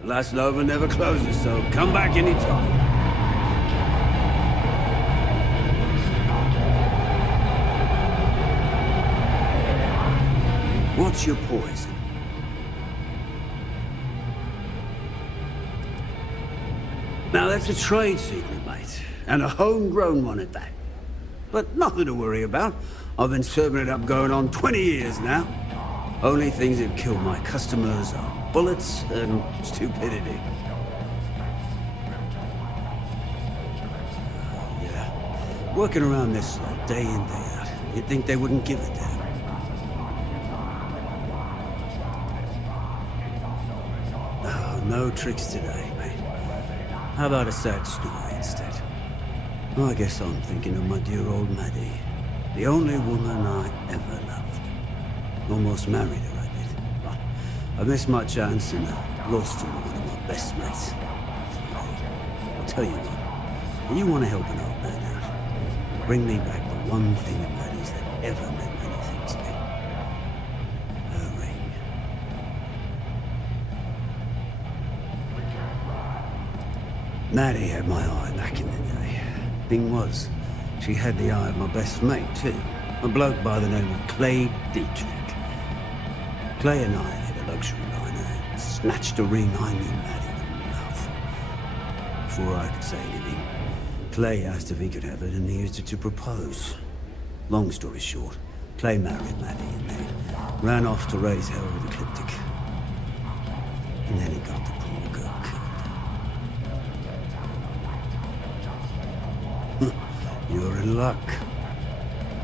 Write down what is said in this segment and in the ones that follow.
The last Nova never closes, so come back anytime. What's your poison? Now that's a trade secret, mate. And a homegrown one at that. But nothing to worry about. I've been serving it up going on 20 years now. Only things that kill my customers are bullets and stupidity. Yeah. Working around this lot, day in, day out. You'd think they wouldn't give a damn. No tricks today, mate. How about a sad story instead? Oh, I guess I'm thinking of my dear old Maddie. The only woman I ever loved. Almost married her, I did. But I missed my chance and lost her to one of my best mates. I'll tell you what, you want to help an old man out, bring me back the one thing that matters that ever meant anything to me. Her ring. Maddie had my eye back in the day. Thing was, she had the eye of my best mate, too. A bloke by the name of Clay Dietrich. Clay and I had a luxury liner and snatched a ring I knew Maddie would love. Before I could say anything, Clay asked if he could have it and he used it to propose. Long story short, Clay married Maddie and they ran off to raise hell with Ecliptic. And then he got the poor girl killed. You're in luck.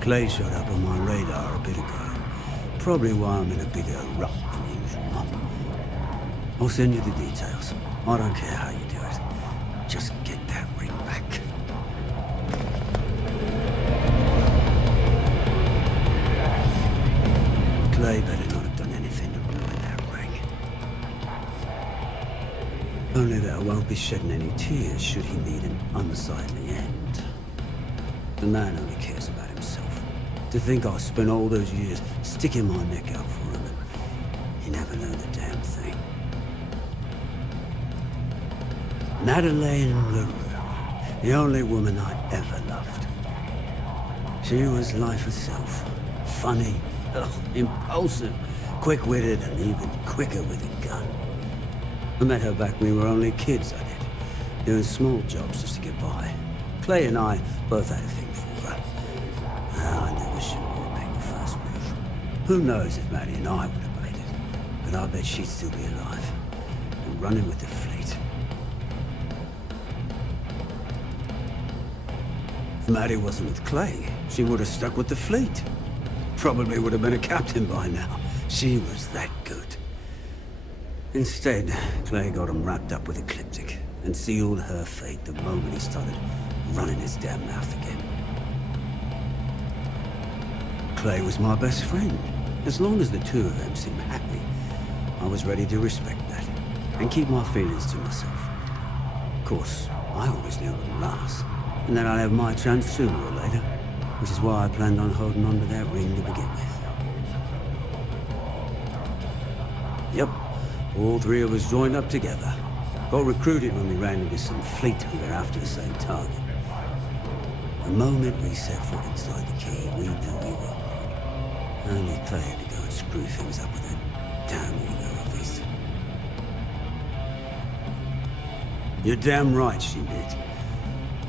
Clay showed up on my radar a bit ago. Probably why I'm in a bigger rut than usual. I'll send you the details. I don't care how you do it. Just get that ring back. Clay better not have done anything to ruin that ring. Only that I won't be shedding any tears should he meet an unsightly end. The man only cares about himself. To think I spent all those years sticking my neck out for him and he never learned a damn thing. Madeleine LaRue, the only woman I ever loved. She was life herself. Funny, impulsive, quick-witted, and even quicker with a gun. I met her back when we were only kids, I did. Doing small jobs just to get by. Clay and I both had a thing for her. I never should have made the first move. Who knows if Maddie and I would have made it. But I bet she'd still be alive. And running with the fleet. If Maddie wasn't with Clay, she would have stuck with the fleet. Probably would have been a captain by now. She was that good. Instead, Clay got him wrapped up with Ecliptic and sealed her fate the moment he started running his damn mouth again. Clay was my best friend. As long as the two of them seemed happy, I was ready to respect that and keep my feelings to myself. Of course, I always knew it would last, and that I'd have my chance sooner or later, which is why I planned on holding on to that ring to begin with. Yep, all three of us joined up together. Got recruited when we ran into some fleet who were after the same target. The moment we set foot inside the key, we knew we were on. Only Clay had to go and screw things up with that damn ego of his. You're damn right she did.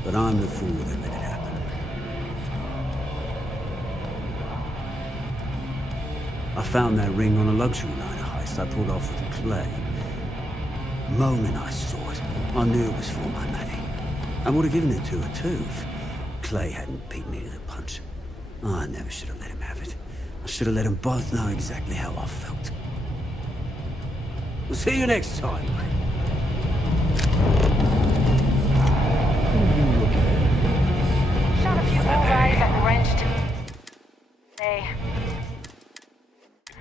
But I'm the fool that let it happen. I found that ring on a luxury liner heist I pulled off with Clay. The moment I saw it, I knew it was for my Maddie. I would have given it to her too if Clay hadn't beat me to the punch. Oh, I never should have let him have it. I should have let them both know exactly how I felt. We'll see you next time, mate. Shot a few bullseyes and wrenched. They...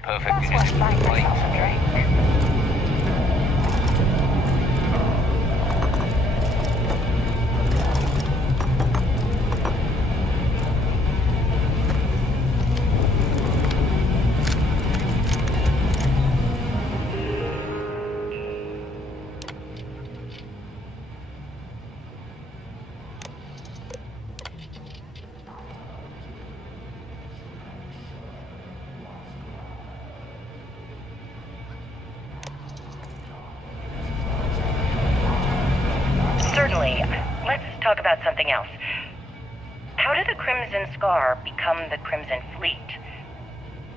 Perfect. That's what buying myself a drink. talk about something else. How did the Crimson Scar become the Crimson Fleet?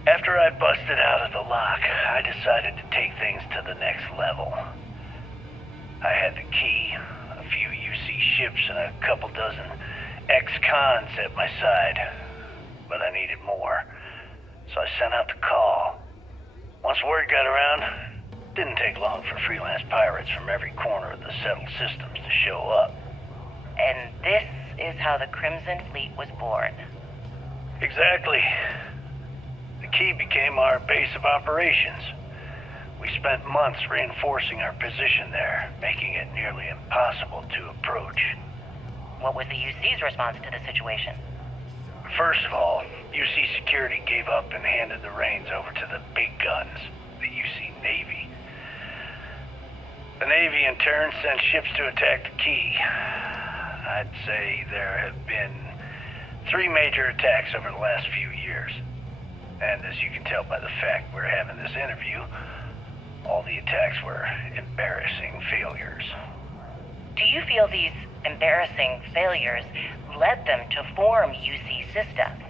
After I busted out of the lock, I decided to take things to the next level. I had the key, a few UC ships, and a couple dozen ex-cons at my side. But I needed more, so I sent out the call. Once word got around, it didn't take long for freelance pirates from every corner of the settled systems to show up. And this is how the Crimson Fleet was born. Exactly. The key became our base of operations. We spent months reinforcing our position there, making it nearly impossible to approach. What was the UC's response to the situation? First of all, UC Security gave up and handed the reins over to the big guns, the UC Navy. The Navy in turn sent ships to attack the key. I'd say there have been 3 major attacks over the last few years. And as you can tell by the fact we're having this interview, all the attacks were embarrassing failures. Do you feel these embarrassing failures led them to form UC Systems?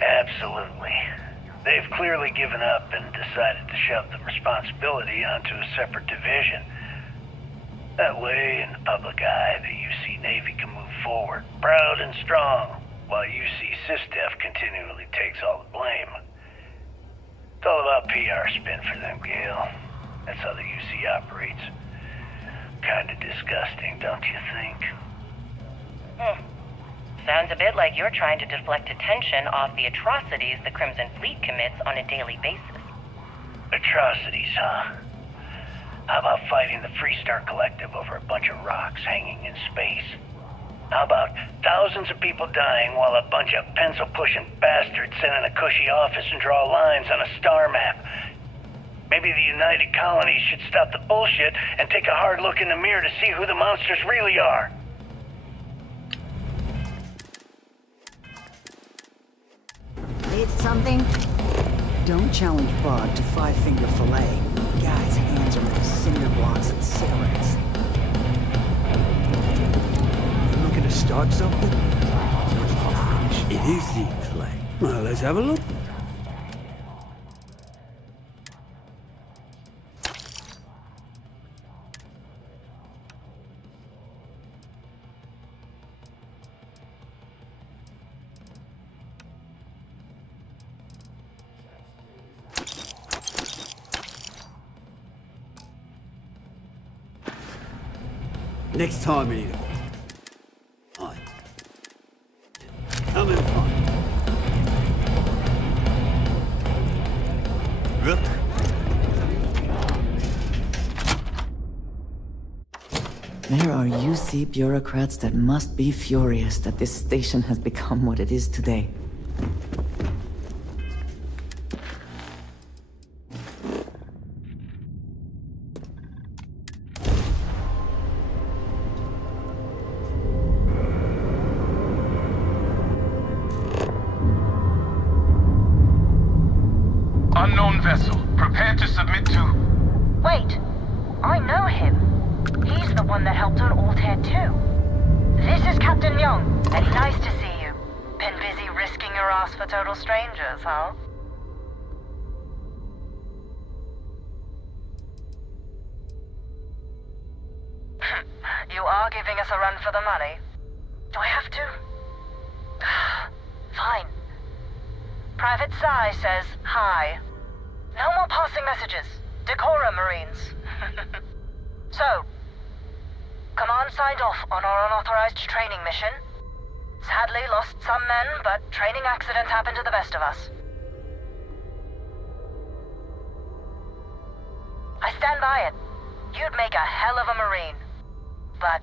Absolutely. They've clearly given up and decided to shove the responsibility onto a separate division. That way, in the public eye, the UC Navy can move forward, proud and strong, while UC SysDef continually takes all the blame. It's all about PR spin for them, Gale. That's how the UC operates. Kinda disgusting, don't you think? Sounds a bit like you're trying to deflect attention off the atrocities the Crimson Fleet commits on a daily basis. Atrocities, huh? How about fighting the Freestar Collective over a bunch of rocks hanging in space? How about thousands of people dying while a bunch of pencil-pushing bastards sit in a cushy office and draw lines on a star map? Maybe the United Colonies should stop the bullshit and take a hard look in the mirror to see who the monsters really are. Need something? Don't challenge Bud to five-finger fillet. Guy's hands are like cinder blocks and cigarettes. You looking to start something? I'll finish. It is the clay. Well, let's have a look. Next time we need it. Aye. Come in fine. Look. There are UC bureaucrats that must be furious that this station has become what it is today. Unknown vessel. Prepare to submit to... Wait, I know him. He's the one that helped on Altair 2. This is Captain Young, and nice to see you. Been busy risking your ass for total strangers, huh? You are giving us a run for the money. Do I have to? Fine. Private Psy says hi. No more passing messages. Decorum, Marines. So, Command signed off on our unauthorized training mission. Sadly lost some men, but training accidents happen to the best of us. I stand by it. You'd make a hell of a Marine. But,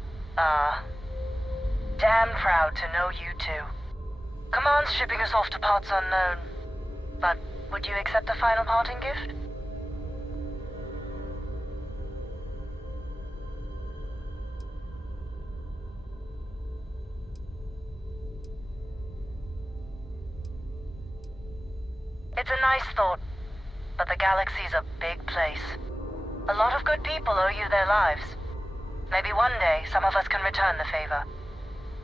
damn proud to know you too. Command's shipping us off to parts unknown. But would you accept a final parting gift? It's a nice thought, but the galaxy's a big place. A lot of good people owe you their lives. Maybe one day some of us can return the favor.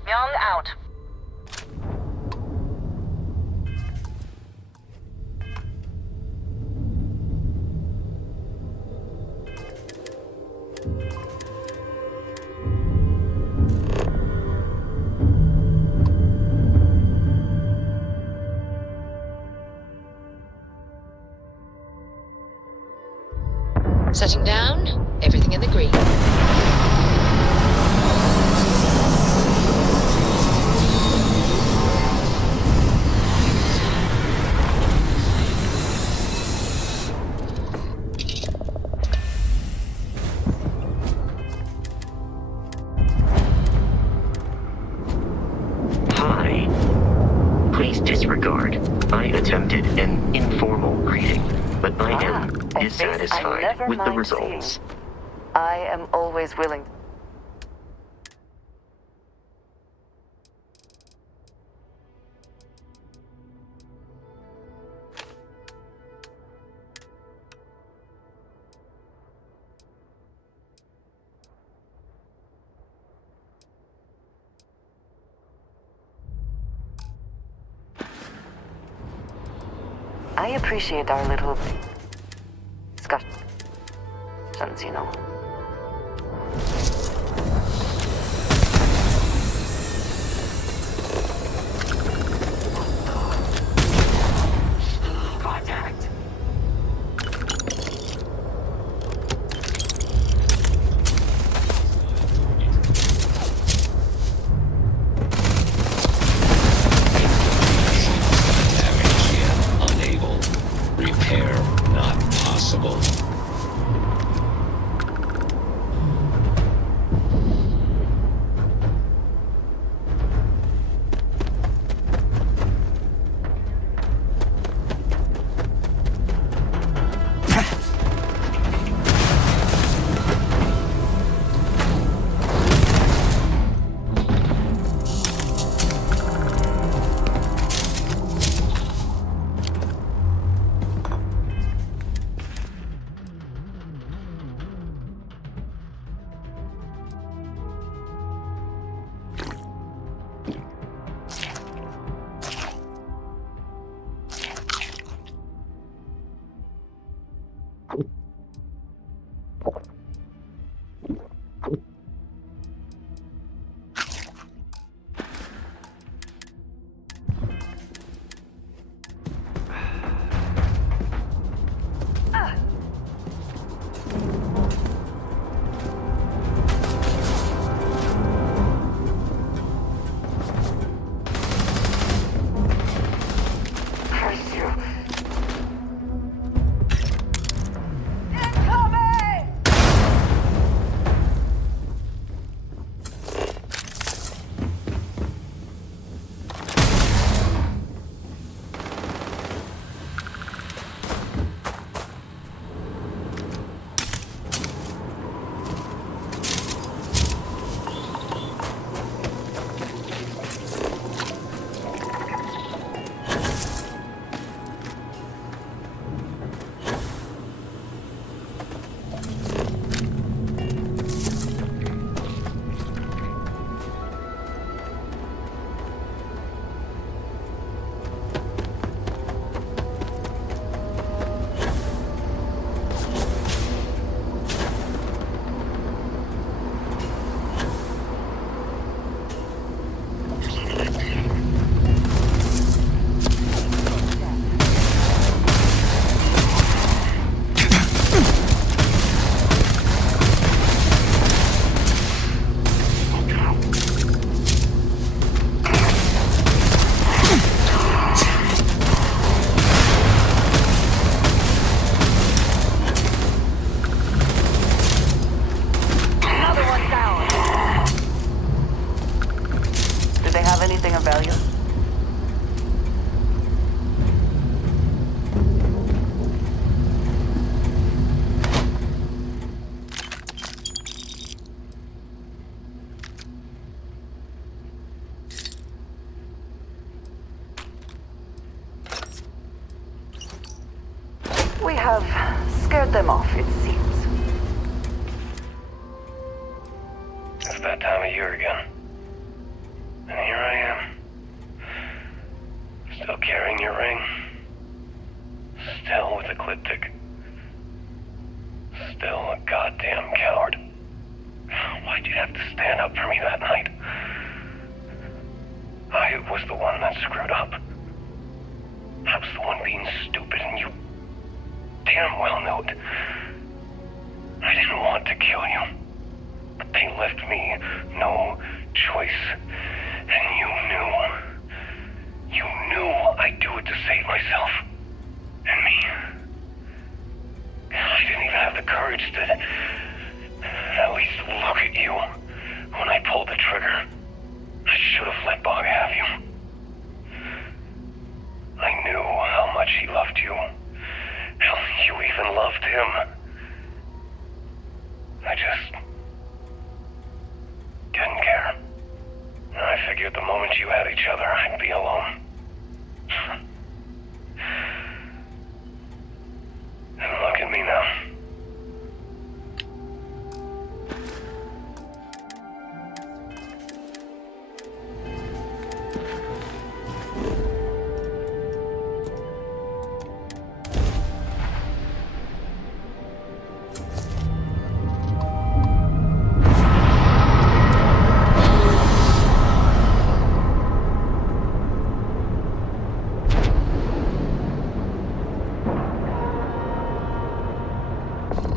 Young out. Setting down, everything in the green. Hi. Please disregard. I attempted an informal greeting, but I am dissatisfied with the results. I am always willing. I appreciate our little discussions, you know. Contact. Unable. Repair not possible. anything of value? We have scared them off, it seems. time of year again. And here I am. Still carrying your ring. Still with Ecliptic. Still a goddamn coward. Why'd you have to stand up for me that night? I was the one that screwed up. I was the one being stupid, and you damn well knew it. I didn't want to kill you, but they left me no choice. And you knew. You knew I'd do it to save myself. And me. I didn't even have the courage to at least look at you when I pulled the trigger. I should have let Bog have you. I knew how much he loved you. Hell, you even loved him. I just didn't care. I figured the moment you had each other, I'd be alone. And look at me now.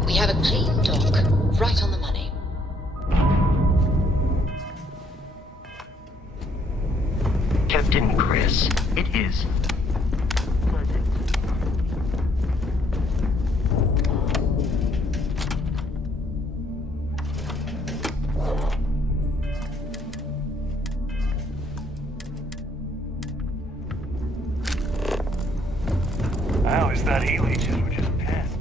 We have a clean dock, right on the money. Captain Chris, it is pleasant. I always thought E-leeches were just pests.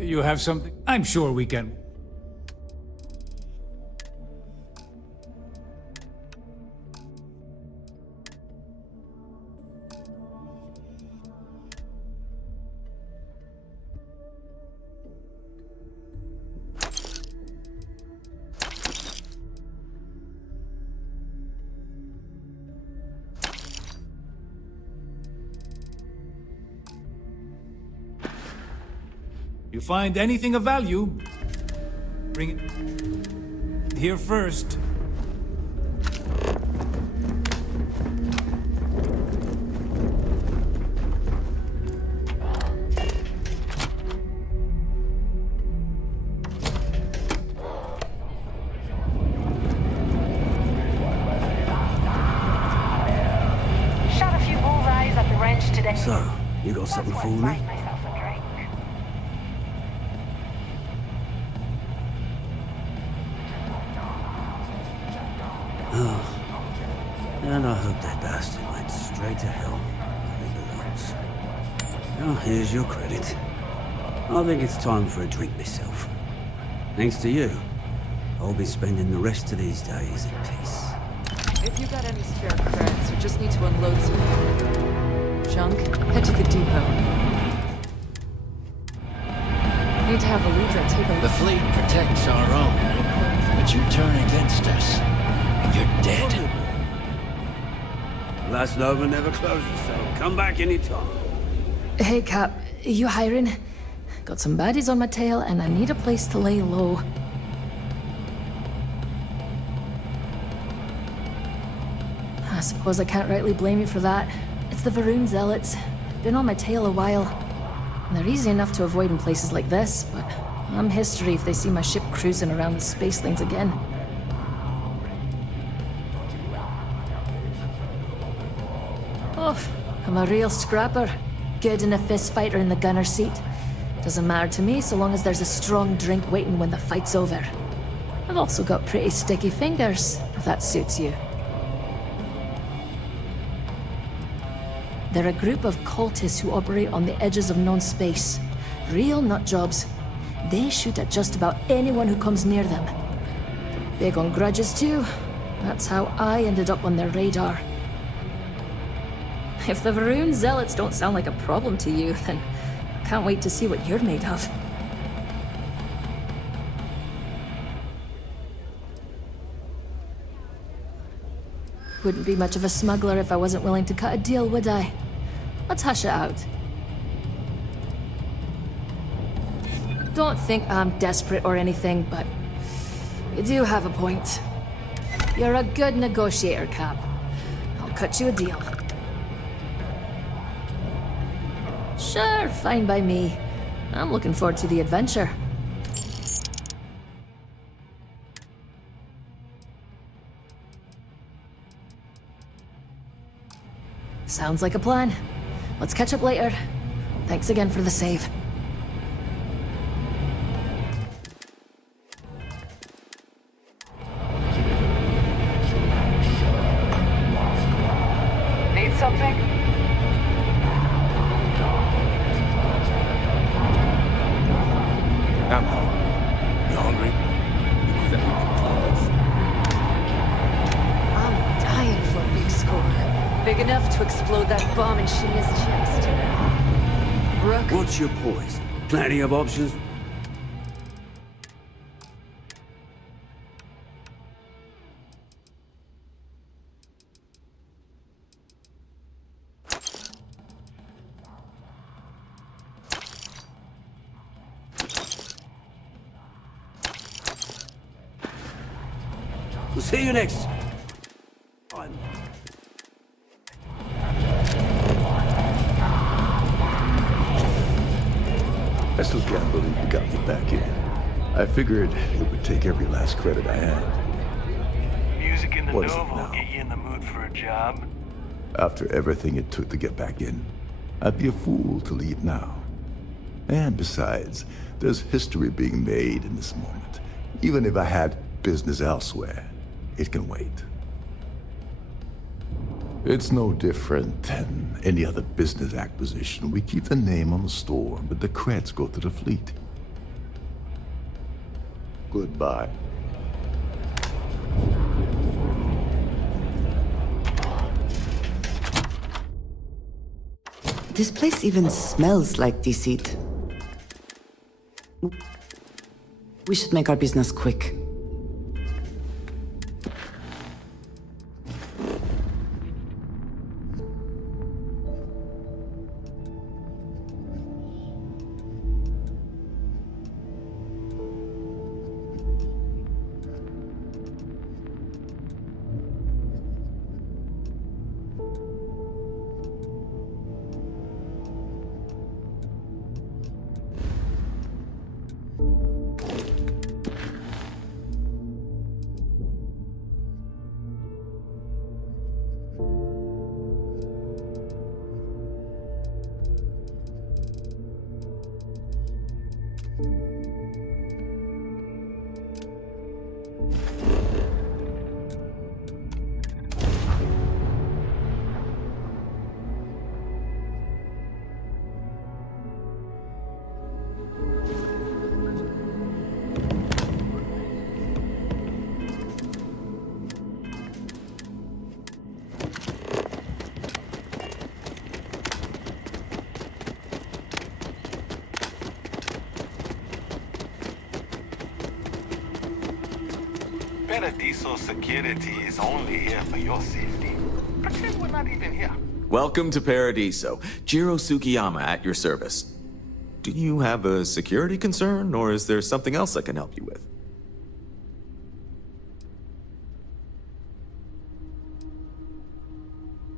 You have something? I'm sure we can. You find anything of value, bring it here first. Shot a few bullseyes at the ranch today. So, you got something for me? And I hope that bastard went straight to hell where he belongs. Now, here's your credit. I think it's time for a drink myself. Thanks to you, I'll be spending the rest of these days in peace. If you got any spare credits, you just need to unload some junk, head to the depot. Need to have Aludra take a look. The fleet protects our own, but you turn against us, and you're dead. Last Nova never closes, so come back anytime. Hey, Cap, you hiring? Got some baddies on my tail, and I need a place to lay low. I suppose I can't rightly blame you for that. It's the Varun Zealots. They've been on my tail a while. And they're easy enough to avoid in places like this, but I'm history if they see my ship cruising around the space lanes again. Oof, I'm a real scrapper. Good in a fist fight or in the gunner seat. Doesn't matter to me so long as there's a strong drink waiting when the fight's over. I've also got pretty sticky fingers, if that suits you. They're a group of cultists who operate on the edges of known space. Real nutjobs. They shoot at just about anyone who comes near them. Big on grudges too. That's how I ended up on their radar. If the Varun Zealots don't sound like a problem to you, then I can't wait to see what you're made of. Wouldn't be much of a smuggler if I wasn't willing to cut a deal, would I? Let's hush it out. Don't think I'm desperate or anything, but you do have a point. You're a good negotiator, Cap. I'll cut you a deal. Sure, fine by me. I'm looking forward to the adventure. Sounds like a plan. Let's catch up later. Thanks again for the save. Need something? I'm hungry. You hungry? I'm dying for a big score. Big enough to explode that bomb in Shinya's chest. Rook. What's your poise? Plenty of options? We'll see you next time. I still can't believe you got me back in. I figured it would take every last credit I had. Music in the What is it Nova will now? get you in the mood for a job. After everything it took to get back in, I'd be a fool to leave now. And besides, there's history being made in this moment. Even if I had business elsewhere, it can wait. It's no different than any other business acquisition. We keep the name on the store, but the creds go to the fleet. Goodbye. This place even smells like deceit. We should make our business quick. Paradiso security is only here for your safety. Pretend we're not even here. Welcome to Paradiso. Jiro Sugiyama at your service. Do you have a security concern, or is there something else I can help you with?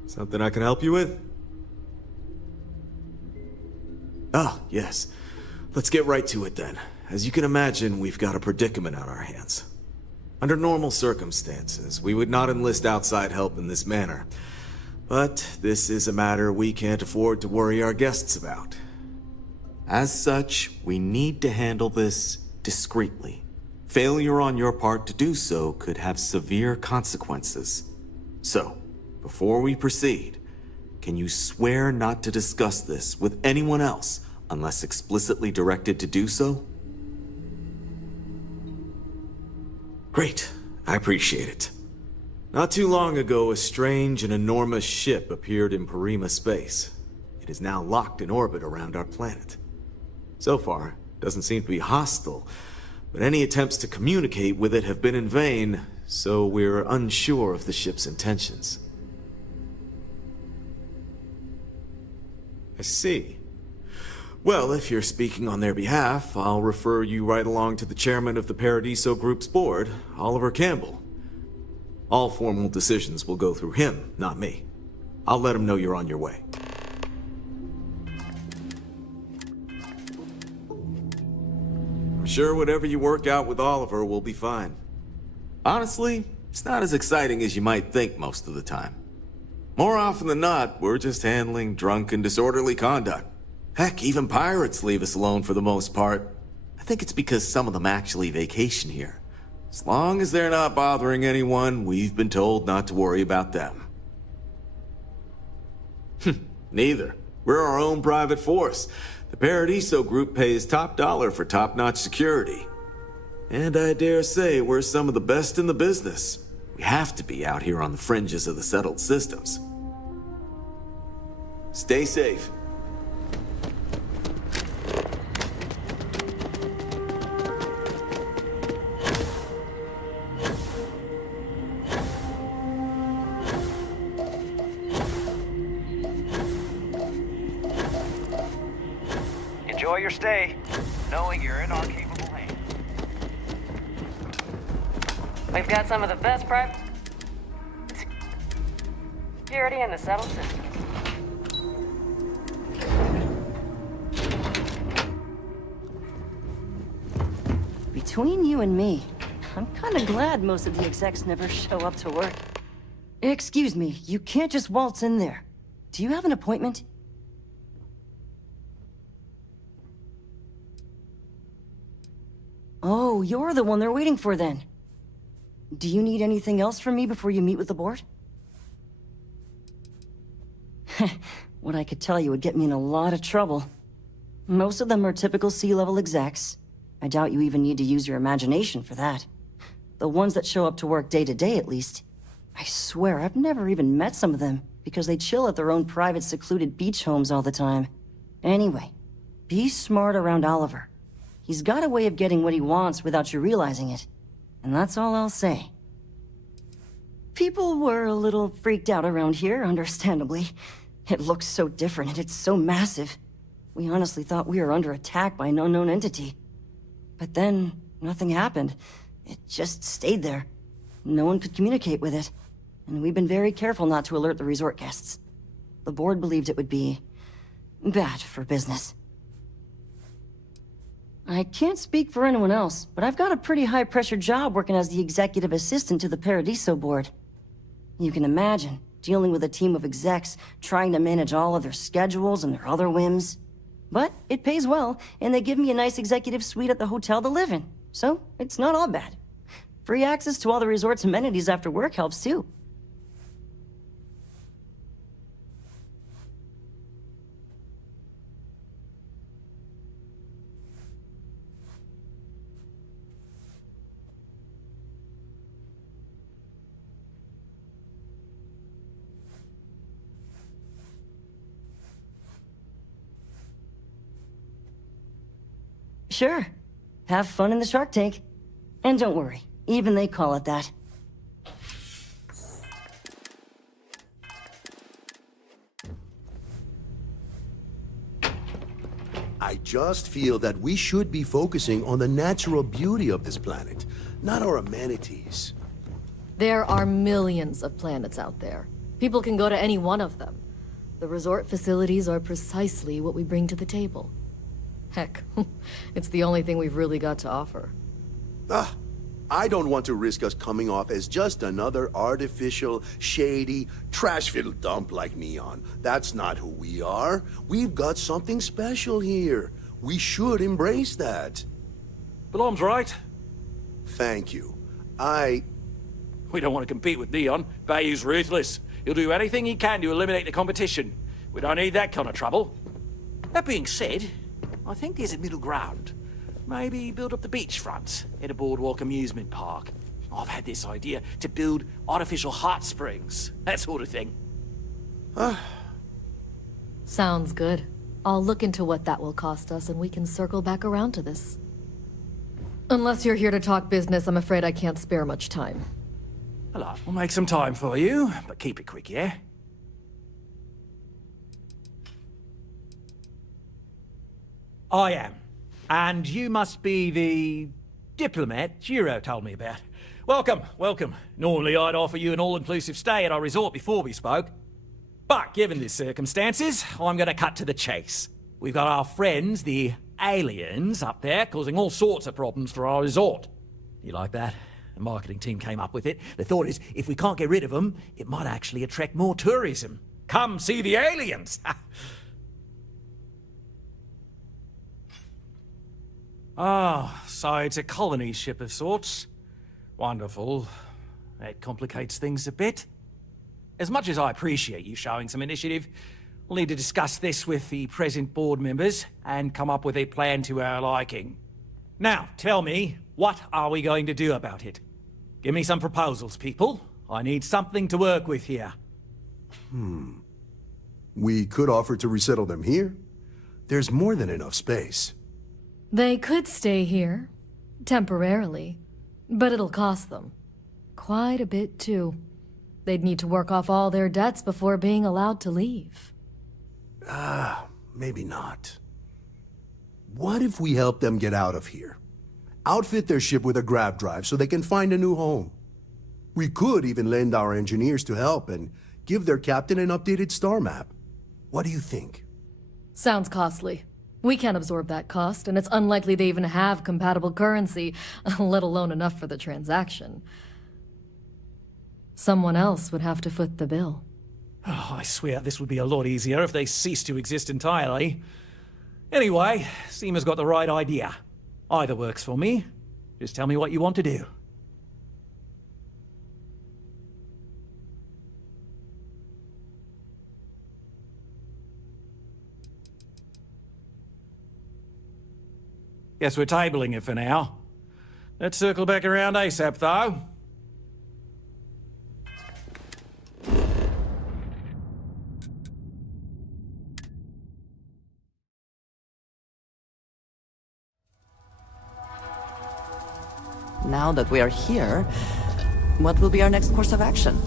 Something I can help you with? Ah, yes. Let's get right to it then. As you can imagine, we've got a predicament on our hands. Under normal circumstances, we would not enlist outside help in this manner. But this is a matter we can't afford to worry our guests about. As such, we need to handle this discreetly. Failure on your part to do so could have severe consequences. So, before we proceed, can you swear not to discuss this with anyone else unless explicitly directed to do so? Great. I appreciate it. Not too long ago, a strange and enormous ship appeared in Parima space. It is now locked in orbit around our planet. So far, it doesn't seem to be hostile, but any attempts to communicate with it have been in vain, so we're unsure of the ship's intentions. I see. Well, if you're speaking on their behalf, I'll refer you right along to the chairman of the Paradiso Group's board, Oliver Campbell. All formal decisions will go through him, not me. I'll let him know you're on your way. I'm sure whatever you work out with Oliver will be fine. Honestly, it's not as exciting as you might think most of the time. More often than not, we're just handling drunk and disorderly conduct. Heck, even pirates leave us alone for the most part. I think it's because some of them actually vacation here. As long as they're not bothering anyone, we've been told not to worry about them. Neither. We're our own private force. The Paradiso Group pays top dollar for top-notch security. And I dare say we're some of the best in the business. We have to be out here on the fringes of the settled systems. Stay safe. Enjoy your stay, knowing you're in our capable hands. We've got some of the best private security in the settled systems. Between you and me, I'm kinda glad most of the execs never show up to work. Excuse me, you can't just waltz in there. Do you have an appointment? Oh, you're the one they're waiting for then. Do you need anything else from me before you meet with the board? What I could tell you would get me in a lot of trouble. Most of them are typical C-level execs. I doubt you even need to use your imagination for that. The ones that show up to work day to day, at least. I swear, I've never even met some of them, because they chill at their own private secluded beach homes all the time. Anyway, be smart around Oliver. He's got a way of getting what he wants without you realizing it. And that's all I'll say. People were a little freaked out around here, understandably. It looks so different and it's so massive. We honestly thought we were under attack by an unknown entity. But then, nothing happened. It just stayed there. No one could communicate with it. And we've been very careful not to alert the resort guests. The board believed it would be bad for business. I can't speak for anyone else, but I've got a pretty high-pressure job working as the executive assistant to the Paradiso board. You can imagine, dealing with a team of execs, trying to manage all of their schedules and their other whims. But it pays well, and they give me a nice executive suite at the hotel to live in, so it's not all bad. Free access to all the resort's amenities after work helps too. Sure. Have fun in the shark tank. And don't worry, even they call it that. I just feel that we should be focusing on the natural beauty of this planet, not our amenities. There are millions of planets out there. People can go to any one of them. The resort facilities are precisely what we bring to the table. Heck, it's the only thing we've really got to offer. I don't want to risk us coming off as just another artificial, shady, trash-filled dump like Neon. That's not who we are. We've got something special here. We should embrace that. Belom's right. Thank you. We don't want to compete with Neon. Bayou's ruthless. He'll do anything he can to eliminate the competition. We don't need that kind of trouble. That being said, I think there's a middle ground. Maybe build up the beachfront in a boardwalk amusement park. I've had this idea to build artificial hot springs, that sort of thing. Sounds good. I'll look into what that will cost us and we can circle back around to this. Unless you're here to talk business, I'm afraid I can't spare much time. Hello. We'll make some time for you, but keep it quick, yeah? I am. And you must be the diplomat Giro told me about. Welcome, welcome. Normally I'd offer you an all-inclusive stay at our resort before we spoke. But given the circumstances, I'm gonna cut to the chase. We've got our friends, the aliens, up there, causing all sorts of problems for our resort. You like that? The marketing team came up with it. The thought is, if we can't get rid of them, it might actually attract more tourism. Come see the aliens! Ah, so it's a colony ship of sorts. Wonderful. That complicates things a bit. As much as I appreciate you showing some initiative, we'll need to discuss this with the present board members and come up with a plan to our liking. Now, tell me, what are we going to do about it? Give me some proposals, people. I need something to work with here. We could offer to resettle them here. There's more than enough space. They could stay here, temporarily, but it'll cost them. Quite a bit, too. They'd need to work off all their debts before being allowed to leave. Maybe not. What if we help them get out of here? Outfit their ship with a grav drive so they can find a new home. We could even lend our engineers to help and give their captain an updated star map. What do you think? Sounds costly. We can't absorb that cost, and it's unlikely they even have compatible currency, let alone enough for the transaction. Someone else would have to foot the bill. Oh, I swear this would be a lot easier if they ceased to exist entirely. Anyway, Seema's got the right idea. Either works for me. Just tell me what you want to do. Guess we're tabling it for now. Let's circle back around ASAP, though. Now that we are here, what will be our next course of action?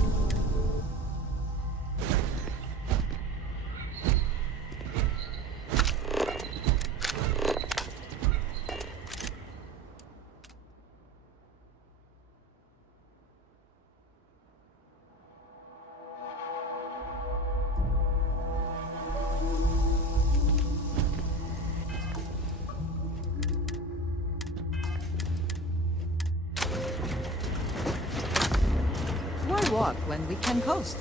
Walk when we can coast.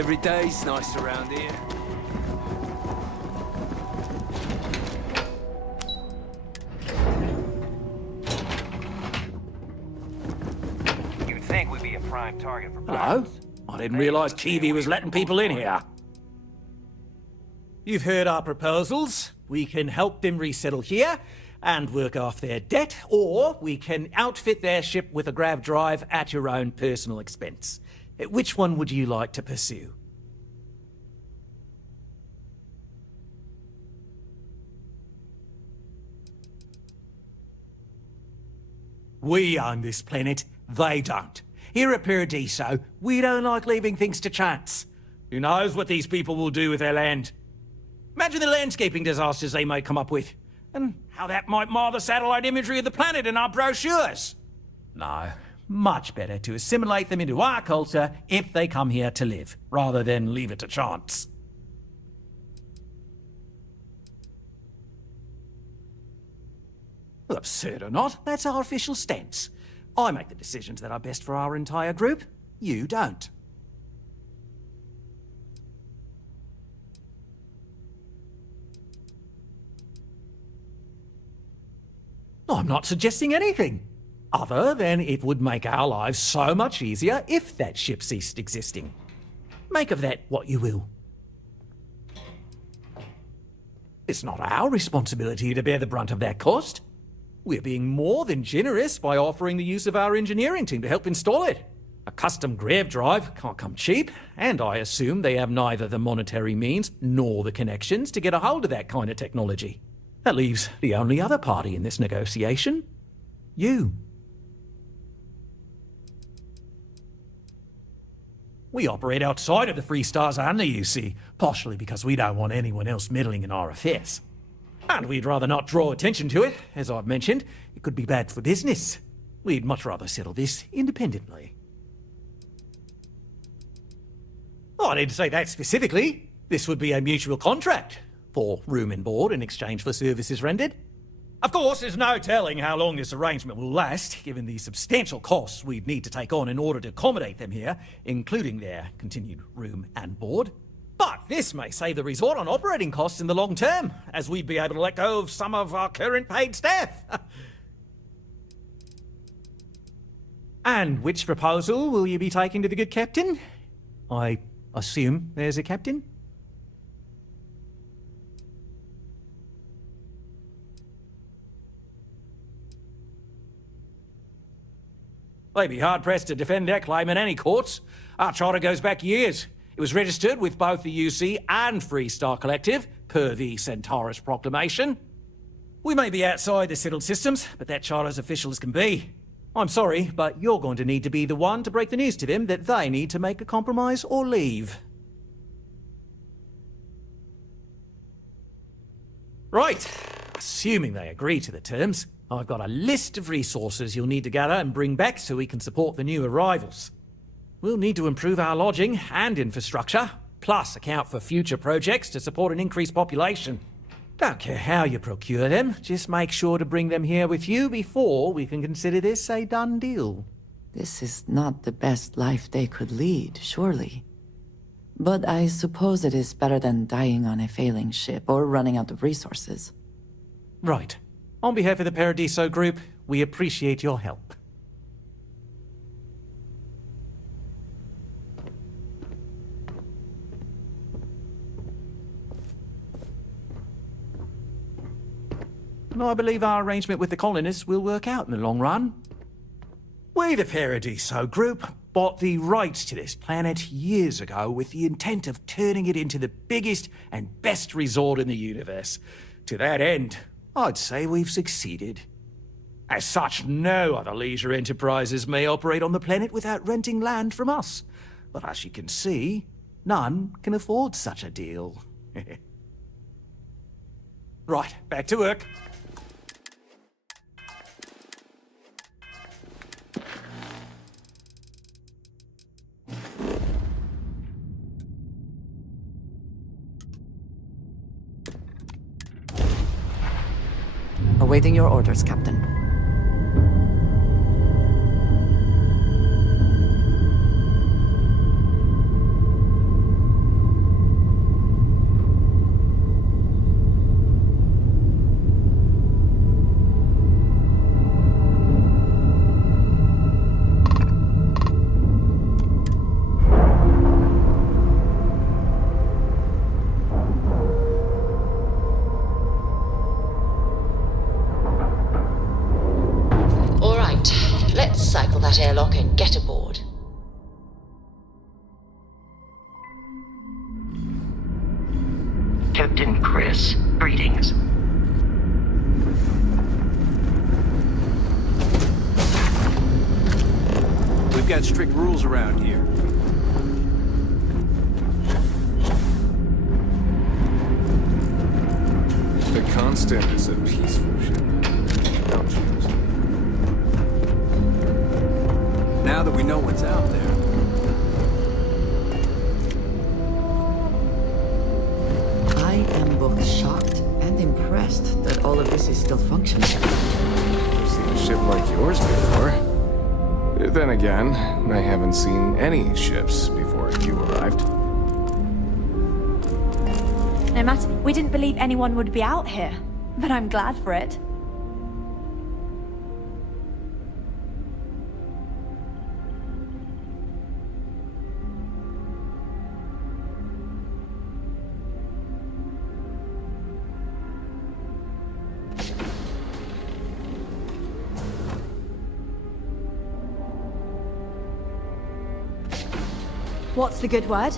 Every day's nice around here. You'd think we'd be a prime target for Hello? pirates. I didn't realize Kiwi was letting people in here. You've heard our proposals. We can help them resettle here and work off their debt, or we can outfit their ship with a grav drive at your own personal expense. Which one would you like to pursue? We own this planet, they don't. Here at Paradiso, we don't like leaving things to chance. Who knows what these people will do with their land? Imagine the landscaping disasters they may come up with, and how that might mar the satellite imagery of the planet in our brochures. No, much better to assimilate them into our culture if they come here to live, rather than leave it to chance. Well, absurd or not, that's our official stance. I make the decisions that are best for our entire group. You don't. I'm not suggesting anything, other than it would make our lives so much easier if that ship ceased existing. Make of that what you will. It's not our responsibility to bear the brunt of that cost. We're being more than generous by offering the use of our engineering team to help install it. A custom grav drive can't come cheap, and I assume they have neither the monetary means nor the connections to get a hold of that kind of technology. That leaves the only other party in this negotiation. You. We operate outside of the Free Stars only, you see, partially because we don't want anyone else meddling in our affairs. And we'd rather not draw attention to it. As I've mentioned, it could be bad for business. We'd much rather settle this independently. Oh, I didn't say that specifically. This would be a mutual contract for room and board in exchange for services rendered. Of course, there's no telling how long this arrangement will last, given the substantial costs we'd need to take on in order to accommodate them here, including their continued room and board. But this may save the resort on operating costs in the long term, as we'd be able to let go of some of our current paid staff. And which proposal will you be taking to the good captain? I assume there's a captain? They'd be hard-pressed to defend their claim in any courts. Our charter goes back years. It was registered with both the UC and Free Star Collective, per the Centaurus Proclamation. We may be outside the settled systems, but that charter's official as can be. I'm sorry, but you're going to need to be the one to break the news to them that they need to make a compromise or leave. Right. Assuming they agree to the terms, I've got a list of resources you'll need to gather and bring back so we can support the new arrivals. We'll need to improve our lodging and infrastructure, plus account for future projects to support an increased population. Don't care how you procure them, just make sure to bring them here with you before we can consider this a done deal. This is not the best life they could lead, surely. But I suppose it is better than dying on a failing ship or running out of resources. Right. On behalf of the Paradiso Group, we appreciate your help. And I believe our arrangement with the colonists will work out in the long run. We, the Paradiso Group, bought the rights to this planet years ago with the intent of turning it into the biggest and best resort in the universe. To that end, I'd say we've succeeded. As such, no other leisure enterprises may operate on the planet without renting land from us. But as you can see, none can afford such a deal. Right, back to work. Awaiting your orders, Captain. tackle that airlock and get aboard. Captain Chris, greetings. We've got strict rules around here. The Constant is a peaceful ship. Don't choose. Now that we know what's out there. I am both shocked and impressed that all of this is still functioning. I've seen a ship like yours before. Then again, I haven't seen any ships before you arrived. No matter, we didn't believe anyone would be out here, but I'm glad for it. What's the good word?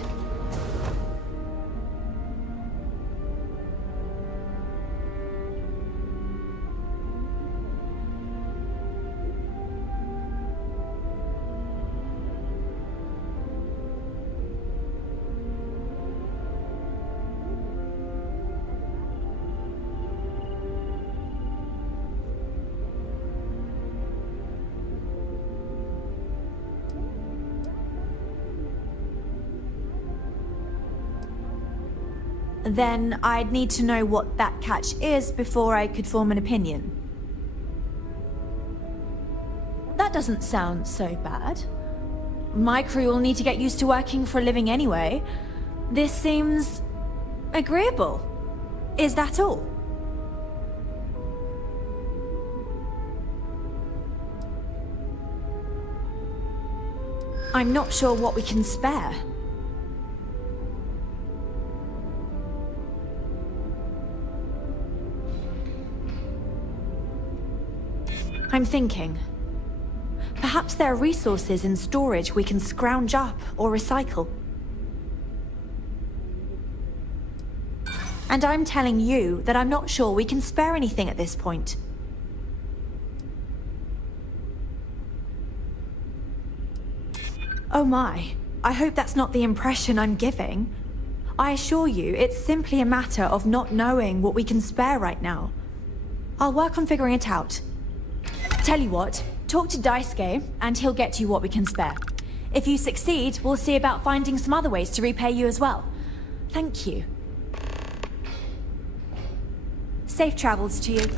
Then I'd need to know what that catch is before I could form an opinion. That doesn't sound so bad. My crew will need to get used to working for a living anyway. This seems agreeable. Is that all? I'm not sure what we can spare. I'm thinking. Perhaps there are resources in storage we can scrounge up or recycle. And I'm telling you that I'm not sure we can spare anything at this point. Oh my, I hope that's not the impression I'm giving. I assure you, it's simply a matter of not knowing what we can spare right now. I'll work on figuring it out. Tell you what, talk to Daisuke, and he'll get you what we can spare. If you succeed, we'll see about finding some other ways to repay you as well. Thank you. Safe travels to you.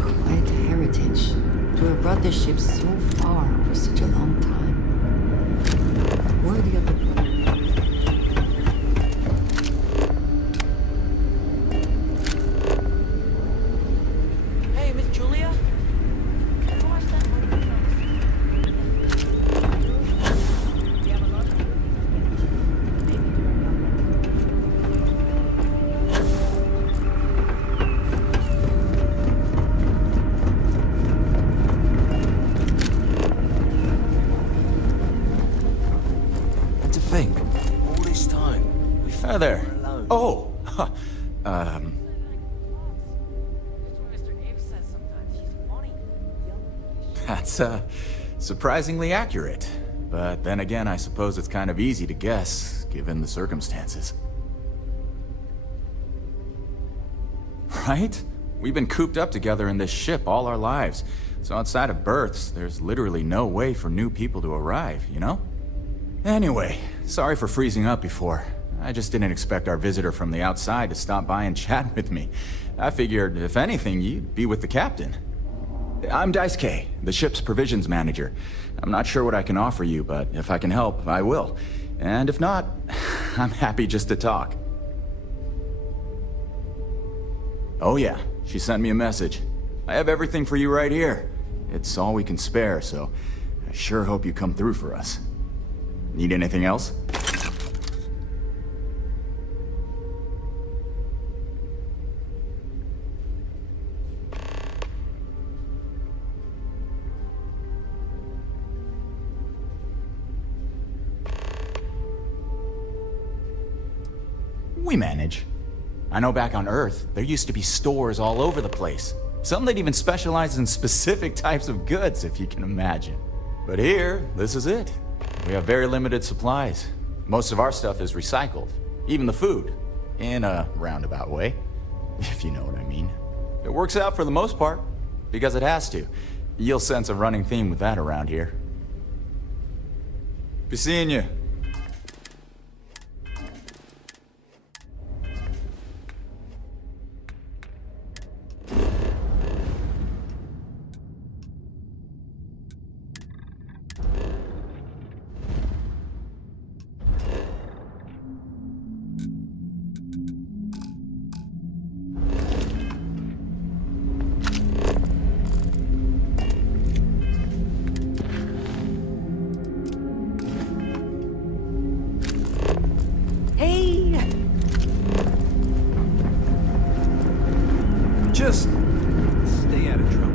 Quite a heritage to have brought this ship so far over such a long time. Worthy of the... There. Oh! That's, surprisingly accurate. But then again, I suppose it's kind of easy to guess, given the circumstances. Right? We've been cooped up together in this ship all our lives. So outside of births, there's literally no way for new people to arrive, you know? Anyway, sorry for freezing up before. I just didn't expect our visitor from the outside to stop by and chat with me. I figured, if anything, you'd be with the captain. I'm Daisuke, the ship's provisions manager. I'm not sure what I can offer you, but if I can help, I will. And if not, I'm happy just to talk. Oh yeah, she sent me a message. I have everything for you right here. It's all we can spare, so I sure hope you come through for us. Need anything else? We manage. I know back on Earth, there used to be stores all over the place. Some that even specialize in specific types of goods, if you can imagine. But here, this is it. We have very limited supplies. Most of our stuff is recycled. Even the food. In a roundabout way. If you know what I mean. It works out for the most part. Because it has to. You'll sense a running theme with that around here. Be seeing you. Just stay out of trouble.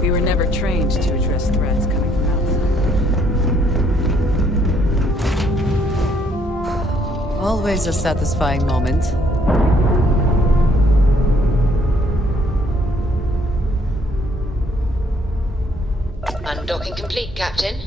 We were never trained to address threats coming from outside. Always a satisfying moment. Undocking complete, Captain.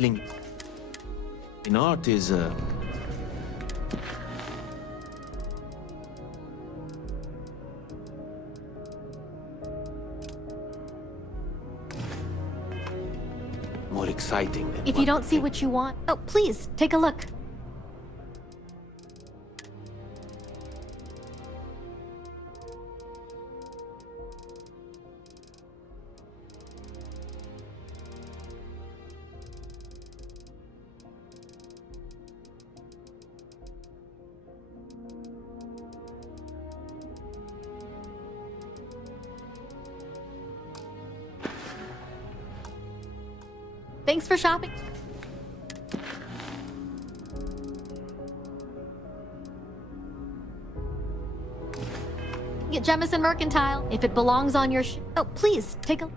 In art is more exciting than If you don't see what you want, oh, please, take a look. Thanks for shopping. Get Jemison Mercantile. If it belongs on your oh, please, take a...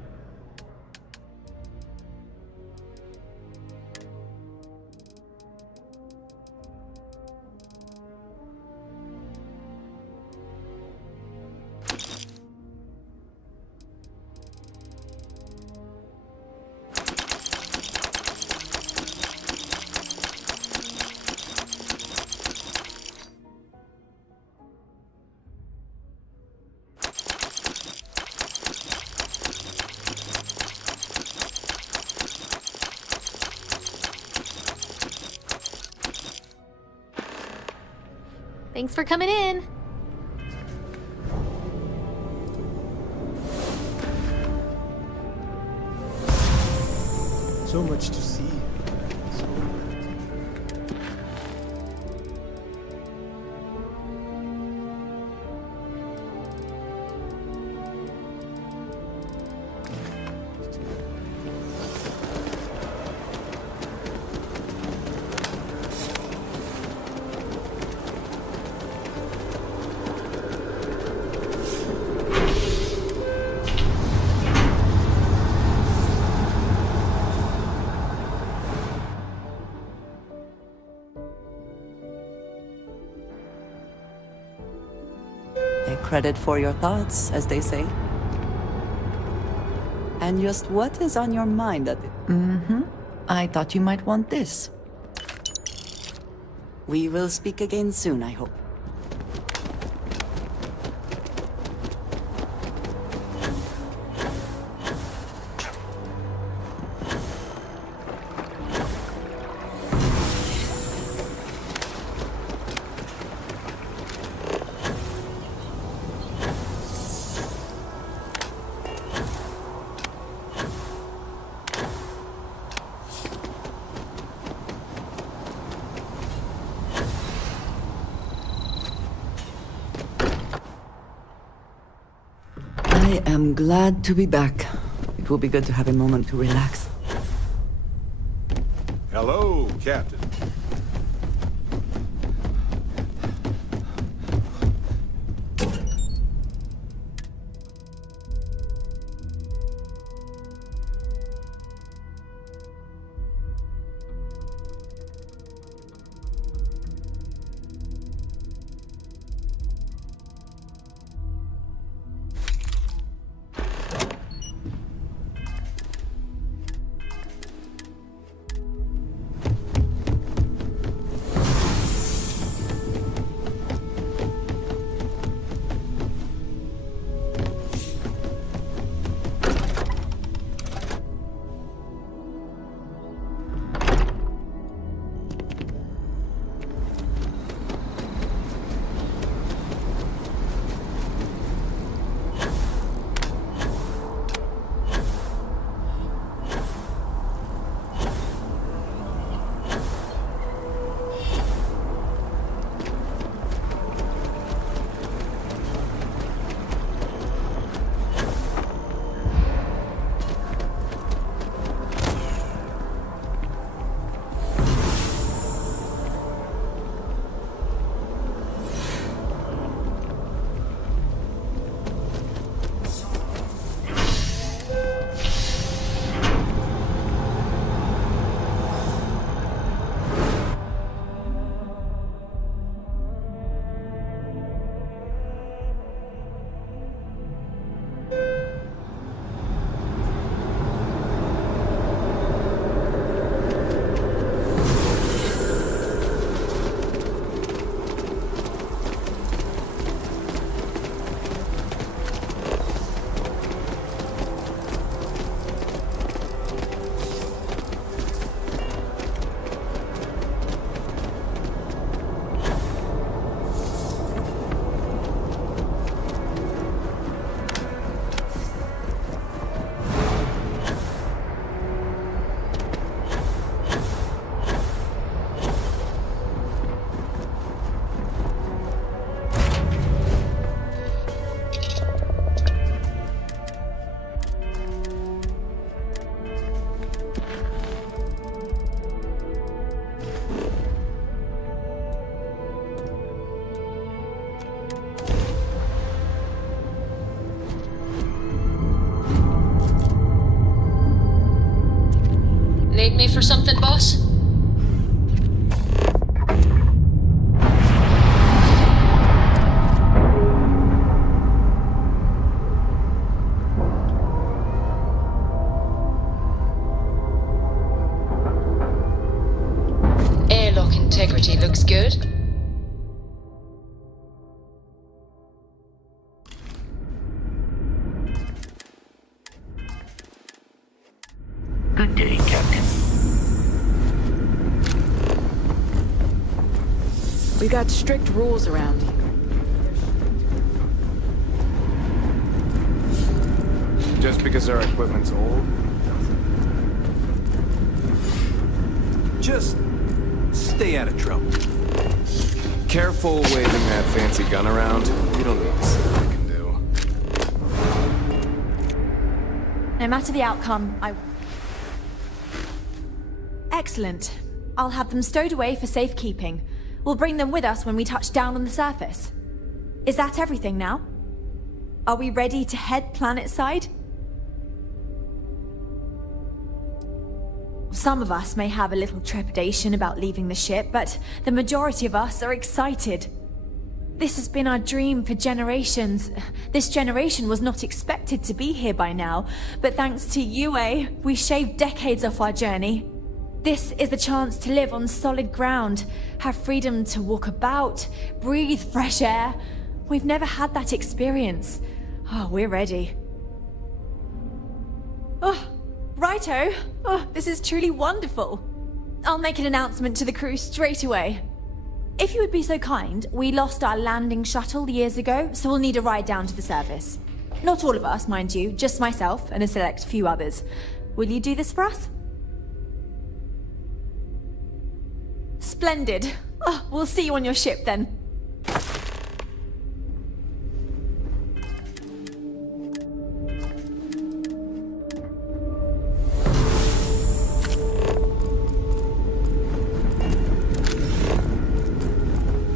Thanks for coming in. so much to see. A credit for your thoughts, as they say. And just what is on your mind at it? Mm-hmm. I thought you might want this. We will speak again soon, I hope. I am glad to be back. It will be good to have a moment to relax. Hello, Captain. Need me for something, boss? Airlock integrity looks good. Good day, Captain. We got strict rules around here. Just because our equipment's old? Just stay out of trouble. Careful waving that fancy gun around. You don't need to see what I can do. No matter the outcome, Excellent. I'll have them stowed away for safekeeping. We'll bring them with us when we touch down on the surface. Is that everything now? Are we ready to head planetside? Some of us may have a little trepidation about leaving the ship, but the majority of us are excited. This has been our dream for generations. This generation was not expected to be here by now, but thanks to UA, we shaved decades off our journey. This is the chance to live on solid ground, have freedom to walk about, breathe fresh air. We've never had that experience. Oh, we're ready. Oh, righto. Oh, this is truly wonderful. I'll make an announcement to the crew straight away. If you would be so kind, we lost our landing shuttle years ago, so we'll need a ride down to the surface. Not all of us, mind you, just myself and a select few others. Will you do this for us? Splendid. Oh, we'll see you on your ship then.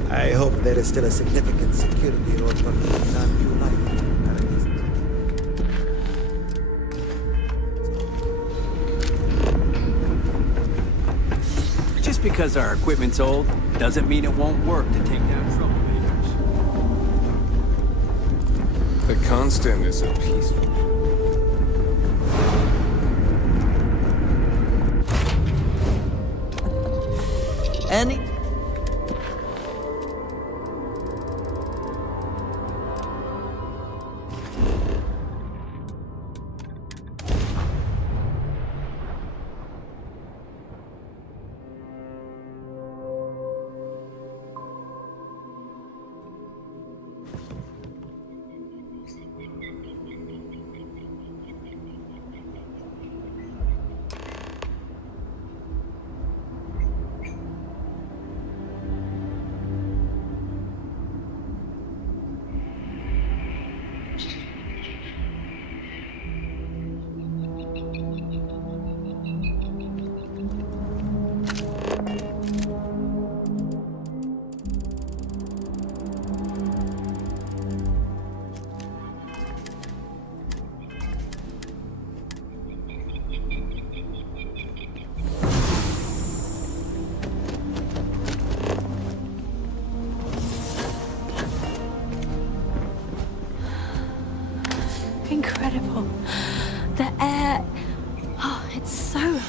I hope there is still a significant security road for me in our new life. Just because our equipment's old doesn't mean it won't work to take down troublemakers. The Constant is a peaceful. Any? Incredible. The air... Oh, it's so...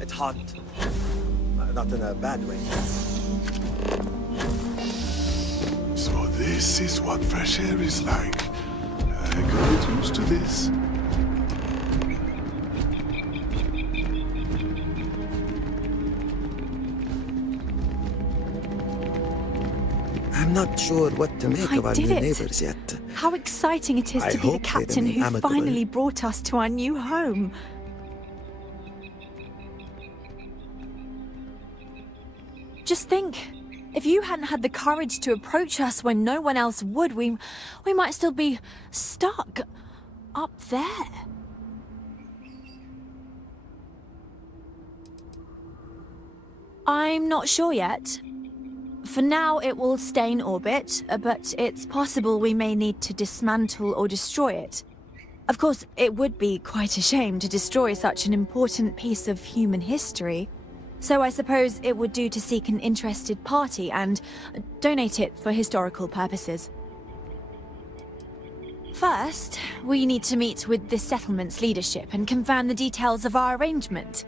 It's hot. Not in a bad way. So this is what fresh air is like. I could get used to this. I'm not sure what to make of our new neighbors yet. How exciting it is to be the captain who finally brought us to our new home. Just think, if you hadn't had the courage to approach us when no one else would, we might still be stuck up there. I'm not sure yet. For now, it will stay in orbit, but it's possible we may need to dismantle or destroy it. Of course, it would be quite a shame to destroy such an important piece of human history. So I suppose it would do to seek an interested party and donate it for historical purposes. First, we need to meet with the settlement's leadership and confirm the details of our arrangement.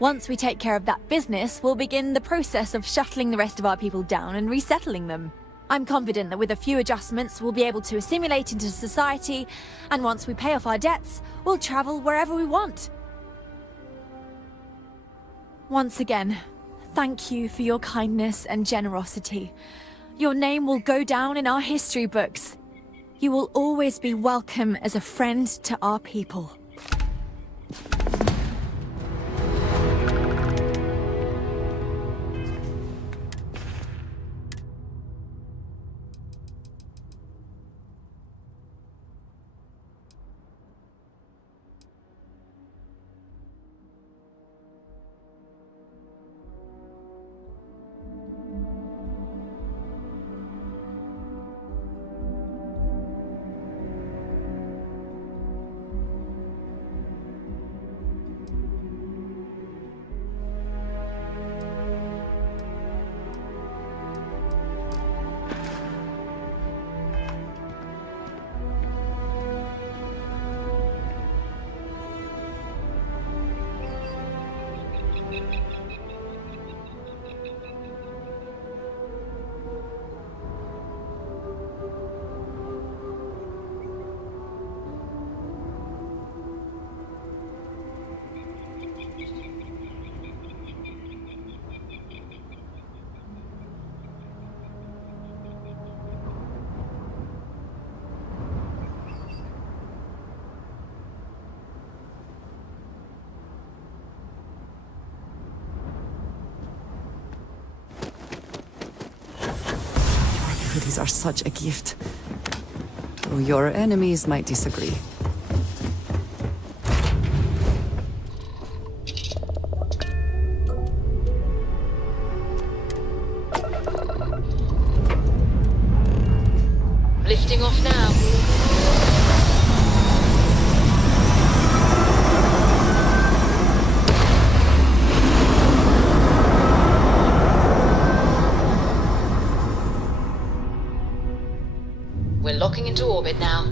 Once we take care of that business, we'll begin the process of shuttling the rest of our people down and resettling them. I'm confident that with a few adjustments, we'll be able to assimilate into society, and once we pay off our debts, we'll travel wherever we want. Once again, thank you for your kindness and generosity. Your name will go down in our history books. You will always be welcome as a friend to our people. Abilities are such a gift. Though your enemies might disagree. Lifting off now. We're locking into orbit now.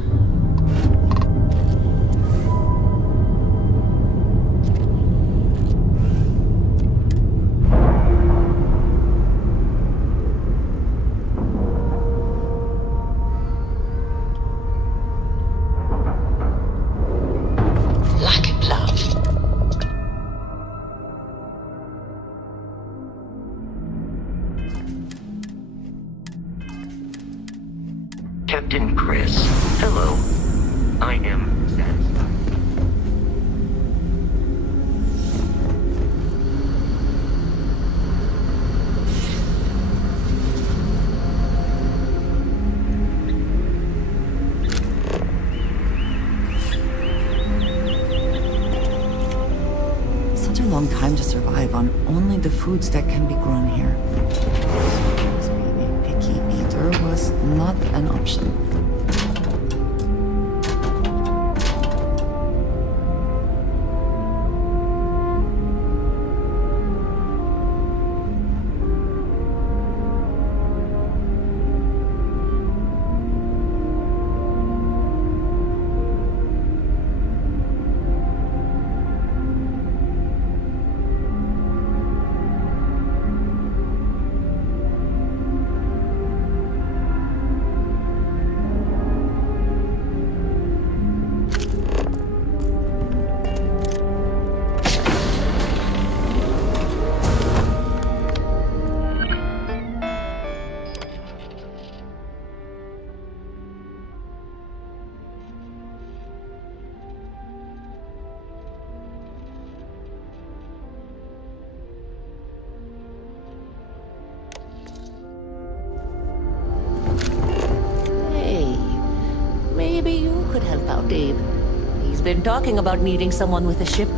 Like a glove. Captain Chris, hello. I am satisfied. Such a long time to survive on only the foods that can be grown here. Being a picky eater was not an option. Maybe you could help out, Abe. He's been talking about needing someone with a ship.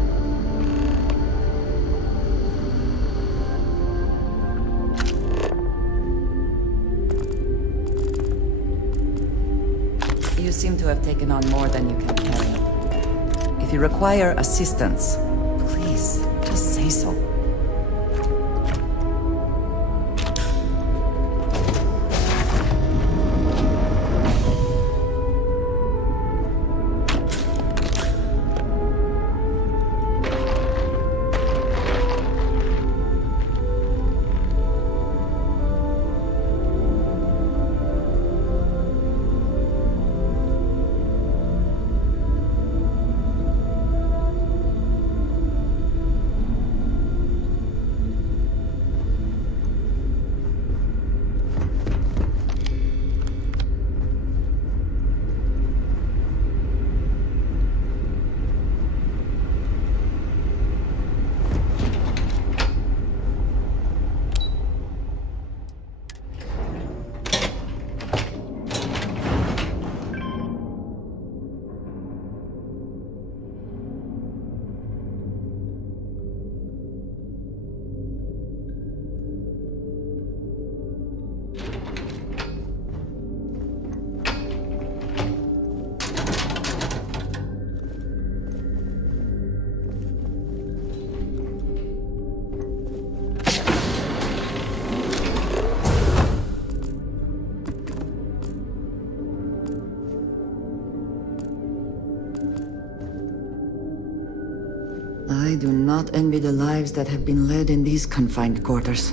You seem to have taken on more than you can carry. If you require assistance, please, just say so. I do not envy the lives that have been led in these confined quarters.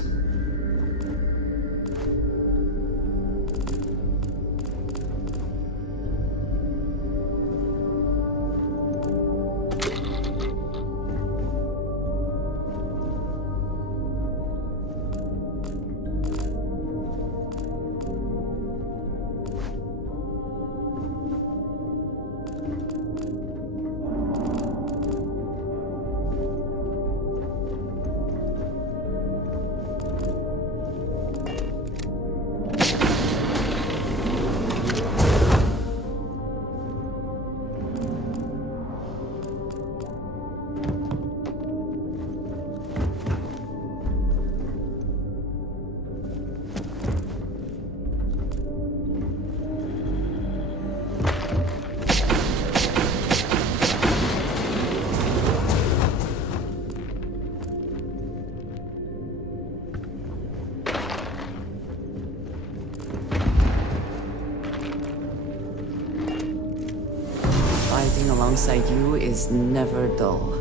alongside you is never dull.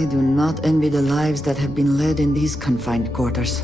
I do not envy the lives that have been led in these confined quarters.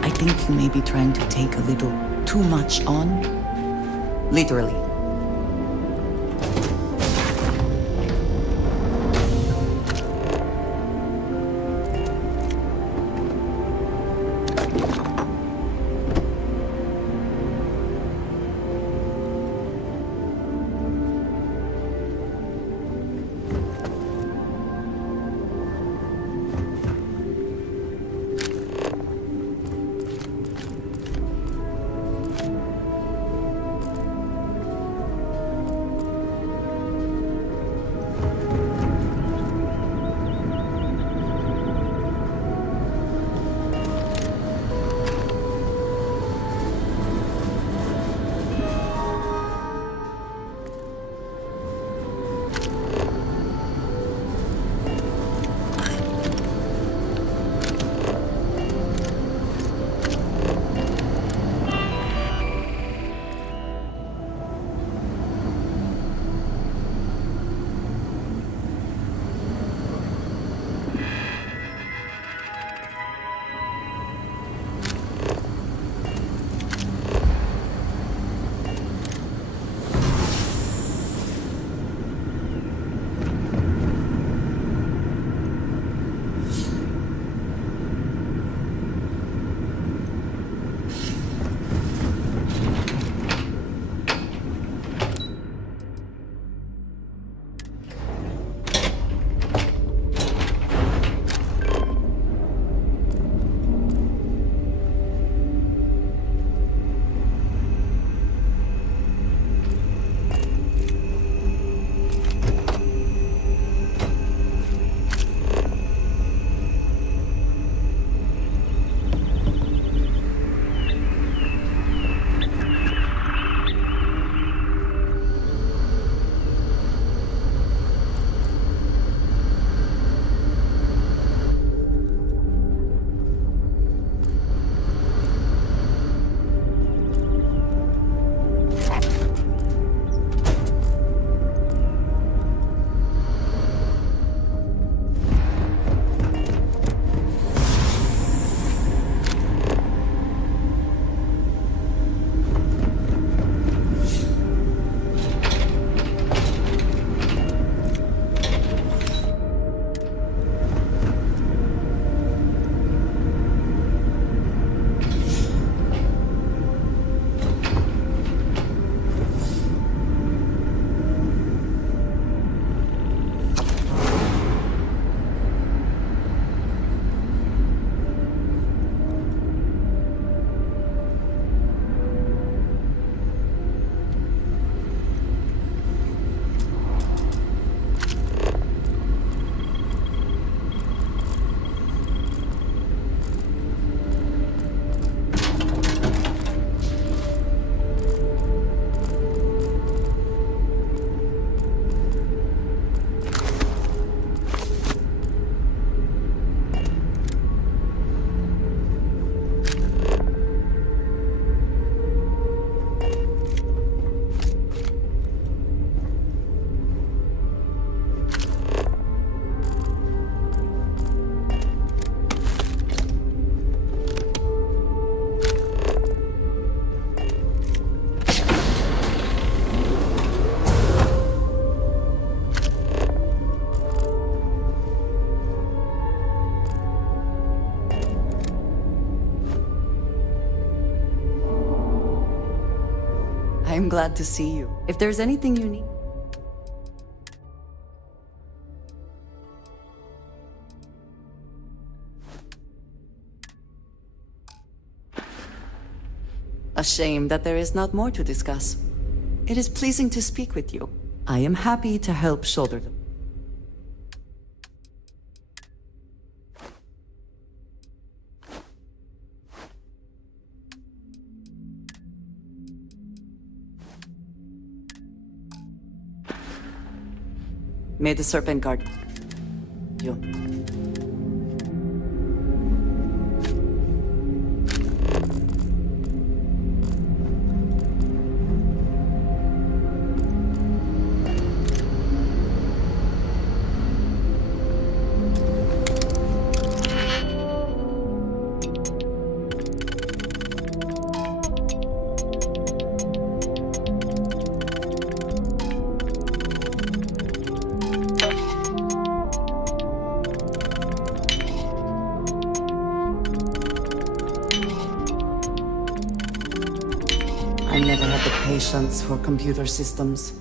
I think you may be trying to take a little too much on. Literally. I'm glad to see you. If there's anything you need... A shame that there is not more to discuss. It is pleasing to speak with you. I am happy to help shoulder them. May the serpent guard you. I never had the patience for computer systems.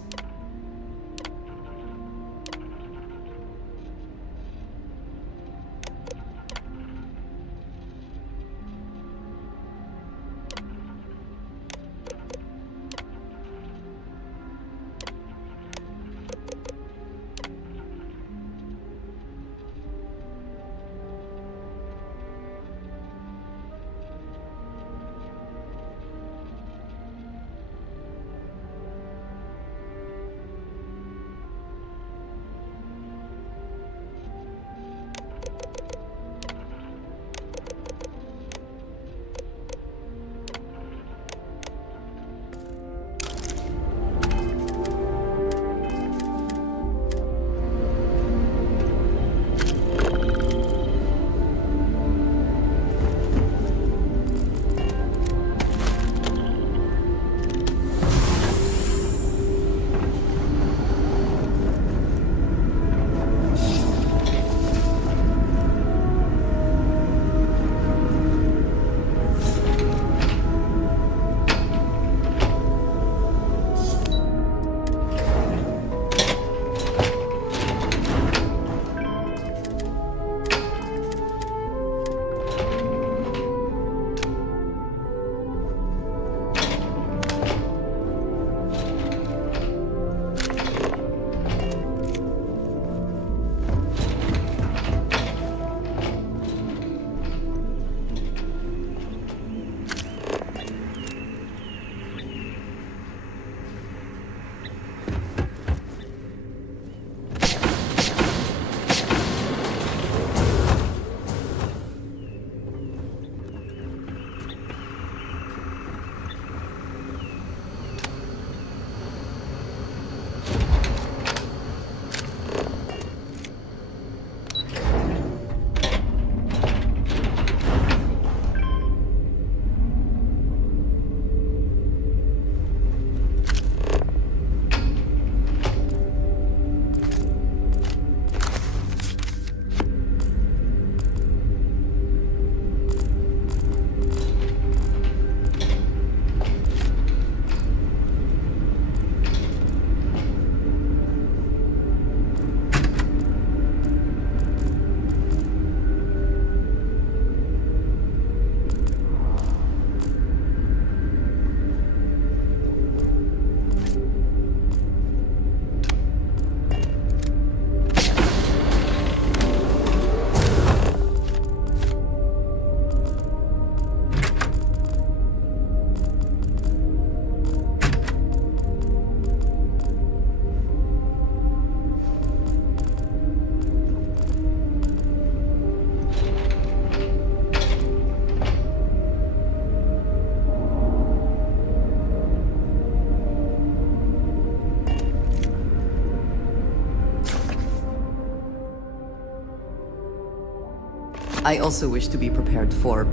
I also wish to be prepared for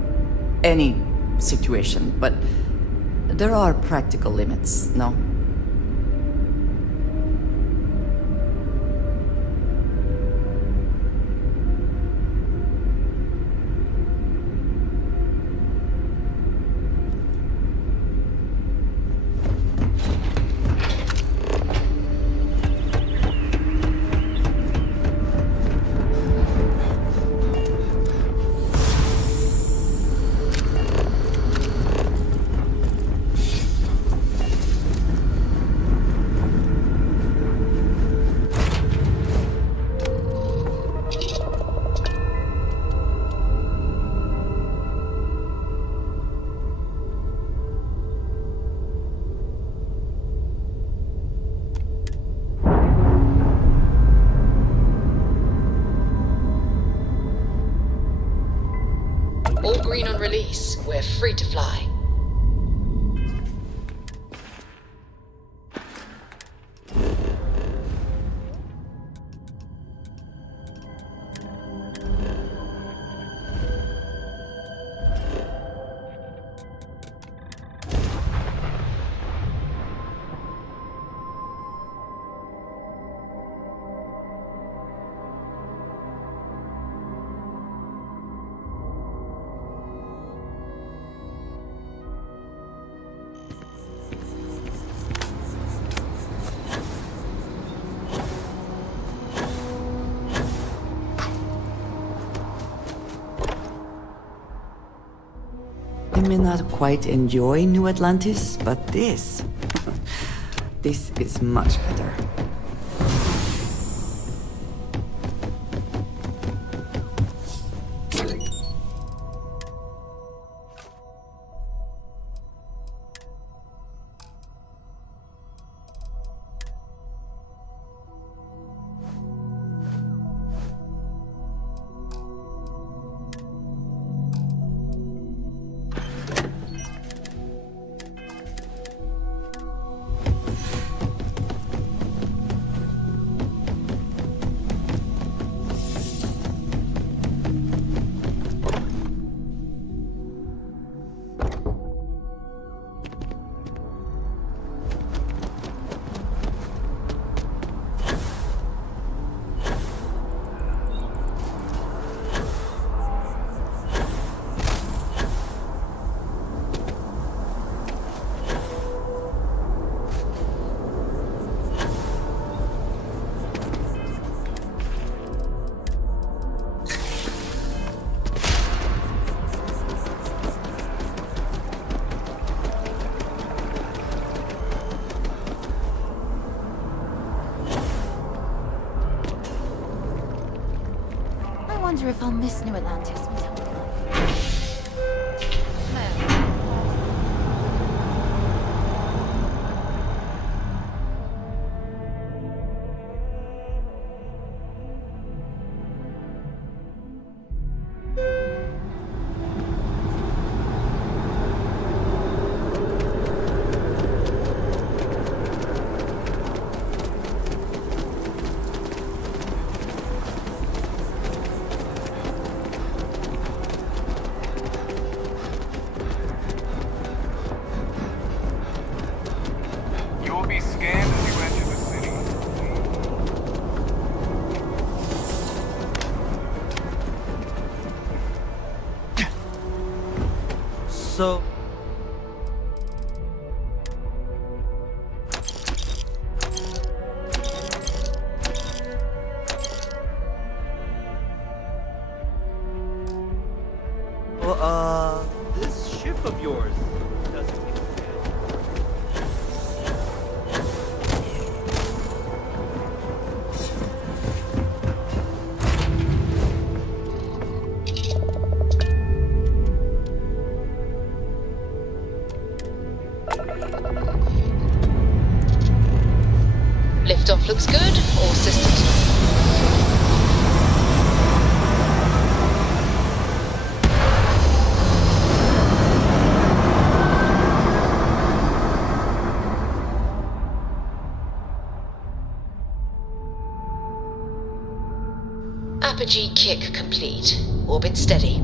any situation, but there are practical limits, no? we're free to fly. I may not quite enjoy New Atlantis, but this is much better. I wonder if I'll miss New Atlantis. You'll be scanned as you enter the city. So... Well, this ship of yours doesn't seem Liftoff looks good. All systems. Apogee kick complete. Orbit steady.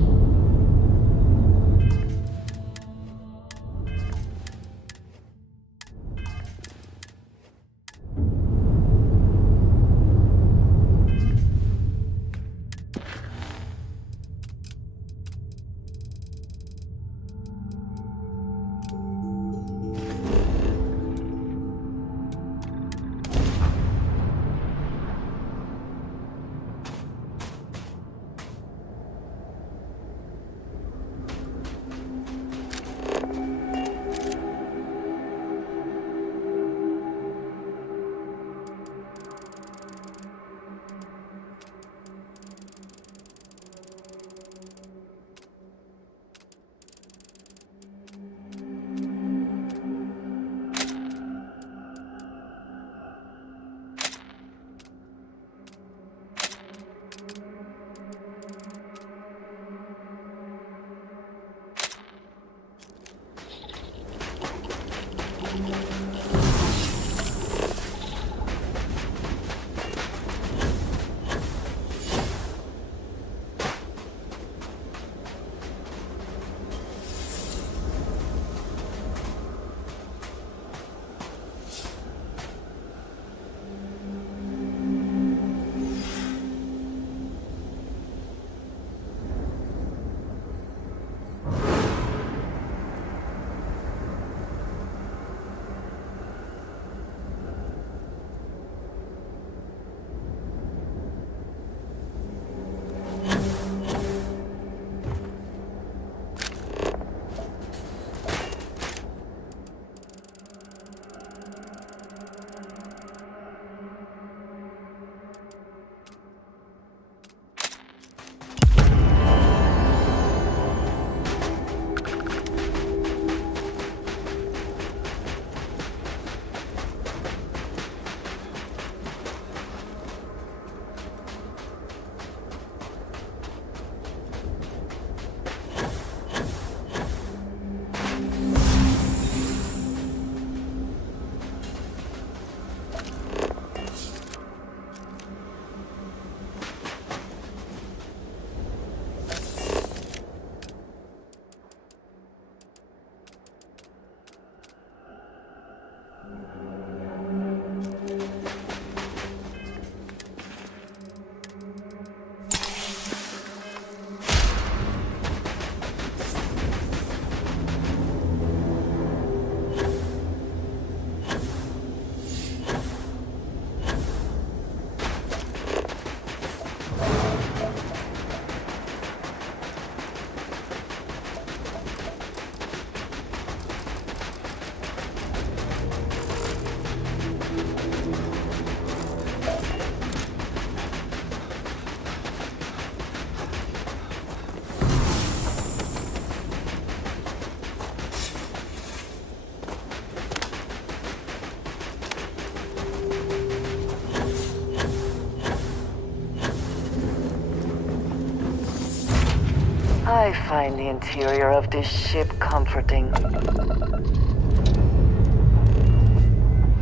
I find the interior of this ship comforting.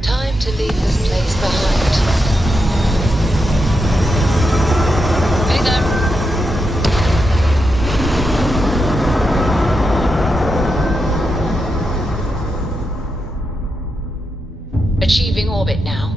Time to leave this place behind. Hey there. Achieving orbit now.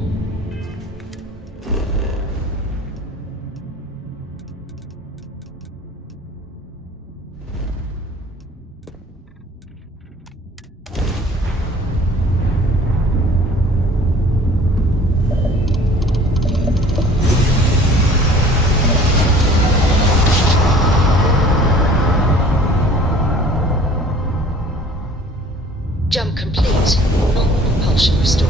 Jump complete. Normal propulsion restored.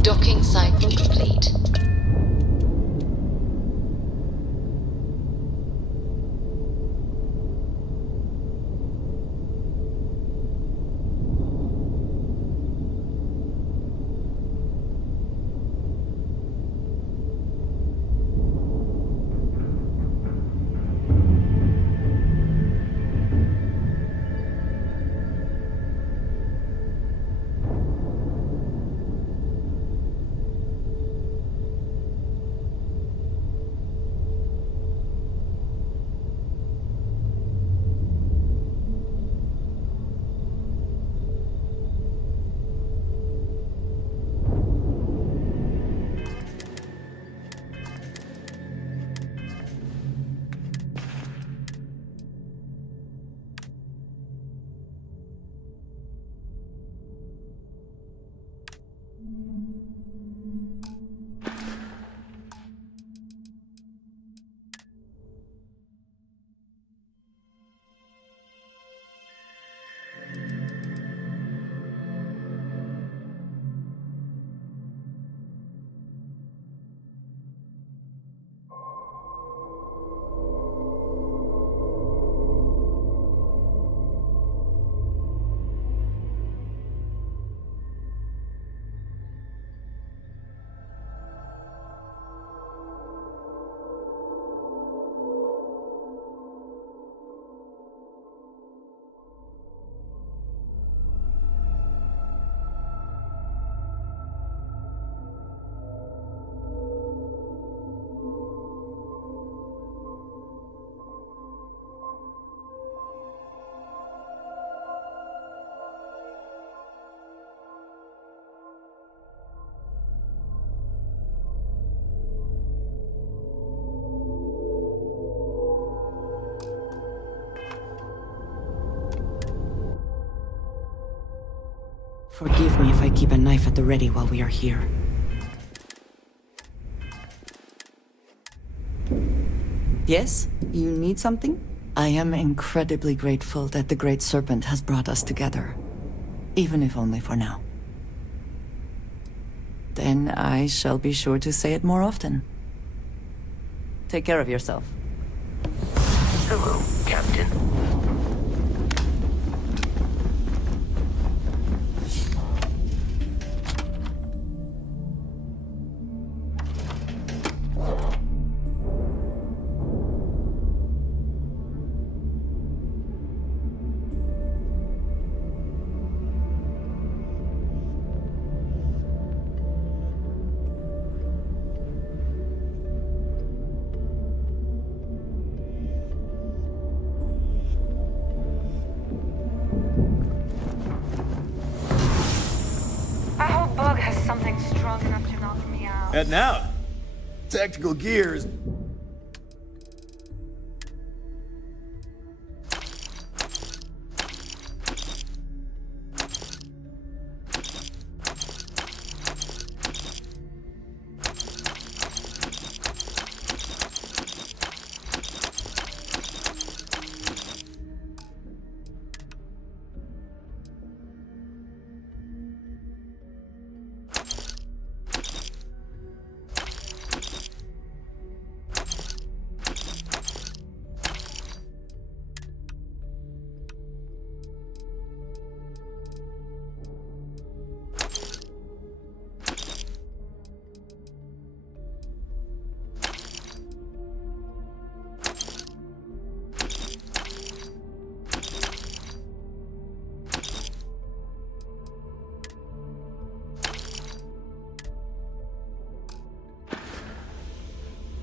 Docking cycle complete. Forgive me if I keep a knife at the ready while we are here. Yes? You need something? I am incredibly grateful that the Great Serpent has brought us together. Even if only for now. Then I shall be sure to say it more often. Take care of yourself. Hello, Captain. Heading out. Tactical gears.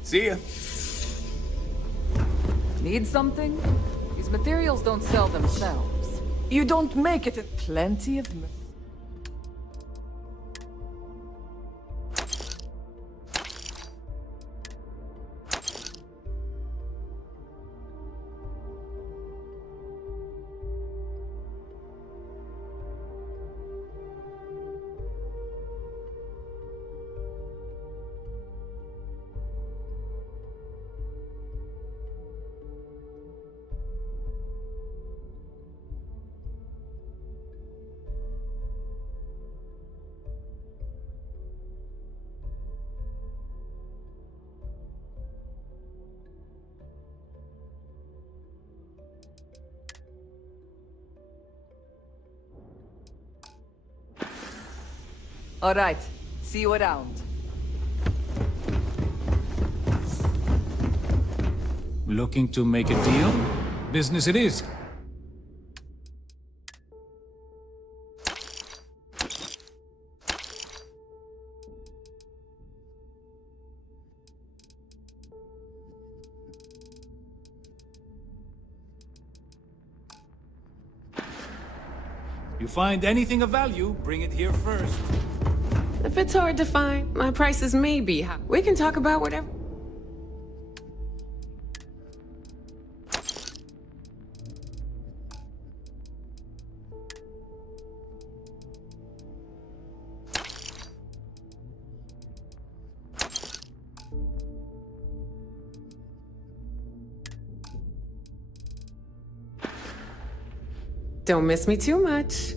See ya. Need something? These materials don't sell themselves. You don't make it at plenty of... All right. See you around. Looking to make a deal? Business it is. You find anything of value, bring it here first. If it's hard to find, my prices may be high. We can talk about whatever. Don't miss me too much.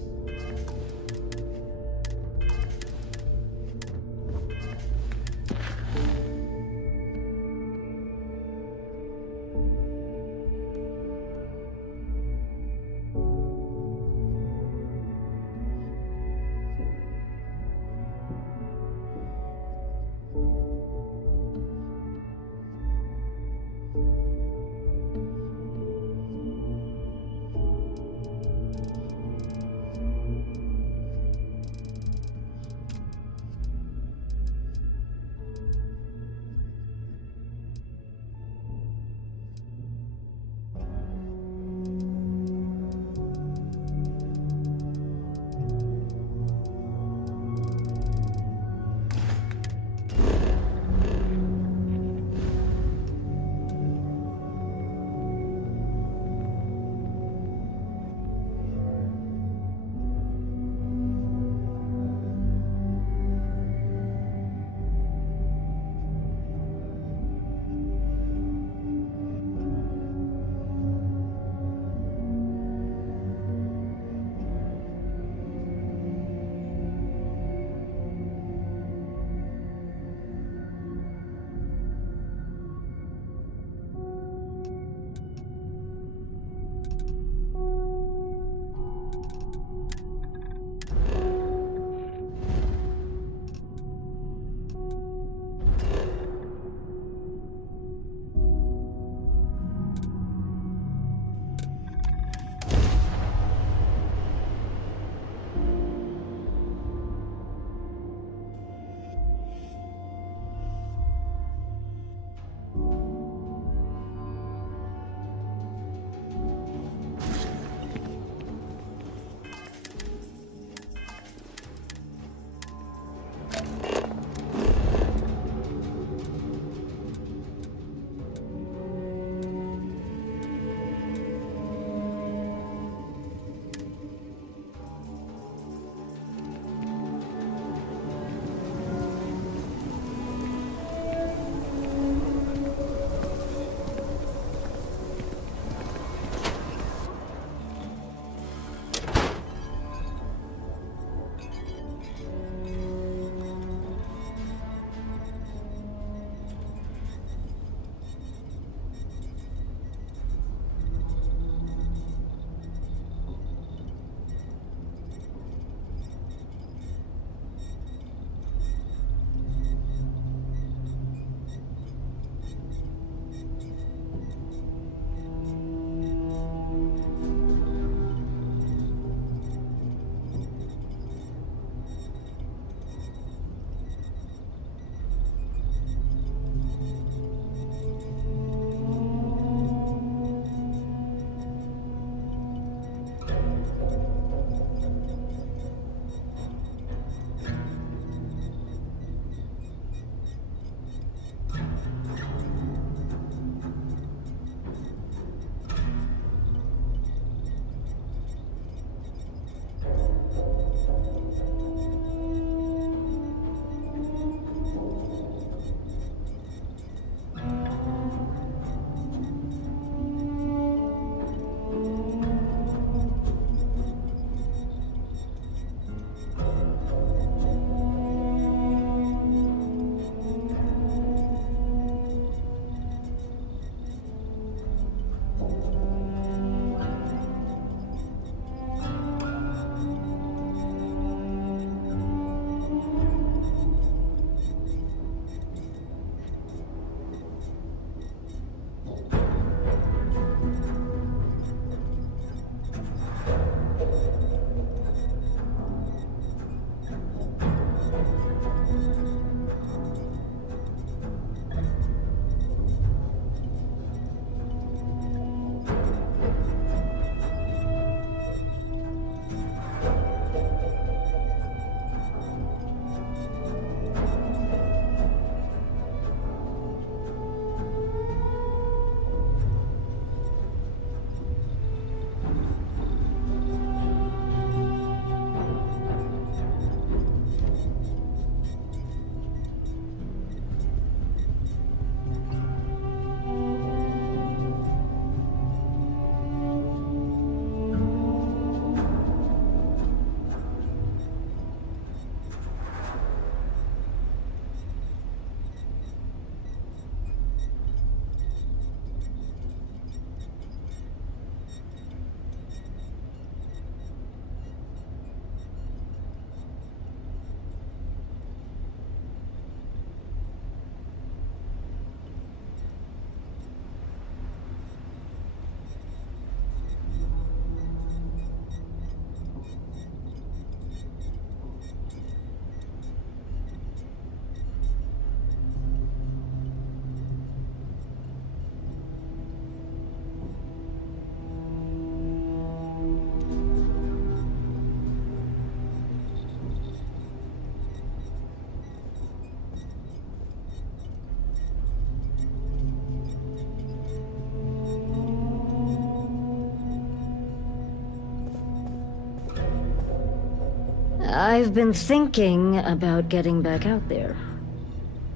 I've been thinking about getting back out there.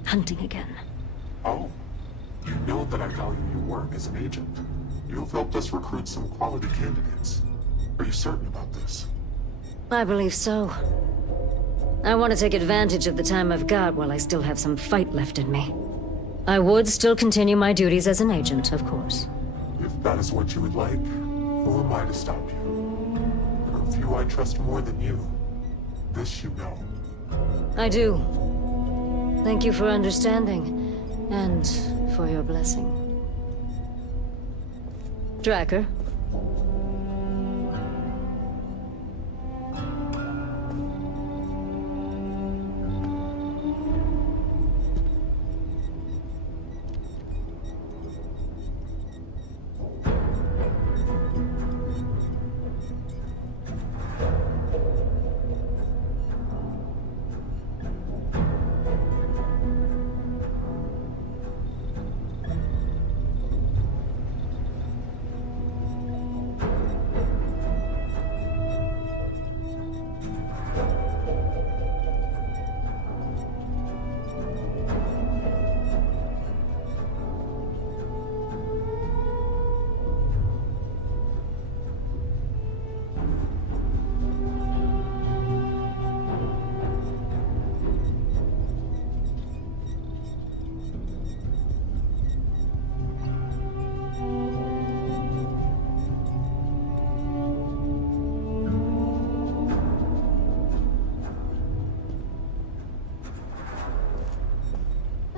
Hunting again. Oh. You know that I value your work as an agent. You've helped us recruit some quality candidates. Are you certain about this? I believe so. I want to take advantage of the time I've got while I still have some fight left in me. I would still continue my duties as an agent, of course. If that is what you would like, who am I to stop you? There are few I trust more than you. This you know. I do. Thank you for understanding, and for your blessing. Dracker.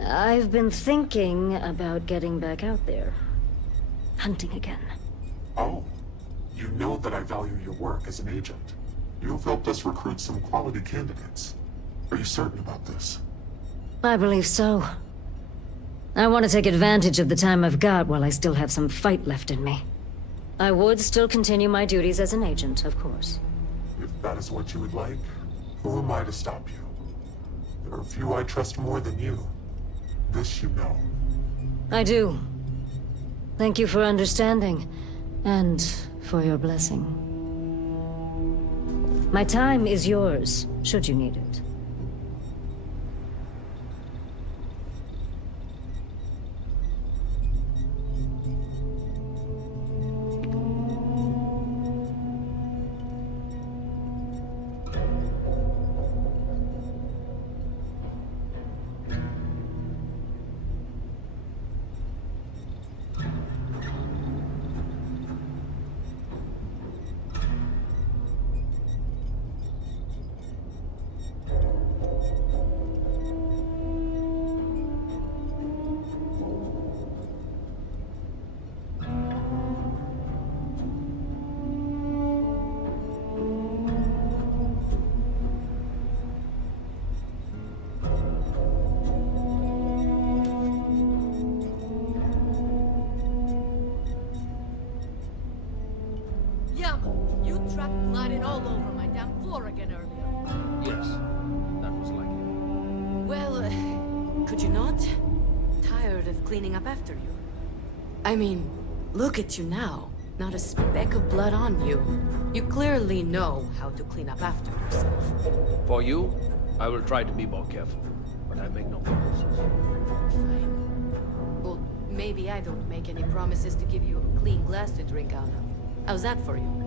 I've been thinking about getting back out there. Hunting again. Oh. You know that I value your work as an agent. You've helped us recruit some quality candidates. Are you certain about this? I believe so. I want to take advantage of the time I've got while I still have some fight left in me. I would still continue my duties as an agent, of course. If that is what you would like, who am I to stop you? There are few I trust more than you. This you know. I do. Thank you for understanding, and for your blessing. My time is yours, should you need it. You trapped blood all over my damn floor again earlier. Yes, that was like it. Well, could you not? Tired of cleaning up after you. I mean, look at you now. Not a speck of blood on you. You clearly know how to clean up after yourself. For you, I will try to be more careful, but I make no promises. Fine. Well, maybe I don't make any promises to give you a clean glass to drink out of. How's that for you?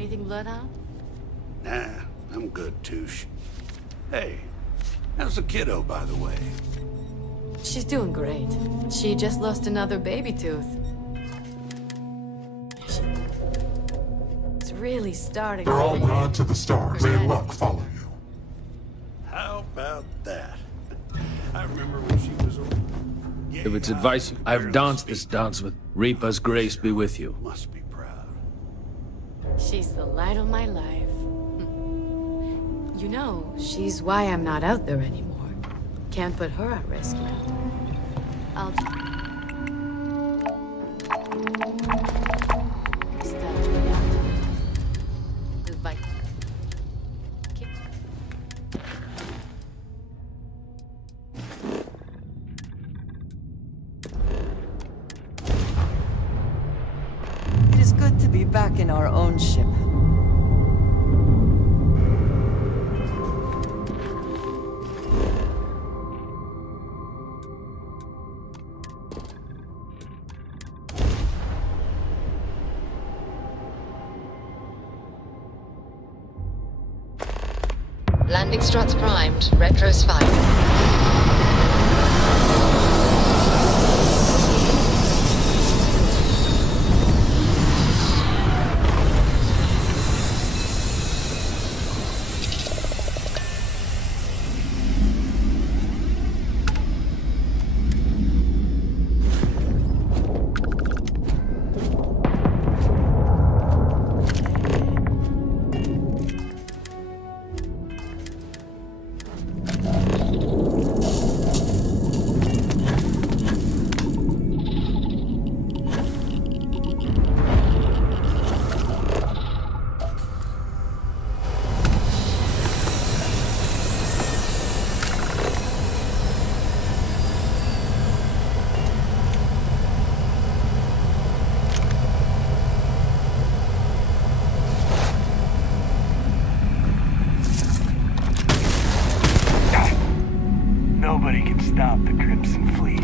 Anything, Bloodhound? Nah, I'm good, Touche. Hey, how's the kiddo, by the way? She's doing great. She just lost another baby tooth. It's really starting. They're all nod to the stars. May luck follow you. How about that? I remember when she was old. If it's advice, I've danced this dance with Reaper's grace be with you. Must be proud. She's the light of my life. You know, she's why I'm not out there anymore. Can't put her at risk, you know. I'll... It is good to be back in our own ship. Landing struts primed. Retros fired. Nobody can stop the Crimson Fleet.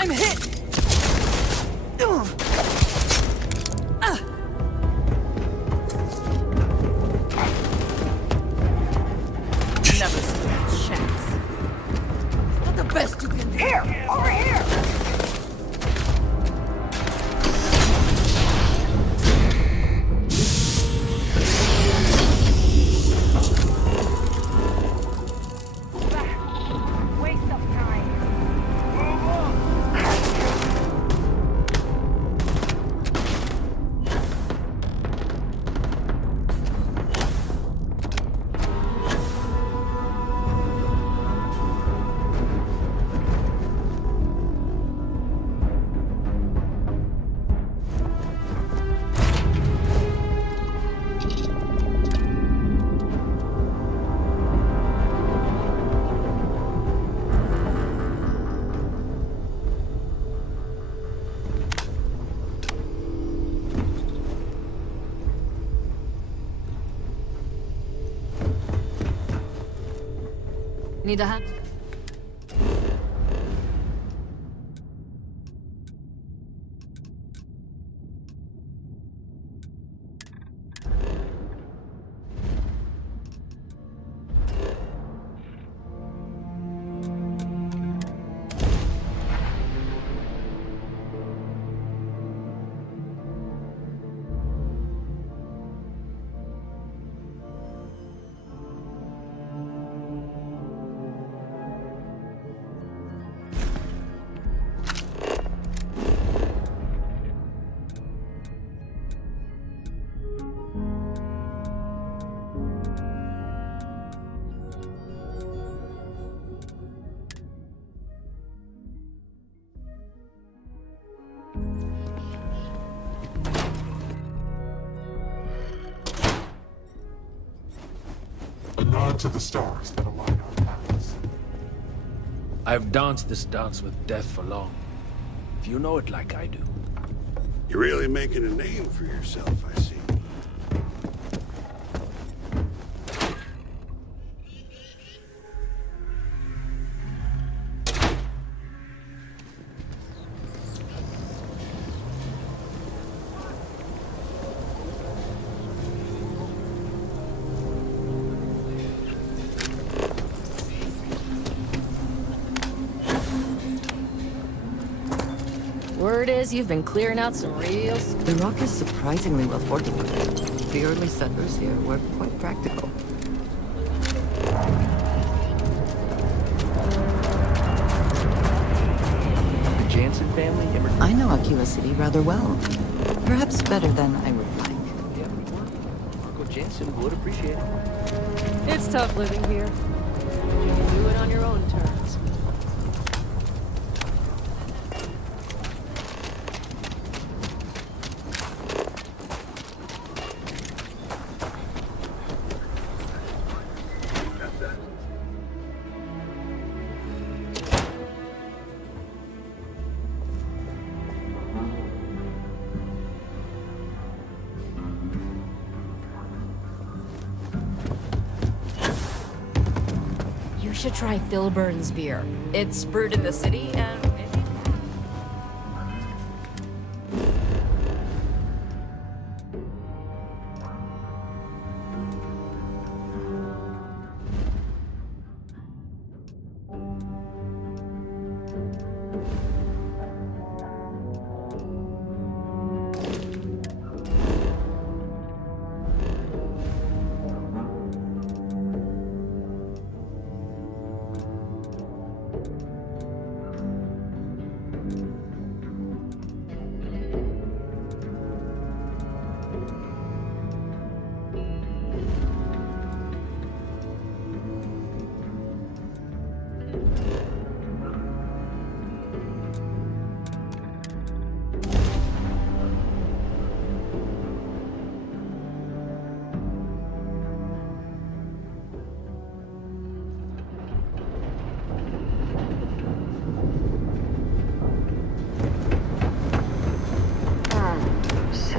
I'm hit! Never stood a chance. Not the best you can do. Here! Over here! Waste of time. Need a hand? and to the stars that align our paths. I've danced this dance with death for long. If you know it like I do. You're really making a name for yourself, I see. Word is you've been clearing out some real... The rock is surprisingly well fortified. The early settlers here were quite practical. The Jansen family ever... I know Aquila City rather well. Perhaps better than I would like. Uncle Jansen would appreciate it. It's tough living here. You can do it on your own terms. You should try Phil Burns beer. It's brewed in the city and...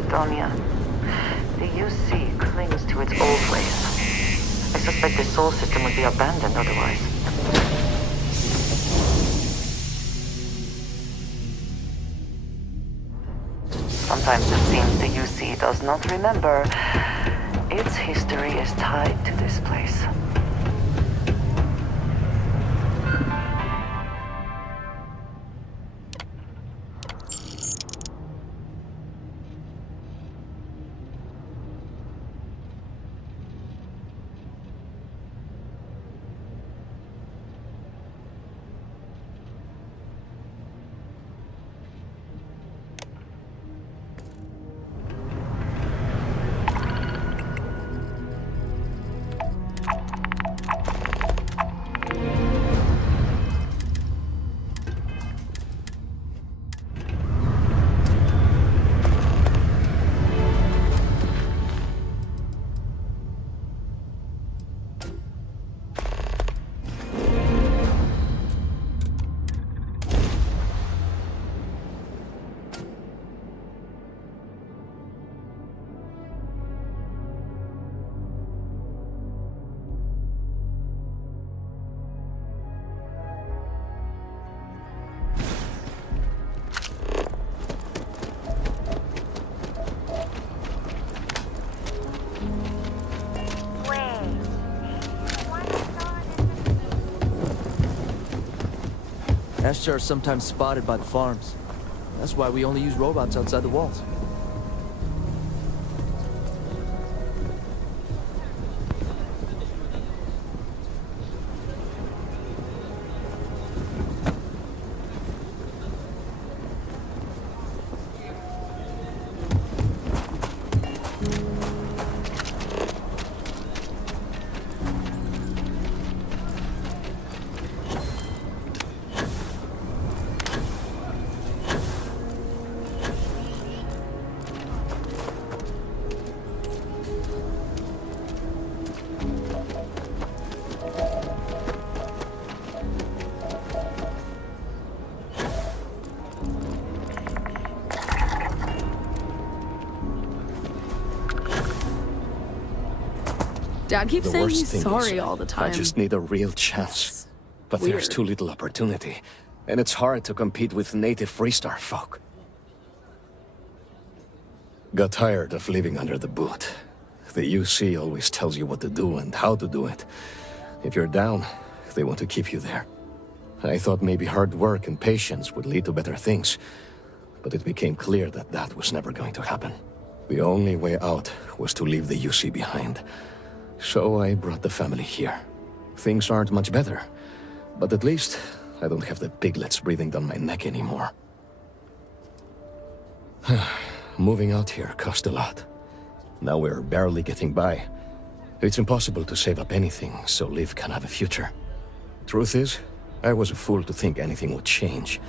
Sidonia. The UC clings to its old ways. I suspect the soul system would be abandoned otherwise. Sometimes it seems the UC does not remember. Its history is tied to this place. Ashtar are sometimes spotted by the farms. That's why we only use robots outside the walls. Dad keeps The saying worst he's thing sorry is, all the time. I just need a real chance. But there's Weird. too little opportunity. And it's hard to compete with native Freestar folk. Got tired of living under the boot. The UC always tells you what to do and how to do it. If you're down, they want to keep you there. I thought maybe hard work and patience would lead to better things. But it became clear that that was never going to happen. The only way out was to leave the UC behind. So I brought the family here. Things aren't much better. But at least I don't have the piglets breathing down my neck anymore. Moving out here cost a lot. Now we're barely getting by. It's impossible to save up anything so Liv can have a future. Truth is, I was a fool to think anything would change.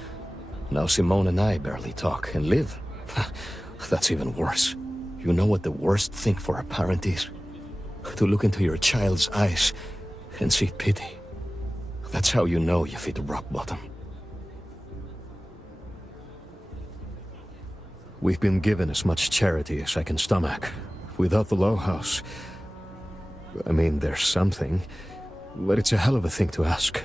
Now Simone and I barely talk, and Liv, that's even worse. You know what the worst thing for a parent is? To look into your child's eyes and see pity. That's how you know you've hit rock bottom. We've been given as much charity as I can stomach. Without the Low House, I mean, there's something, but it's a hell of a thing to ask.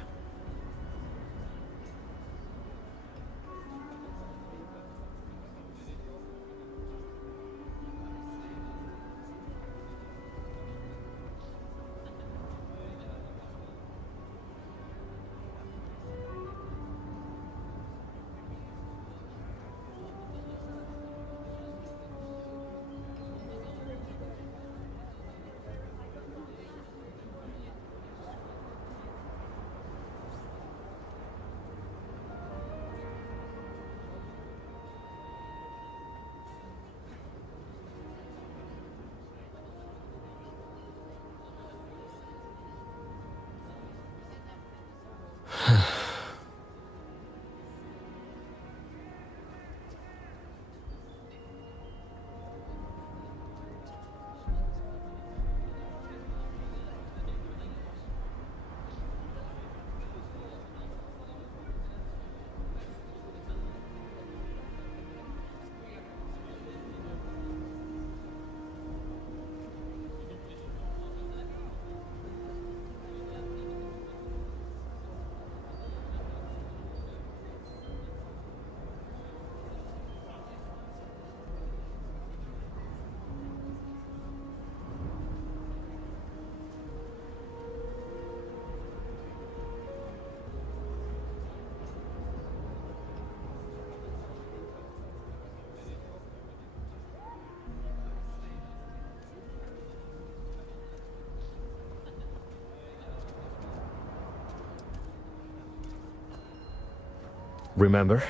Remember?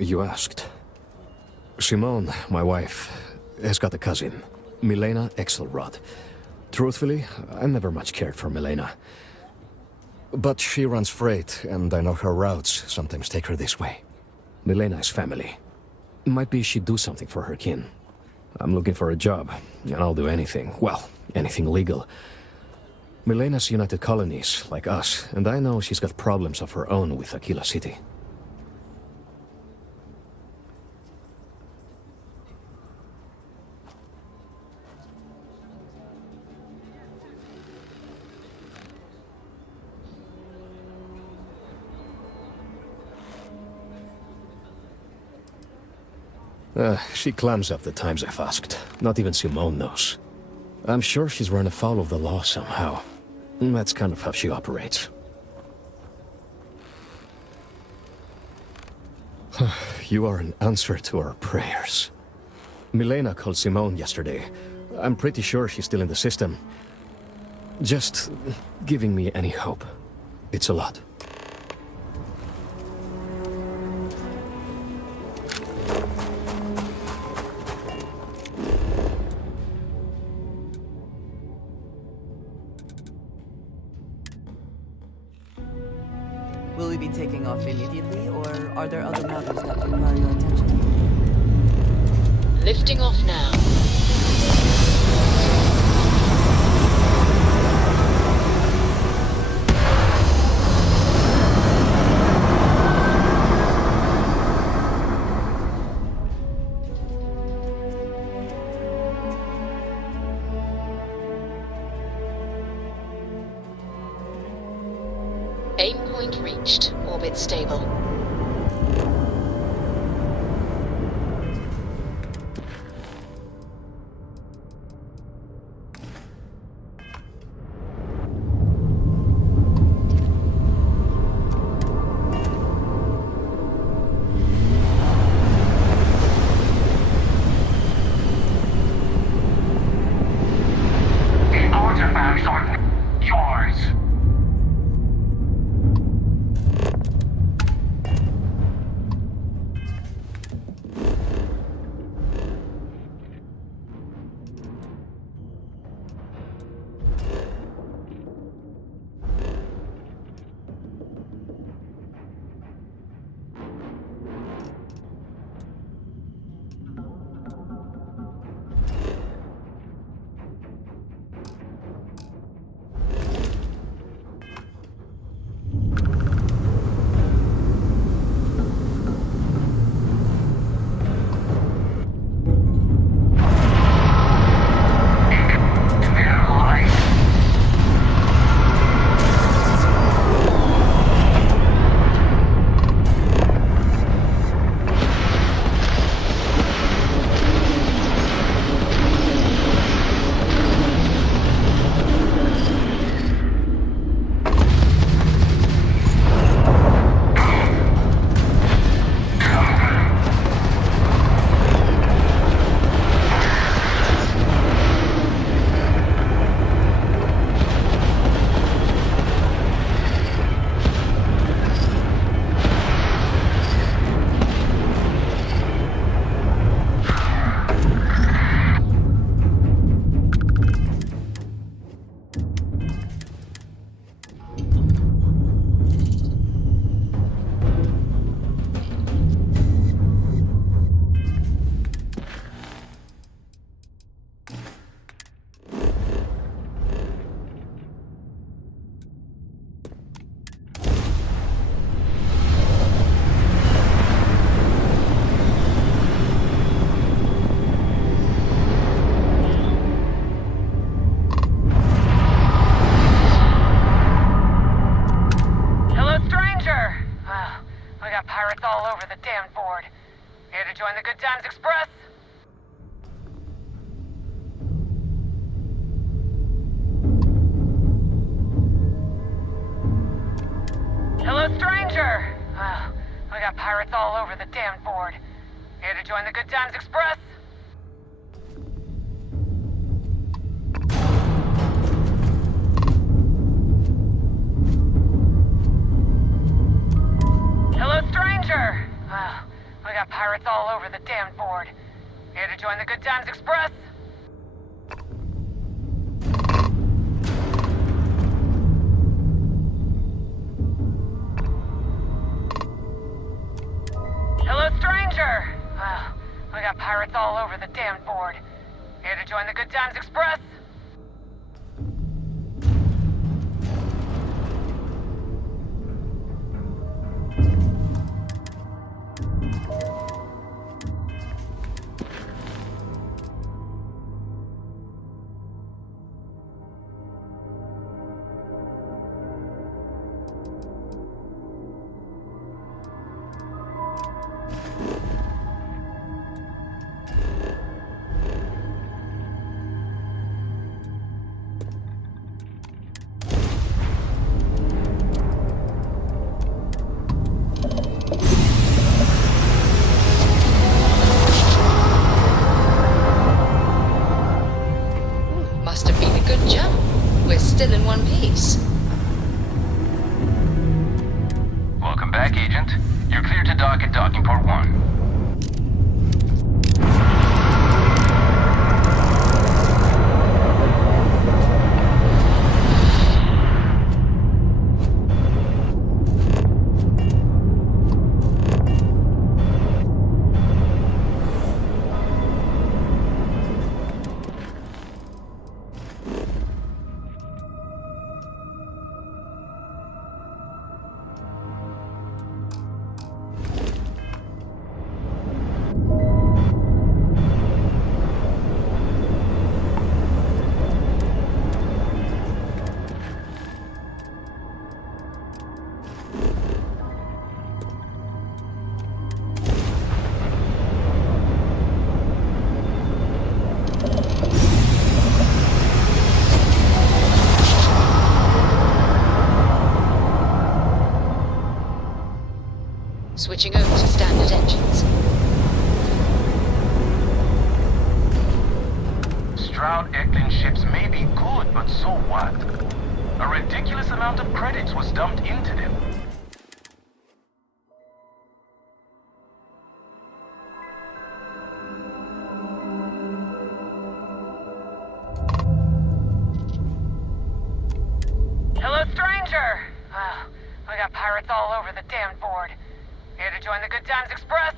You asked. Simone, my wife, has got a cousin, Milena Axelrod. Truthfully, I never much cared for Milena. But she runs freight, and I know her routes sometimes take her this way. Milena is family. Might be she'd do something for her kin. I'm looking for a job, and I'll do anything. Well, anything legal. Milena's United Colonies, like us, and I know she's got problems of her own with Aquila City. She clams up the times I've asked. Not even Simone knows. I'm sure she's run afoul of the law somehow. That's kind of how she operates. You are an answer to our prayers. Milena called Simone yesterday. I'm pretty sure she's still in the system. Just giving me any hope. It's a lot. Will we be taking off immediately, or are there other matters that require your attention? Lifting off now. point reached. Orbit stable. Artifacts are yours. Pirates all over the damn board. Here to join the Good Times Express? Hello, stranger! We got pirates all over the damn board. Here to join the Good Times Express? Hello, stranger! We got pirates all over the damn board. Here to join the Good Times Express? Hello, stranger! We got pirates all over the damn board. Here to join the Good Times Express? Must have been a good jump. We're still in one piece. Welcome back, Agent. You're clear to dock at docking port 1. switching over to standard engines. Stroud-Eklund ships may be good, but so what? A ridiculous amount of credits was dumped into them. Hello, stranger! Well, we got pirates all over the damn board. Here to join the Good Times Express?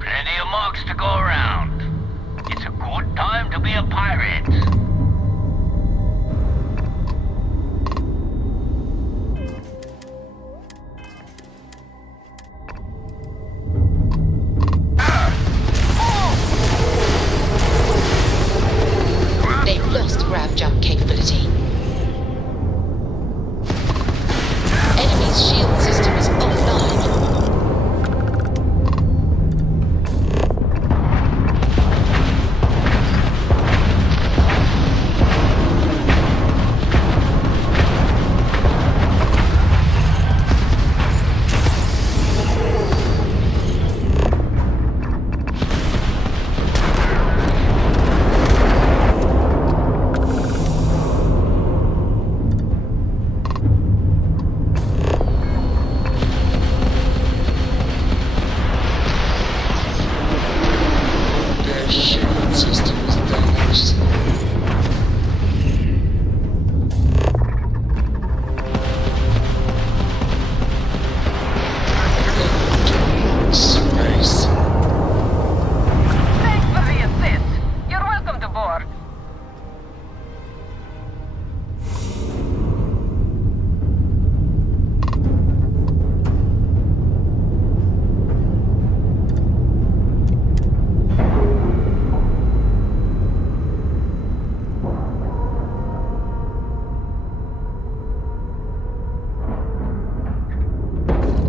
Plenty of marks to go around. It's a good time to be a pirate. They've lost grav jump capability. Enemy's shield system is offline.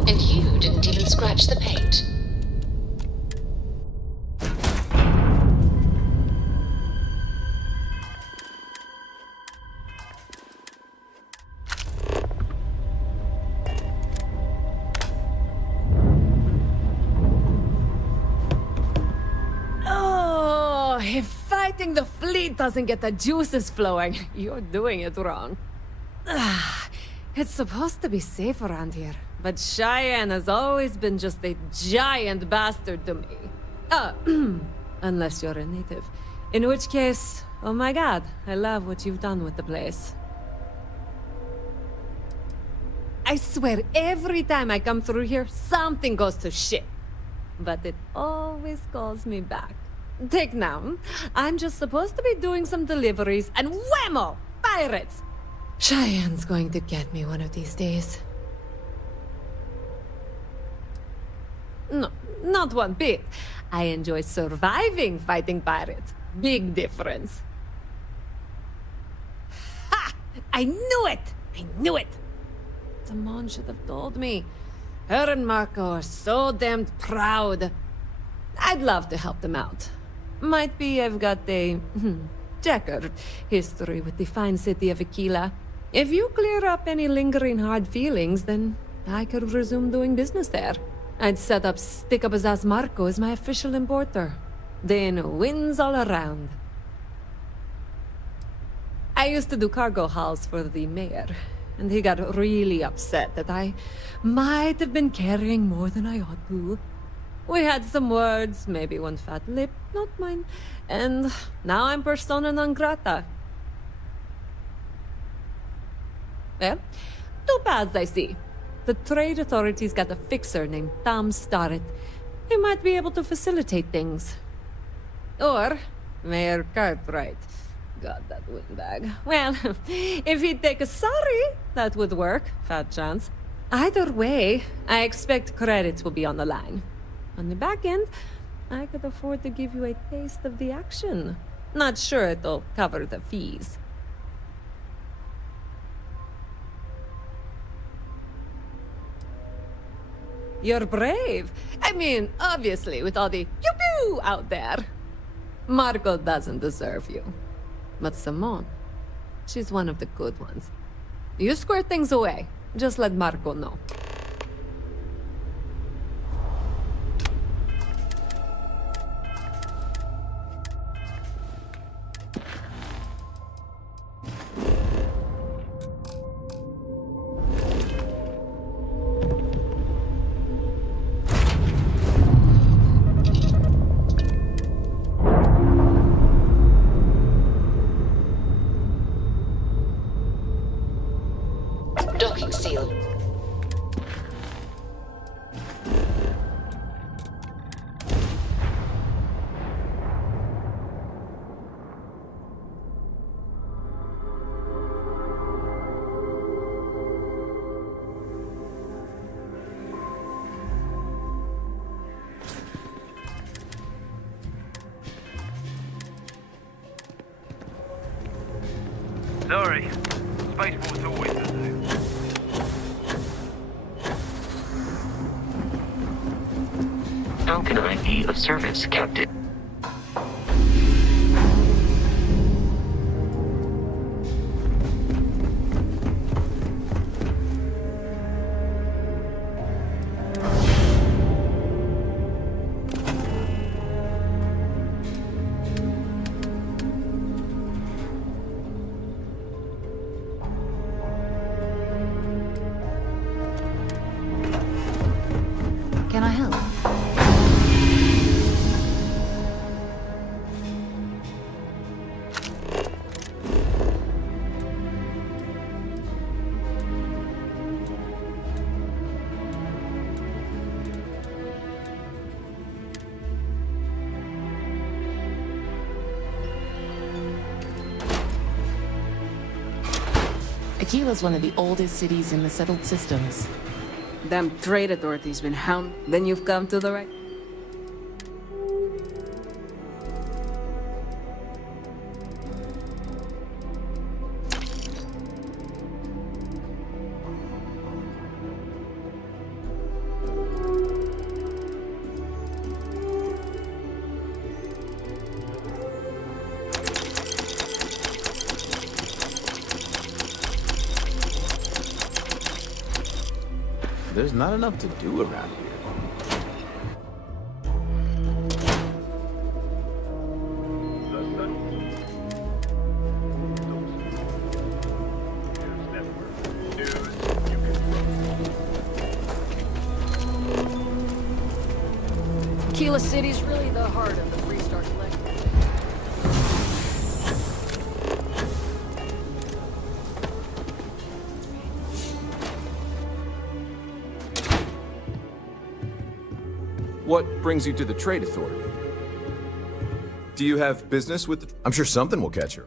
And you didn't even scratch the paint. Oh, if fighting the fleet doesn't get the juices flowing, you're doing it wrong. It's supposed to be safe around here, but Cheyenne has always been just a giant bastard to me. Unless you're a native. In which case, oh my god, I love what you've done with the place. I swear, every time I come through here, something goes to shit. But it always calls me back. Take now, I'm just supposed to be doing some deliveries, and whammo! Pirates! Cheyenne's going to get me one of these days. No, not one bit. I enjoy surviving fighting pirates. Big difference. Ha! I knew it! I knew it! Simone should have told me. Her and Marco are so damned proud. I'd love to help them out. Might be I've got a checkered history with the fine city of Aquila. If you clear up any lingering hard feelings, then I could resume doing business there. I'd set up Stick-Up-His-Ass Marco as my official importer. Then wins all around. I used to do cargo hauls for the mayor, and he got really upset that I might have been carrying more than I ought to. We had some words, maybe one fat lip, not mine, and now I'm persona non grata. Well, two paths I see. The trade authorities got a fixer named Tom Starrett. He might be able to facilitate things. Or Mayor Cartwright. God, that windbag. Well, if he'd take a sorry, that would work. Fat chance. Either way, I expect credits will be on the line. On the back end, I could afford to give you a taste of the action. Not sure it'll cover the fees. You're brave. I mean, obviously, with all the pew-pew out there. Marco doesn't deserve you. But Simone, she's one of the good ones. You square things away. Just let Marco know. Docking seal. Sorry. Spaceport's always the same. How can I be of service, Captain? Can I help? Aquila's one of the oldest cities in the settled systems. Them trade authorities been hound. Then you've come to the right. There's not enough to do around here. Aquila City's really the heart of the Freestar Collective. What brings you to the Trade Authority? Do you have business with the... I'm sure something will catch her.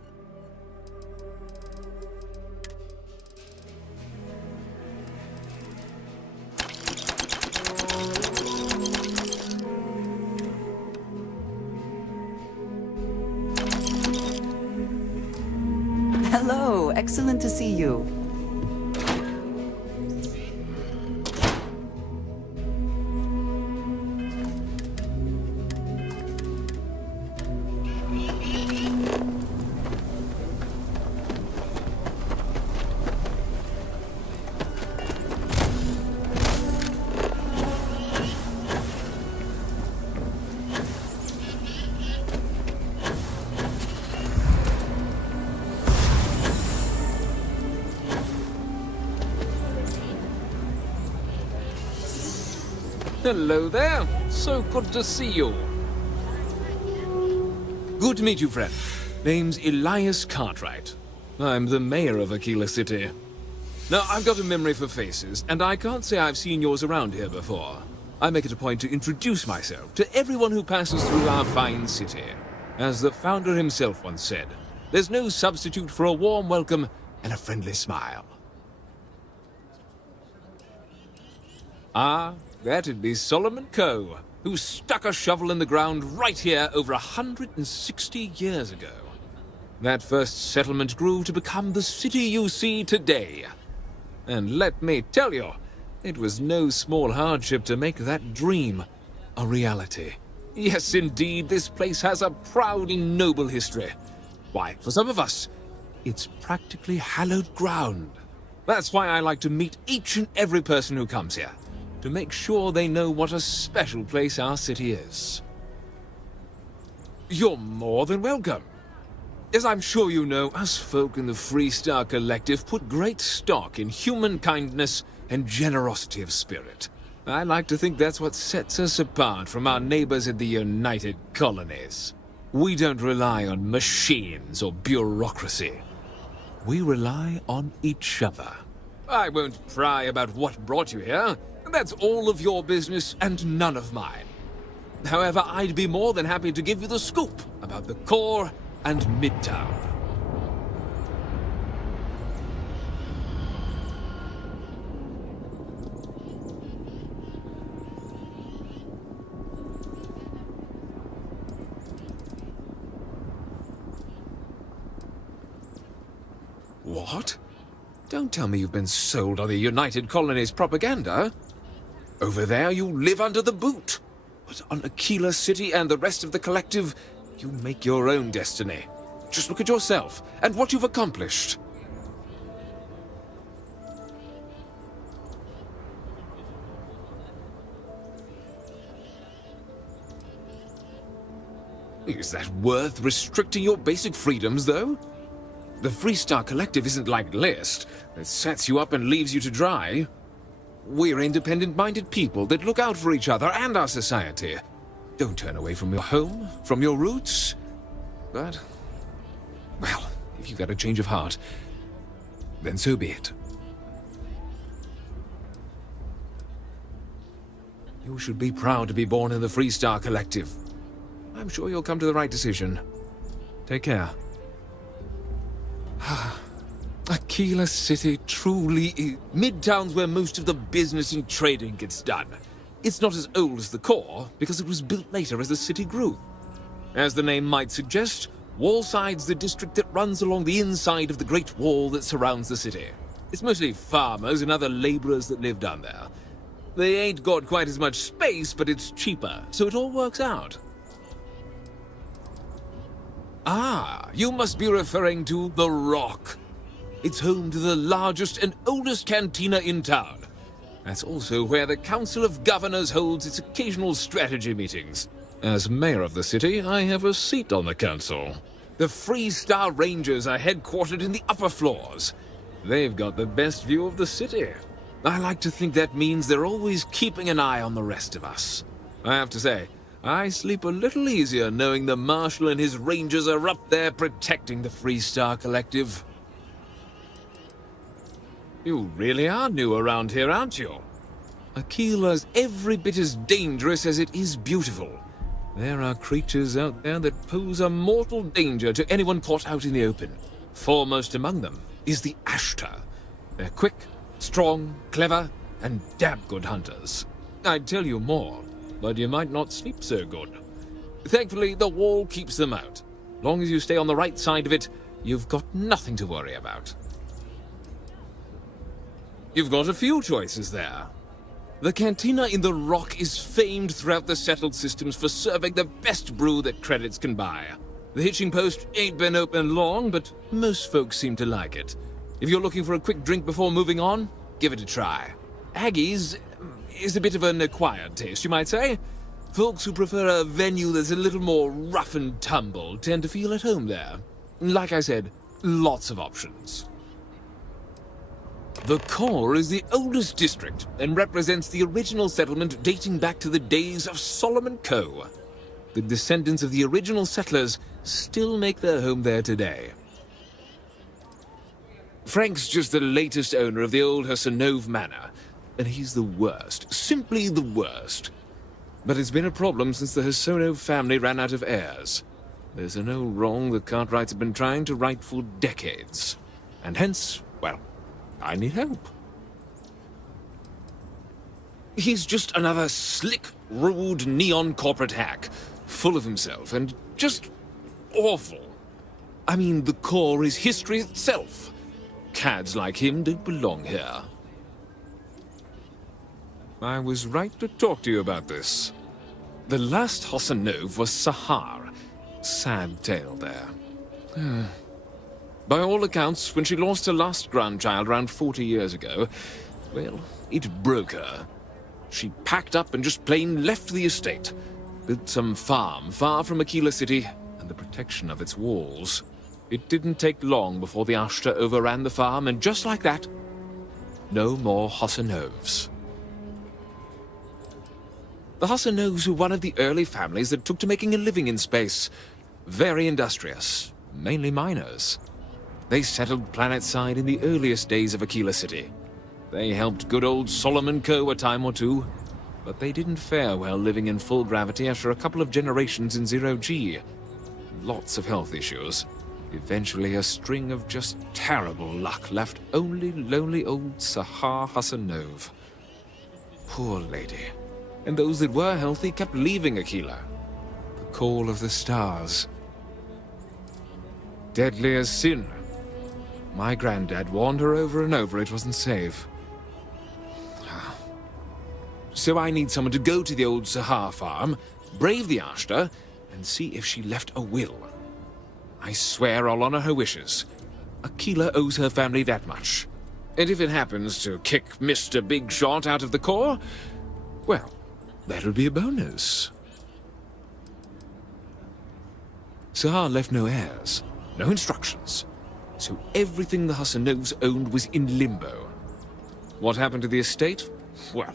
Hello, excellent to see you. Hello there. So good to see you. Good to meet you, friend. Name's Elias Cartwright. I'm the mayor of Aquila City. Now, I've got a memory for faces, and I can't say I've seen yours around here before. I make it a point to introduce myself to everyone who passes through our fine city. As the founder himself once said, there's no substitute for a warm welcome and a friendly smile. Ah, that'd be Solomon Coe, who stuck a shovel in the ground right here over 160 years ago. That first settlement grew to become the city you see today. And let me tell you, it was no small hardship to make that dream a reality. Yes, indeed, this place has a proud and noble history. Why, for some of us, it's practically hallowed ground. That's why I like to meet each and every person who comes here, to make sure they know what a special place our city is. You're more than welcome. As I'm sure you know, us folk in the Freestar Collective put great stock in human kindness and generosity of spirit. I like to think that's what sets us apart from our neighbors in the United Colonies. We don't rely on machines or bureaucracy. We rely on each other. I won't pry about what brought you here. That's all of your business and none of mine. However, I'd be more than happy to give you the scoop about the core and Midtown. What? Don't tell me you've been sold on the United Colonies propaganda. Over there, you live under the boot. But on Aquila City and the rest of the Collective, you make your own destiny. Just look at yourself and what you've accomplished. Is that worth restricting your basic freedoms, though? The Freestar Collective isn't like List, that sets you up and leaves you to dry. We're independent-minded people that look out for each other and our society. Don't turn away from your home, from your roots. But, well, if you've got a change of heart, then so be it. You should be proud to be born in the Freestar Collective. I'm sure you'll come to the right decision. Take care. Aquila City truly is. Midtown's where most of the business and trading gets done. It's not as old as the core, because it was built later as the city grew. As the name might suggest, Wallside's the district that runs along the inside of the Great Wall that surrounds the city. It's mostly farmers and other laborers that live down there. They ain't got quite as much space, but it's cheaper, so it all works out. Ah, you must be referring to The Rock. It's home to the largest and oldest cantina in town. That's also where the Council of Governors holds its occasional strategy meetings. As mayor of the city, I have a seat on the council. The Freestar Rangers are headquartered in the upper floors. They've got the best view of the city. I like to think that means they're always keeping an eye on the rest of us. I have to say, I sleep a little easier knowing the Marshal and his Rangers are up there protecting the Freestar Collective. You really are new around here, aren't you? Aquila's every bit as dangerous as it is beautiful. There are creatures out there that pose a mortal danger to anyone caught out in the open. Foremost among them is the Ashtar. They're quick, strong, clever, and damn good hunters. I'd tell you more, but you might not sleep so good. Thankfully, the wall keeps them out. Long as you stay on the right side of it, you've got nothing to worry about. You've got a few choices there. The cantina in the Rock is famed throughout the settled systems for serving the best brew that credits can buy. The hitching post ain't been open long, but most folks seem to like it. If you're looking for a quick drink before moving on, give it a try. Aggie's is a bit of an acquired taste, you might say. Folks who prefer a venue that's a little more rough and tumble tend to feel at home there. Like I said, lots of options. The core is the oldest district and represents the original settlement dating back to the days of Solomon Coe. The descendants of the original settlers still make their home there today. Frank's just the latest owner of the old Hassanove Manor, and he's the worst, simply the worst. But it's been a problem since the Hassanove family ran out of heirs. There's an old wrong the Cartwrights have been trying to right for decades. And hence, well, I need help. He's just another slick, rude, neon corporate hack, full of himself and just awful. I mean, the core is history itself. Cads like him don't belong here. I was right to talk to you about this. The last Hassanove was Sahar. Sad tale there. By all accounts, when she lost her last grandchild around 40 years ago, well, it broke her. She packed up and just plain left the estate. Built some farm far from Aquila City and the protection of its walls. It didn't take long before the Ashta overran the farm, and just like that, no more Hassanovs. The Hassanovs were one of the early families that took to making a living in space. Very industrious, mainly miners. They settled planetside in the earliest days of Aquila City. They helped good old Solomon Co. a time or two, but they didn't fare well living in full gravity after a couple of generations in zero-G. Lots of health issues. Eventually, a string of just terrible luck left only lonely old Sahar Hassanov. Poor lady. And those that were healthy kept leaving Aquila. The call of the stars. Deadly as sin. My granddad warned her over and over it wasn't safe. So I need someone to go to the old Sahar farm, brave the Ashta, and see if she left a will. I swear I'll honor her wishes. Aquila owes her family that much. And if it happens to kick Mr. Big Shot out of the Corps, well, that'll be a bonus. Sahar left no heirs, no instructions, so everything the Hassanovs owned was in limbo. What happened to the estate? Well,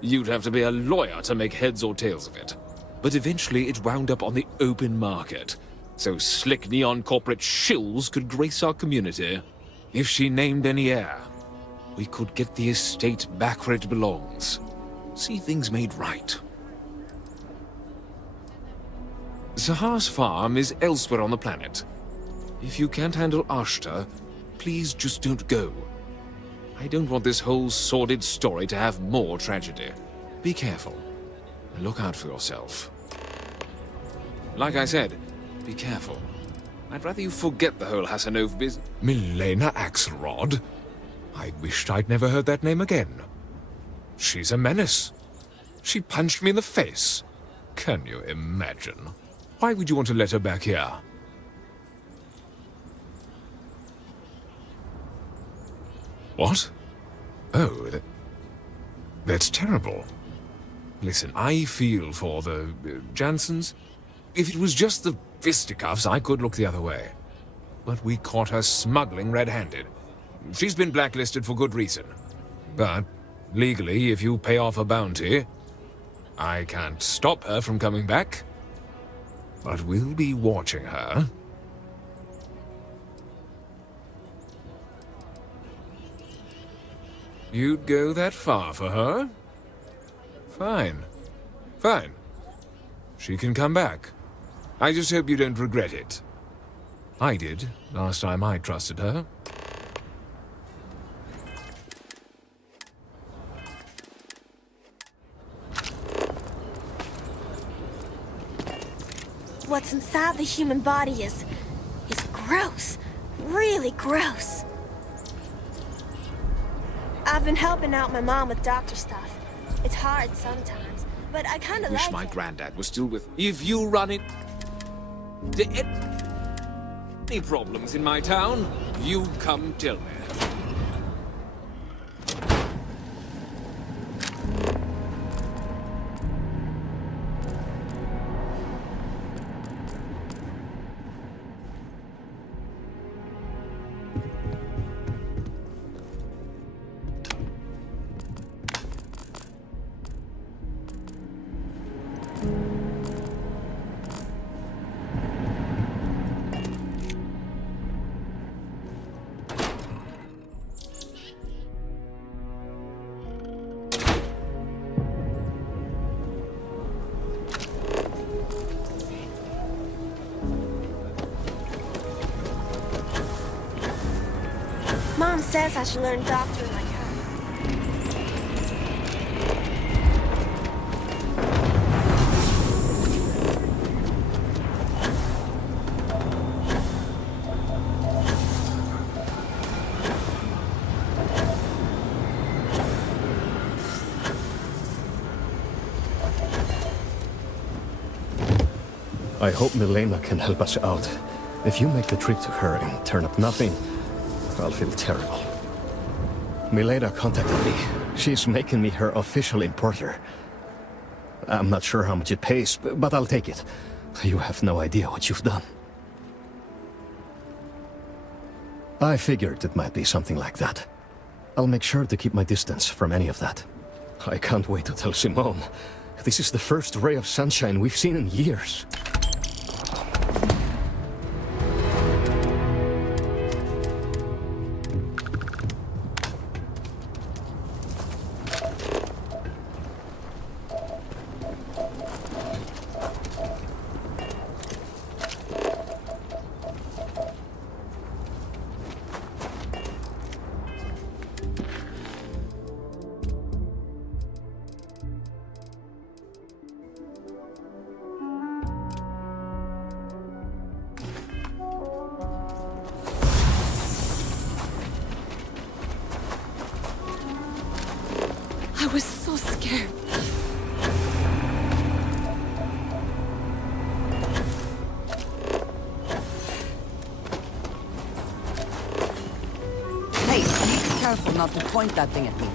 you'd have to be a lawyer to make heads or tails of it. But eventually it wound up on the open market, so slick neon corporate shills could grace our community. If she named any heir, we could get the estate back where it belongs. See things made right. Sahar's farm is elsewhere on the planet. If you can't handle Ashta, please just don't go. I don't want this whole sordid story to have more tragedy. Be careful, and look out for yourself. Like I said, be careful. I'd rather you forget the whole Hassanov business. Milena Axelrod? I wished I'd never heard that name again. She's a menace. She punched me in the face. Can you imagine? Why would you want to let her back here? What? Oh, that's terrible. Listen, I feel for the Jansons. If it was just the fisticuffs, I could look the other way. But we caught her smuggling red-handed. She's been blacklisted for good reason. But, legally, if you pay off a bounty, I can't stop her from coming back. But we'll be watching her. You'd go that far for her? Fine. Fine. She can come back. I just hope you don't regret it. I did, last time I trusted her. What's inside the human body is gross. Really gross. I've been helping out my mom with doctor stuff. It's hard sometimes, but I kind of like Wish my granddad was still with. If you run it. Any problems in my town, you come tell me. Mom says I should learn doctoring like her. I hope Milena can help us out. If you make the trip to her and turn up nothing, I'll feel terrible. Milena contacted me. She's making me her official importer. I'm not sure how much it pays, but I'll take it. You have no idea what you've done. I figured it might be something like that. I'll make sure to keep my distance from any of that. I can't wait to tell Simone. This is the first ray of sunshine we've seen in years. I was so scared. Hey, be careful not to point that thing at me.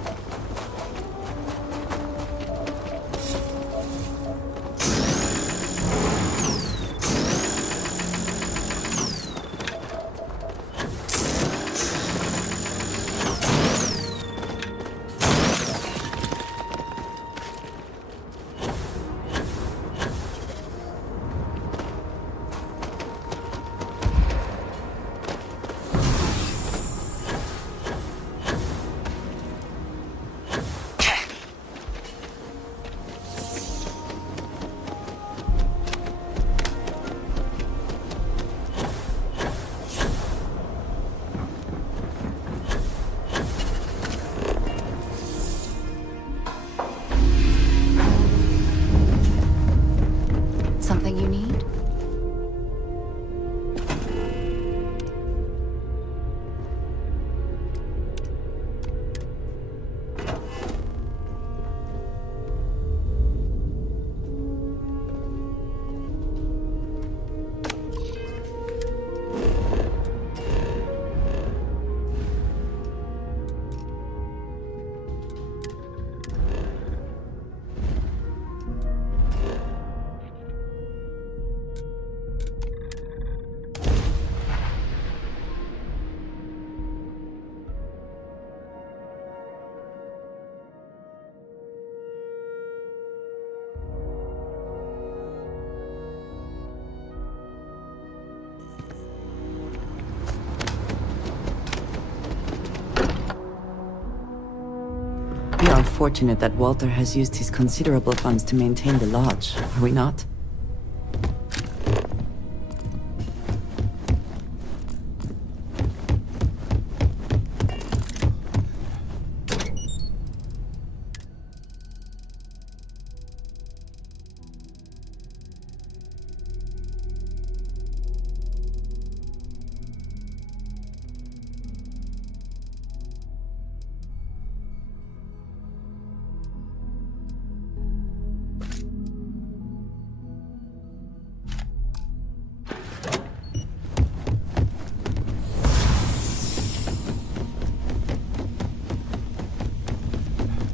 Something you need? We are fortunate that Walter has used his considerable funds to maintain the lodge, are we not?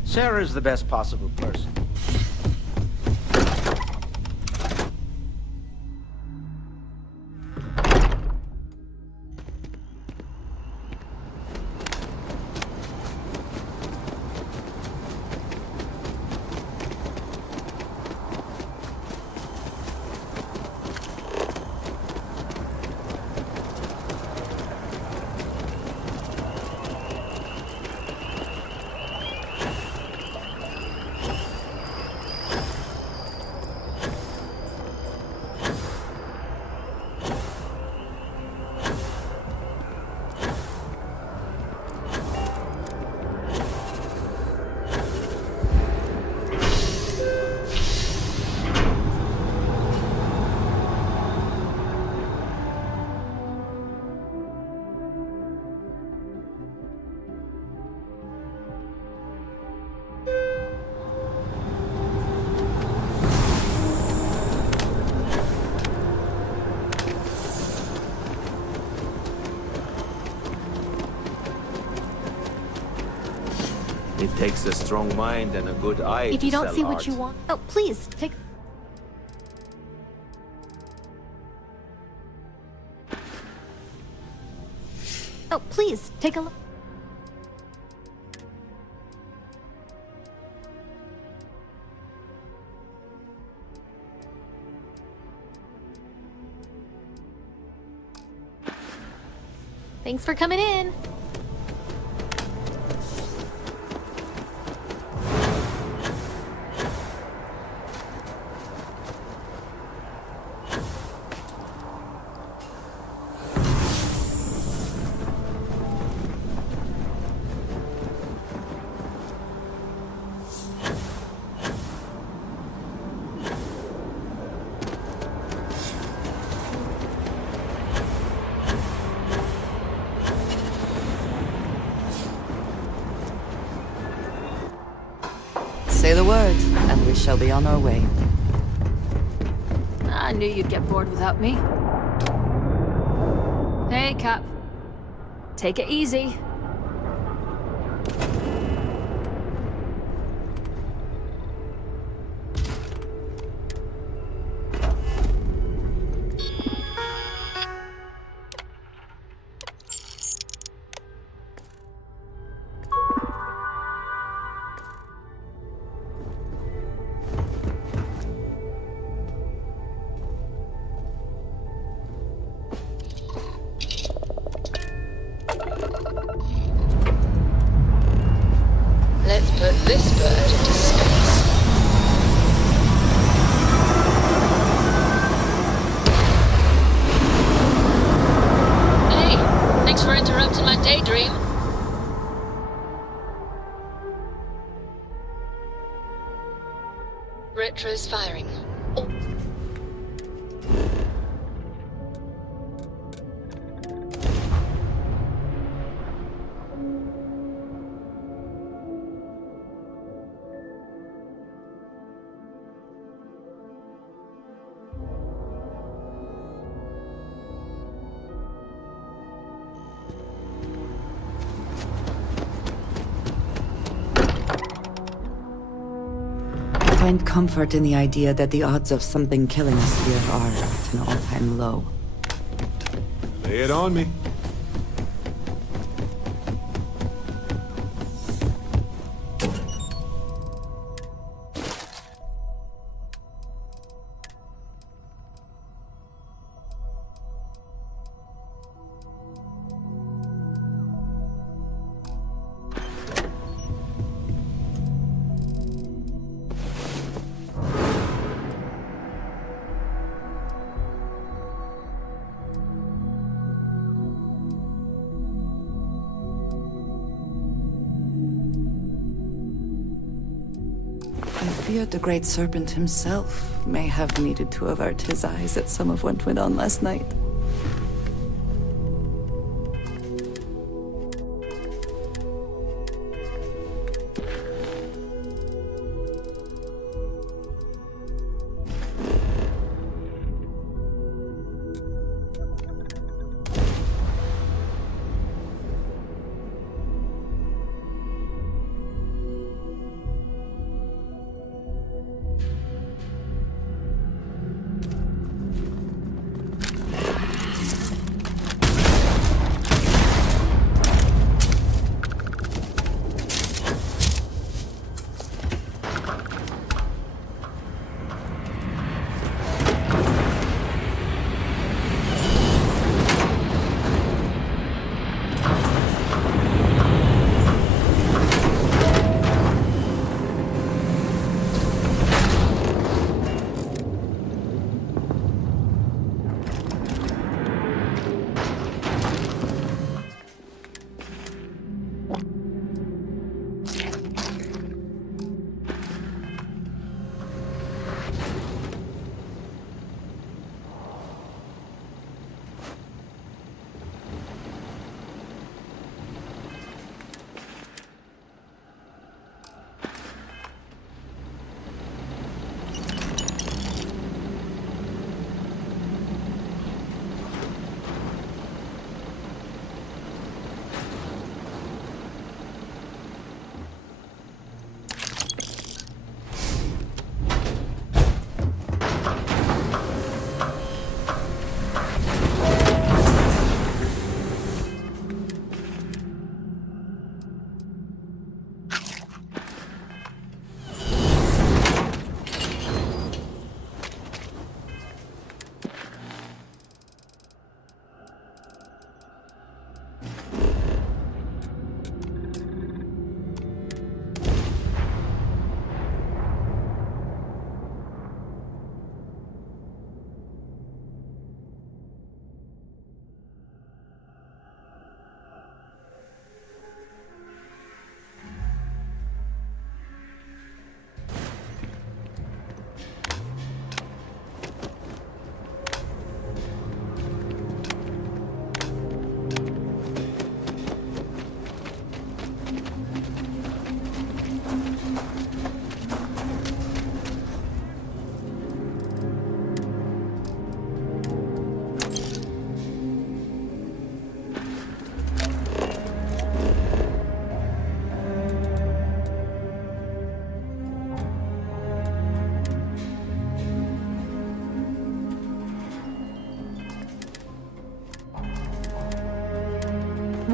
Sarah's the best possible person. It takes a strong mind and a good eye If you to don't sell see art. what you want... Oh, please, take... Oh, please, take a look. Thanks for coming in. Say the word, and we shall be on our way. I knew you'd get bored without me. Hey, Cap. Take it easy. Let's put this bird into space. Hey, thanks for interrupting my daydream. Retro's firing. I find comfort in the idea that the odds of something killing us here are at an all-time low. Lay it on me. I feared the Great Serpent himself may have needed to avert his eyes at some of what went on last night.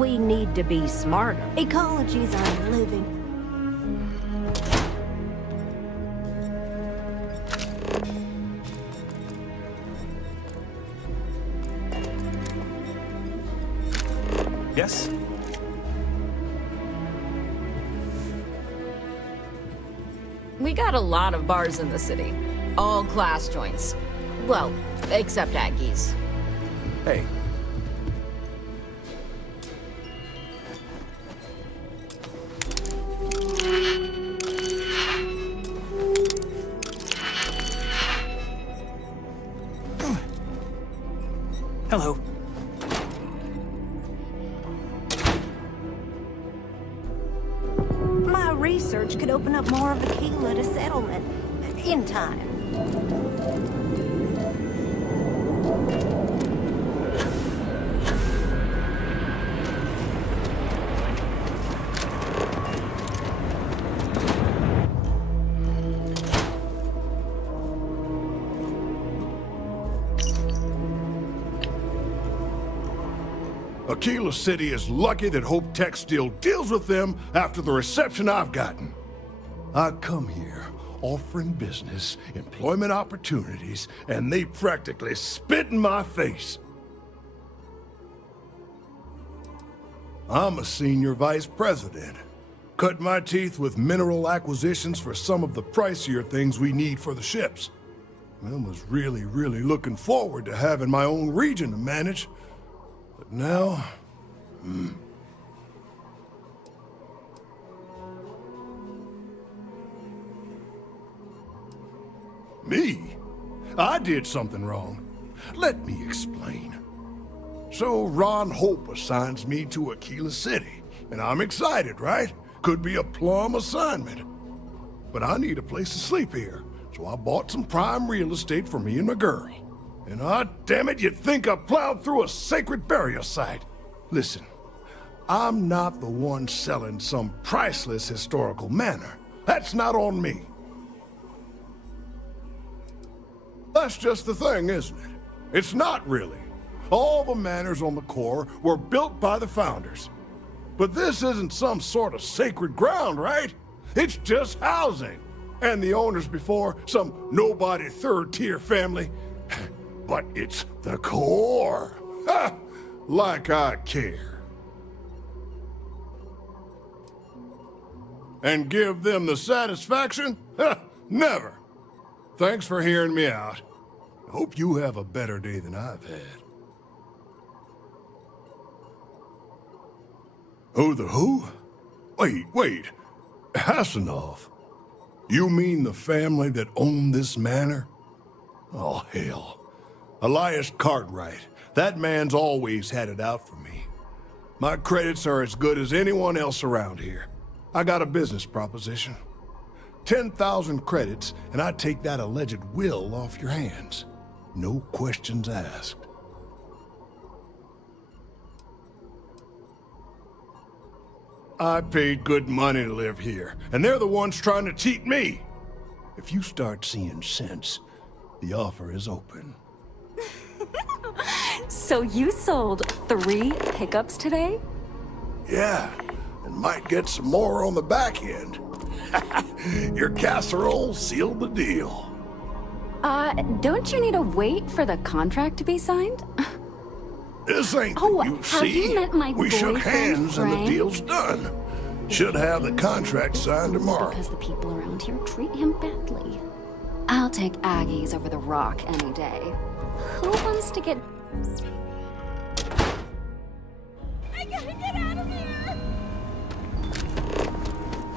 We need to be smarter. Ecology's our living. Yes? We got a lot of bars in the city. All class joints. Well, except Aggie's. Hey. Hello. My research could open up more of Aquila to settlement. In time. Aquila City is lucky that Hope Tech still deals with them after the reception I've gotten. I come here offering business, employment opportunities, and they practically spit in my face. I'm a senior vice president. Cut my teeth with mineral acquisitions for some of the pricier things we need for the ships. I was really looking forward to having my own region to manage. But now, Me? I did something wrong. Let me explain. So Ron Hope assigns me to Aquila City, and I'm excited, right? Could be a plum assignment. But I need a place to sleep here, so I bought some prime real estate for me and my girl. And damn it, you'd think I plowed through a sacred burial site. Listen, I'm not the one selling some priceless historical manor. That's not on me. That's just the thing, isn't it? It's not really. All the manors on the core were built by the founders. But this isn't some sort of sacred ground, right? It's just housing. And the owners before, some nobody third-tier family. But it's the core. Ha! Like I care. And give them the satisfaction? Ha! Never. Thanks for hearing me out. I hope you have a better day than I've had. Oh, the who? Wait. Hassanov. You mean the family that owned this manor? Oh, hell. Elias Cartwright. That man's always had it out for me. My credits are as good as anyone else around here. I got a business proposition. 10,000 credits, and I take that alleged will off your hands. No questions asked. I paid good money to live here, and they're the ones trying to cheat me. If you start seeing sense, the offer is open. So you sold 3 pickups today? Yeah, and might get some more on the back end. Your casserole sealed the deal. Don't you need to wait for the contract to be signed? This ain't Oh, the have UC. you met my We shook boyfriend, hands and Frank? the deal's done. Should have the contract signed tomorrow. Because the people around here treat him badly. I'll take Aggies over the Rock any day. Who wants to get... I gotta get out of here!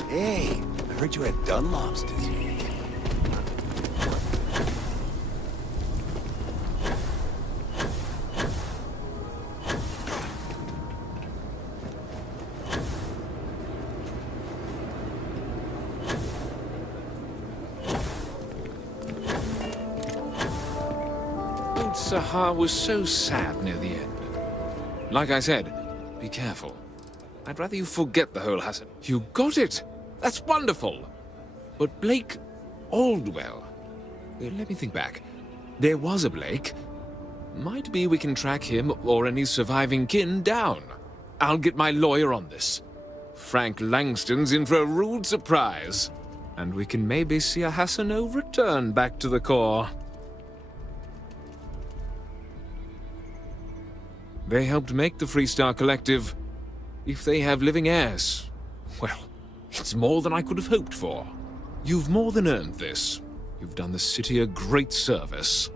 Hey, I heard you had Dunlops, did you? Old Sahar was so sad near the end. Like I said, be careful. I'd rather you forget the whole Hassan. You got it! That's wonderful! But Blake Aldwell... Let me think back. There was a Blake. Might be we can track him or any surviving kin down. I'll get my lawyer on this. Frank Langston's in for a rude surprise. And we can maybe see a Hassanov return back to the core. They helped make the Freestar Collective. If they have living heirs, well, it's more than I could have hoped for. You've more than earned this. You've done the city a great service.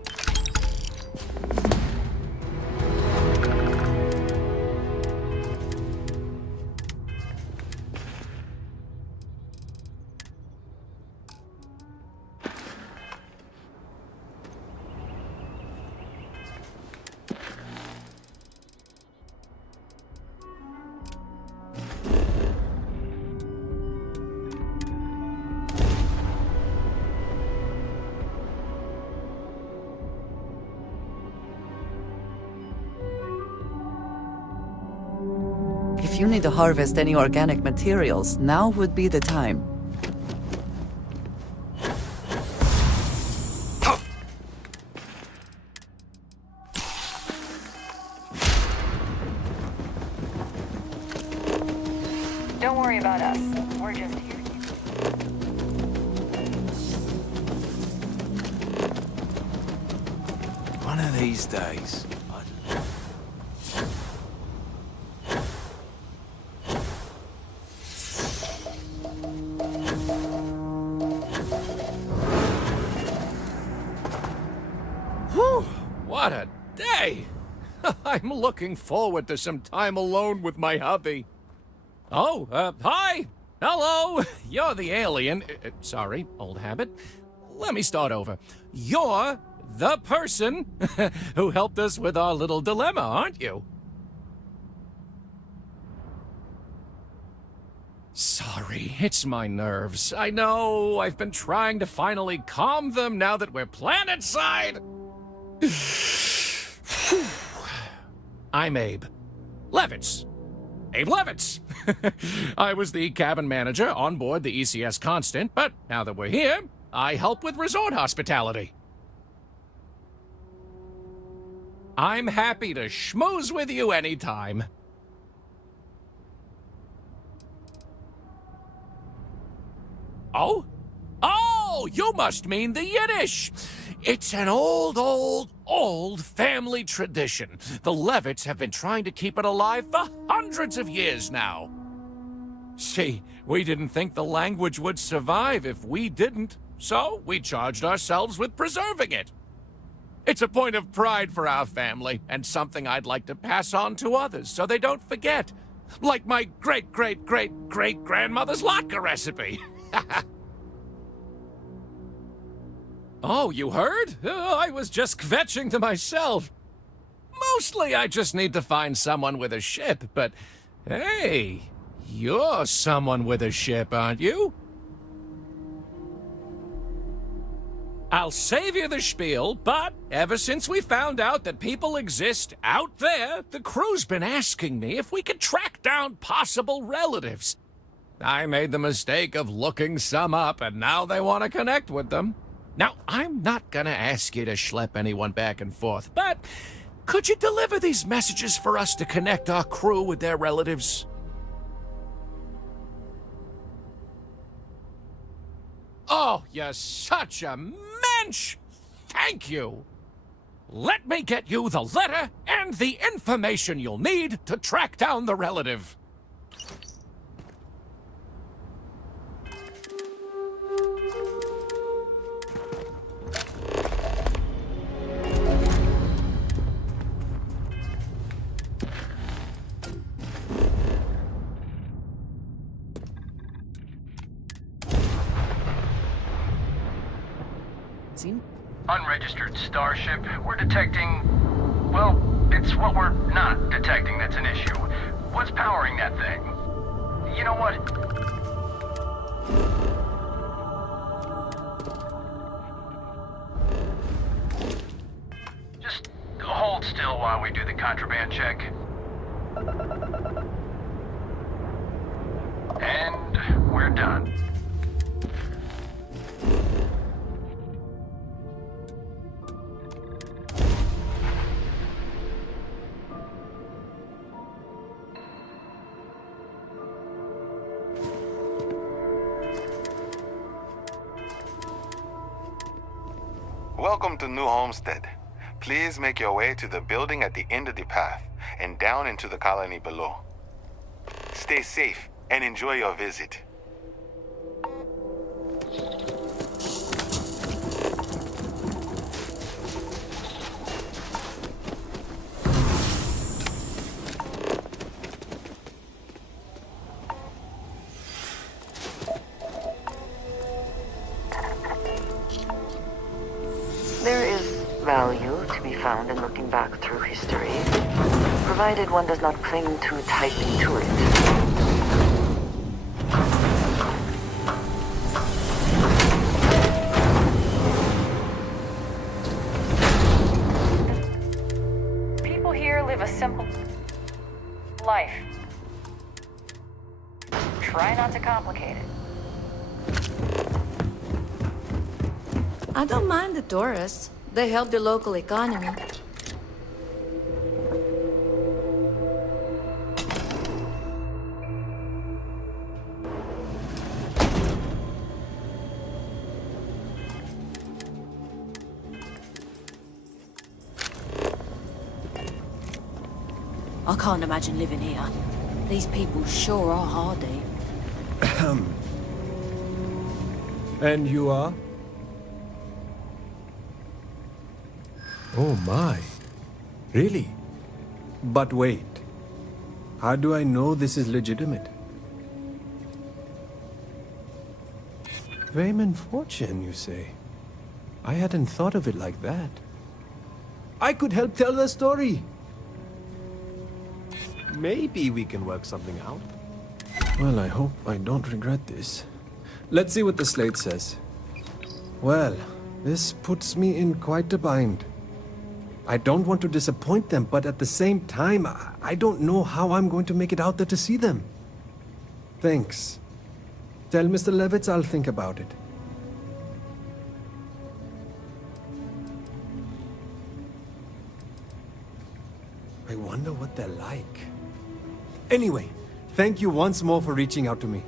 If you need to harvest any organic materials, now would be the time. Don't worry about us. We're just here. One of these days. Whew, what a day! I'm looking forward to some time alone with my hubby. Oh, hi! Hello! You're the alien. Sorry, old habit. Let me start over. You're the person who helped us with our little dilemma, aren't you? Sorry, it's my nerves. I know, I've been trying to finally calm them now that we're planetside. I'm Abe. Levitz. Abe Levitz. I was the cabin manager on board the ECS Constant, but now that we're here, I help with resort hospitality. I'm happy to schmooze with you anytime. Oh? Oh, you must mean the Yiddish. It's an old family tradition. The Levitts have been trying to keep it alive for hundreds of years now. See, we didn't think the language would survive if we didn't, so we charged ourselves with preserving it. It's a point of pride for our family, and something I'd like to pass on to others so they don't forget. Like my great-great-great-great-grandmother's latke recipe. Oh, you heard? I was just kvetching to myself. Mostly I just need to find someone with a ship, but hey, you're someone with a ship, aren't you? I'll save you the spiel, but ever since we found out that people exist out there, the crew's been asking me if we could track down possible relatives. I made the mistake of looking some up, and now they want to connect with them. Now, I'm not gonna ask you to schlep anyone back and forth, but could you deliver these messages for us to connect our crew with their relatives? Oh, you're such a mensch! Thank you! Let me get you the letter and the information you'll need to track down the relative. Unregistered starship. We're detecting... well, it's what we're not detecting that's an issue. What's powering that thing? You know what? Just hold still while we do the contraband check. And we're done. Welcome to New Homestead. Please make your way to the building at the end of the path and down into the colony below. Stay safe and enjoy your visit. There is value to be found in looking back through history, provided one does not cling too tightly to it. People here live a simple life. Try not to complicate it. I don't mind the tourists. They help the local economy. I can't imagine living here. These people sure are hardy. And you are? Oh my. Really? But wait. How do I know this is legitimate? Fame and fortune, you say? I hadn't thought of it like that. I could help tell the story. Maybe we can work something out. Well, I hope I don't regret this. Let's see what the slate says. Well, this puts me in quite a bind. I don't want to disappoint them, but at the same time, I don't know how I'm going to make it out there to see them. Thanks. Tell Mr. Levitz I'll think about it. I wonder what they're like. Anyway, thank you once more for reaching out to me.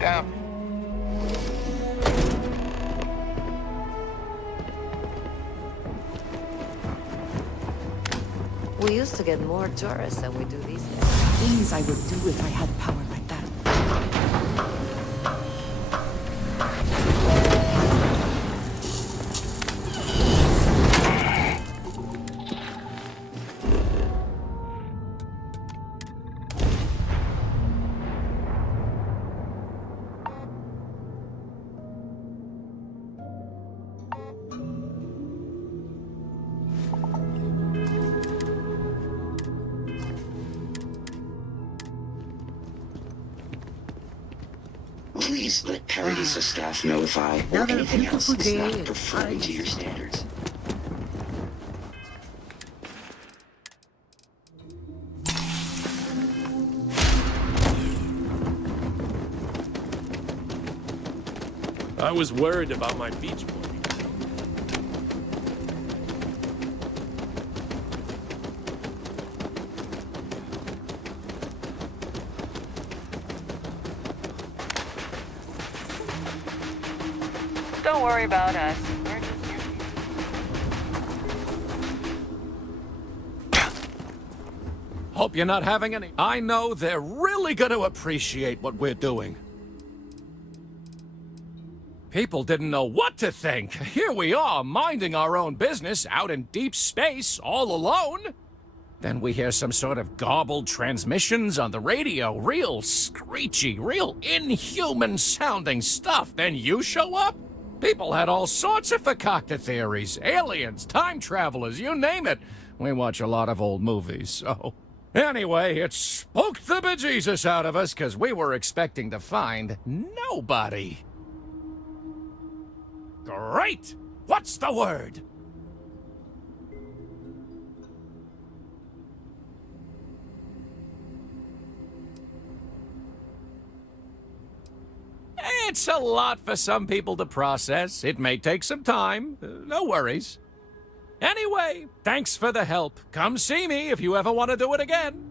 Damn. We used to get more tourists than we do these days. Things I would do if I had power like that. Please let Paradiso staff know if I or anything else is not performing to your standards. I was worried about my beach boy. Don't worry about us. Hope you're not having any. I know they're really going to appreciate what we're doing. People didn't know what to think. Here we are, minding our own business, out in deep space, all alone. Then we hear some sort of garbled transmissions on the radio. Real screechy, real inhuman-sounding stuff. Then you show up? People had all sorts of fakakta theories. Aliens, time travelers, you name it. We watch a lot of old movies, so... Anyway, it spooked the bejesus out of us, because we were expecting to find nobody. Great! What's the word? It's a lot for some people to process. It may take some time. No worries. Anyway, thanks for the help. Come see me if you ever want to do it again.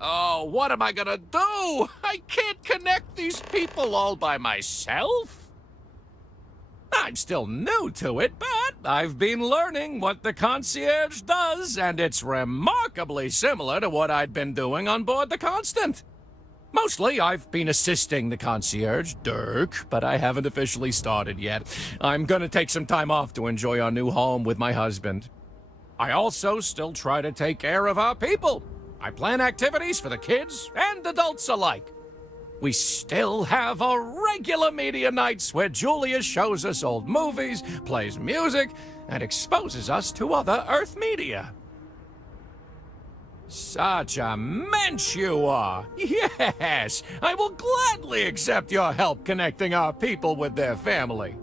Oh, what am I gonna do? I can't connect these people all by myself. I'm still new to it, but I've been learning what the concierge does, and it's remarkably similar to what I'd been doing on board the Constant. Mostly, I've been assisting the concierge, Dirk, but I haven't officially started yet. I'm gonna take some time off to enjoy our new home with my husband. I also still try to take care of our people. I plan activities for the kids and adults alike. We still have our regular media nights where Julia shows us old movies, plays music, and exposes us to other Earth media. Such a mensch you are! Yes, I will gladly accept your help connecting our people with their family.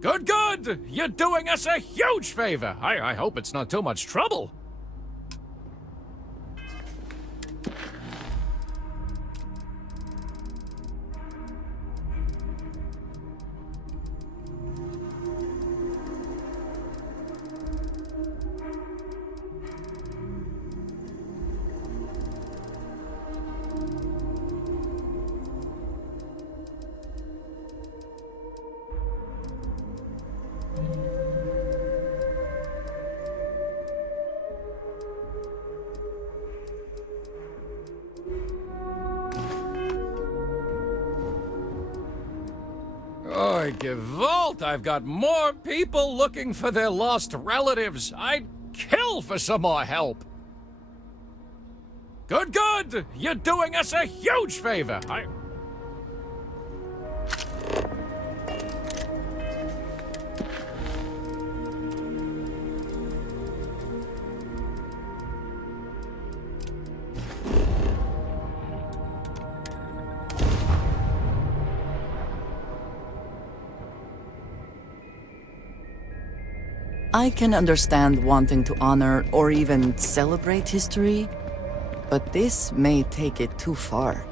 Good, good! You're doing us a huge favor! I hope it's not too much trouble. Oh, Gewalt, I've got more people looking for their lost relatives. I'd kill for some more help. Good, good! You're doing us a huge favor. I can understand wanting to honor or even celebrate history, but this may take it too far.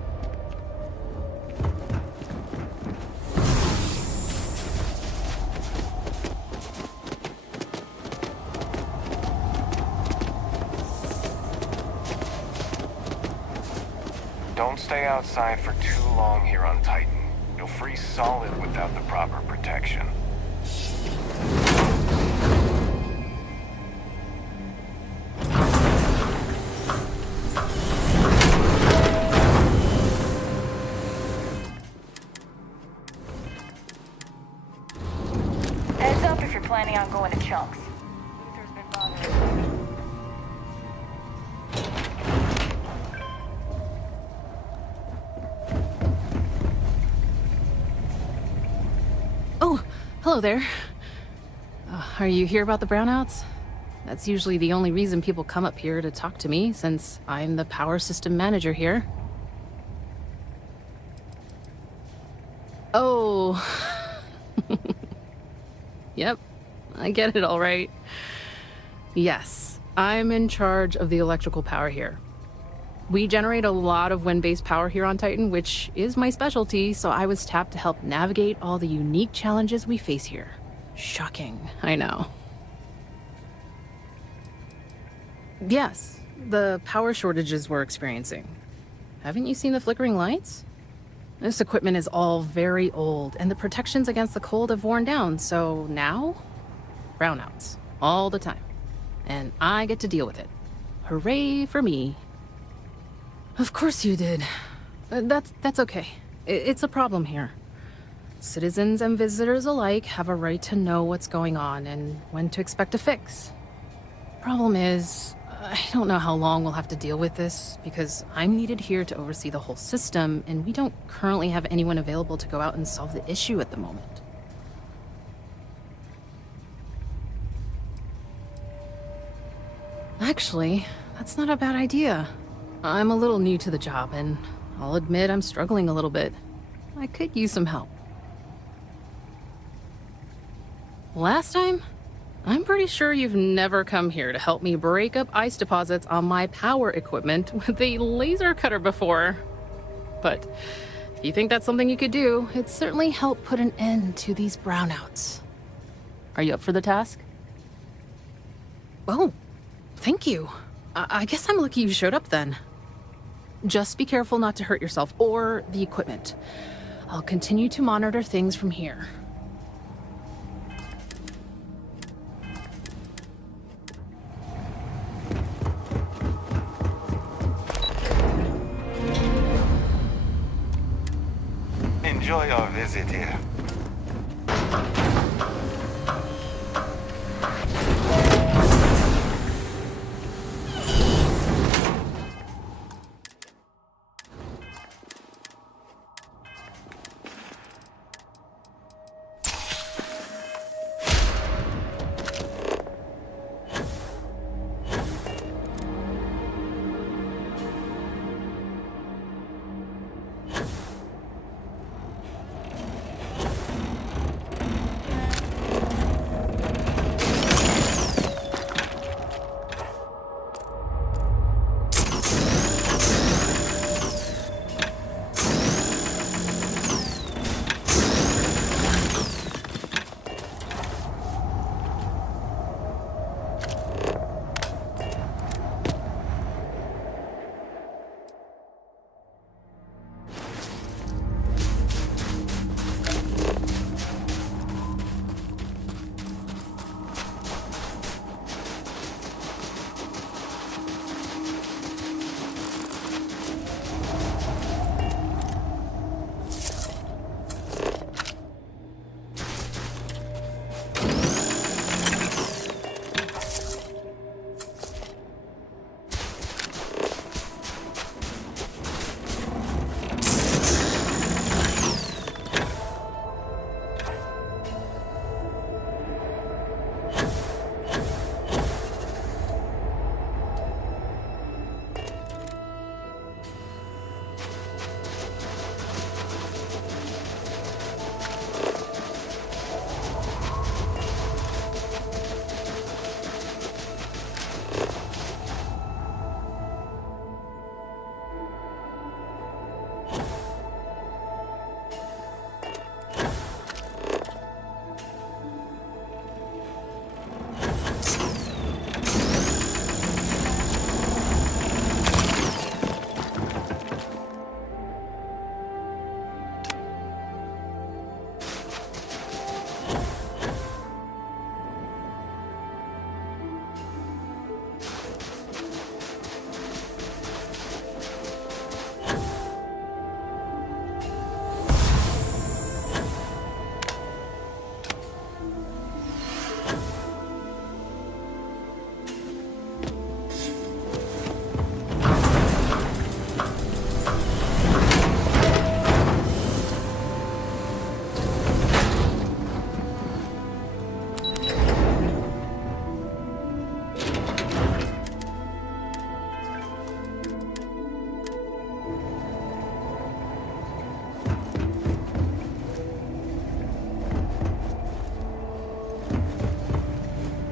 Don't stay outside for too long here on Titan. You'll freeze solid without the proper protection. Heads up if you're planning on going to Chunks. Luther's been bothering me. Oh, hello there. Are you here about the brownouts? That's usually the only reason people come up here to talk to me, since I'm the power system manager here. Oh. Yep, I get it all right. Yes, I'm in charge of the electrical power here. We generate a lot of wind-based power here on Titan, which is my specialty, so I was tapped to help navigate all the unique challenges we face here. Shocking, I know. Yes, the power shortages we're experiencing. Haven't you seen the flickering lights? This equipment is all very old, and the protections against the cold have worn down, so now, brownouts, all the time. And I get to deal with it. Hooray for me. Of course you did. That's okay. It's a problem here. Citizens and visitors alike have a right to know what's going on and when to expect a fix. Problem is, I don't know how long we'll have to deal with this, because I'm needed here to oversee the whole system, and we don't currently have anyone available to go out and solve the issue at the moment. Actually, that's not a bad idea. I'm a little new to the job, and I'll admit I'm struggling a little bit. I could use some help. Last time, I'm pretty sure you've never come here to help me break up ice deposits on my power equipment with a laser cutter before. But if you think that's something you could do, it'd certainly help put an end to these brownouts. Are you up for the task? Oh, thank you. I guess I'm lucky you showed up then. Just be careful not to hurt yourself or the equipment. I'll continue to monitor things from here. Enjoy your visit here.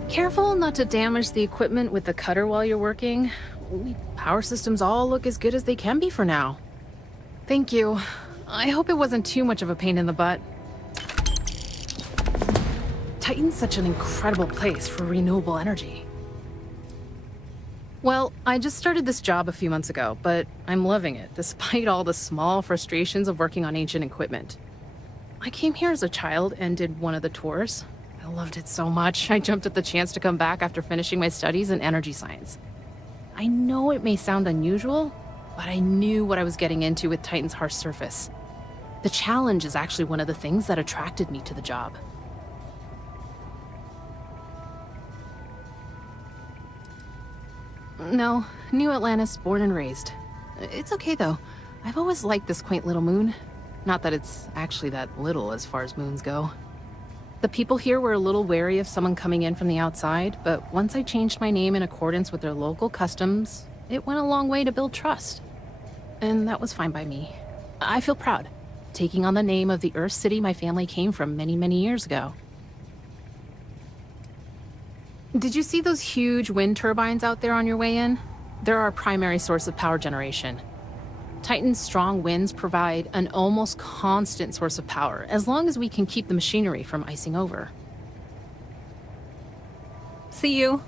Careful not to damage the equipment with the cutter while you're working. Power systems all look as good as they can be for now. Thank you. I hope it wasn't too much of a pain in the butt. Titan's such an incredible place for renewable energy. Well, I just started this job a few months ago, but I'm loving it, despite all the small frustrations of working on ancient equipment. I came here as a child and did one of the tours. I loved it so much, I jumped at the chance to come back after finishing my studies in energy science. I know it may sound unusual, but I knew what I was getting into with Titan's harsh surface. The challenge is actually one of the things that attracted me to the job. No, New Atlantis, born and raised. It's okay though. I've always liked this quaint little moon. Not that it's actually that little as far as moons go. The people here were a little wary of someone coming in from the outside, but once I changed my name in accordance with their local customs, it went a long way to build trust. And that was fine by me. I feel proud, taking on the name of the Earth City my family came from many, many years ago. Did you see those huge wind turbines out there on your way in? They're our primary source of power generation. Titan's strong winds provide an almost constant source of power, as long as we can keep the machinery from icing over. See you.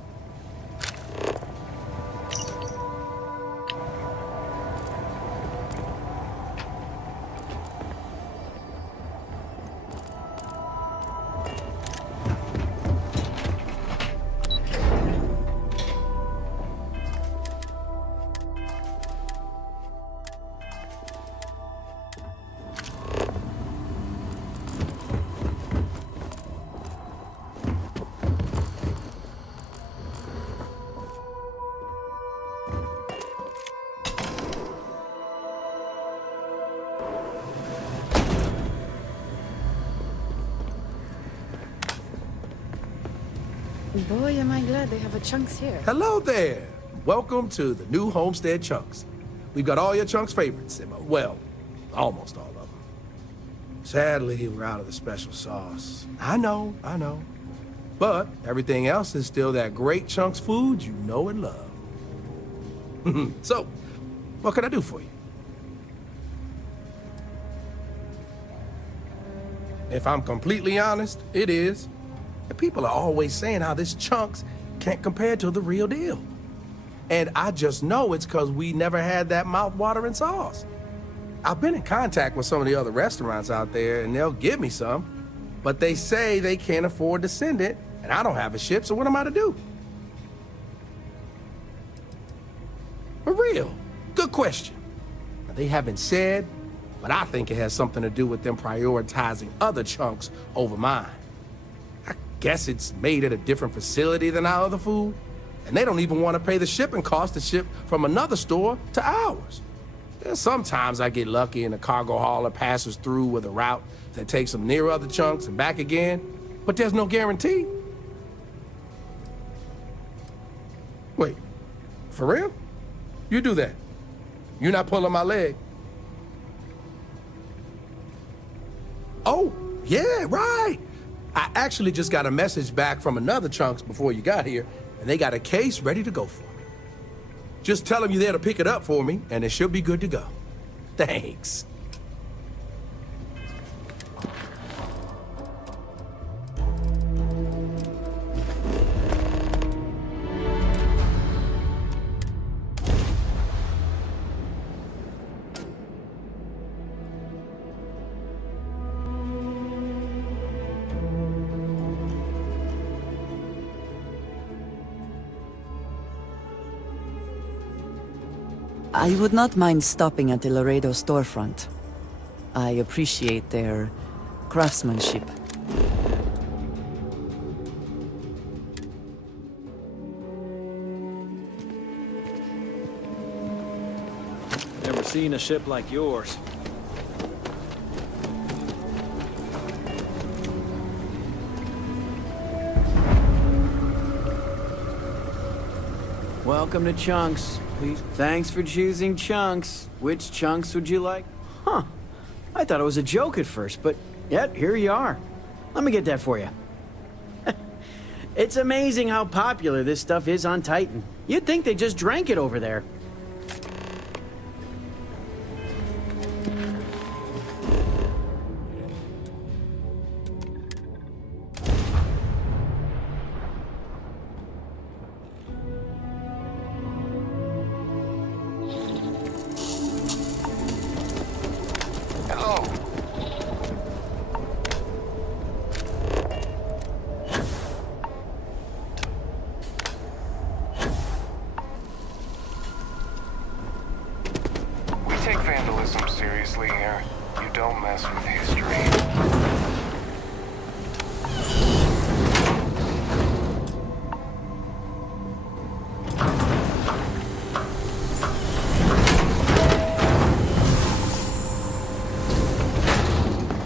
Boy, am I glad they have a Chunks here. Hello there. Welcome to the new Homestead Chunks. We've got all your Chunks favorites, well, almost all of them. Sadly, we're out of the special sauce. I know. But everything else is still that great Chunks food you know and love. So, what can I do for you? If I'm completely honest, it is. The people are always saying how this Chunks can't compare to the real deal. And I just know it's because we never had that mouth-watering sauce. I've been in contact with some of the other restaurants out there, and they'll give me some, but they say they can't afford to send it, and I don't have a ship, so what am I to do? For real, good question. Now, they haven't said, but I think it has something to do with them prioritizing other Chunks over mine. Guess it's made at a different facility than our other food, and they don't even want to pay the shipping cost to ship from another store to ours. And sometimes I get lucky and a cargo hauler passes through with a route that takes them near other Chunks and back again, but there's no guarantee. Wait, for real? You do that? You're not pulling my leg? Oh, yeah, right. I actually just got a message back from another Chunks before you got here, and they got a case ready to go for me. Just tell them you're there to pick it up for me, and it should be good to go. Thanks. I would not mind stopping at the Laredo storefront. I appreciate their craftsmanship. Never seen a ship like yours. Welcome to Chunks. Please. Thanks for choosing Chunks. Which Chunks would you like? Huh. I thought it was a joke at first, but yet, here you are. Let me get that for you. It's amazing how popular this stuff is on Titan. You'd think they just drank it over there.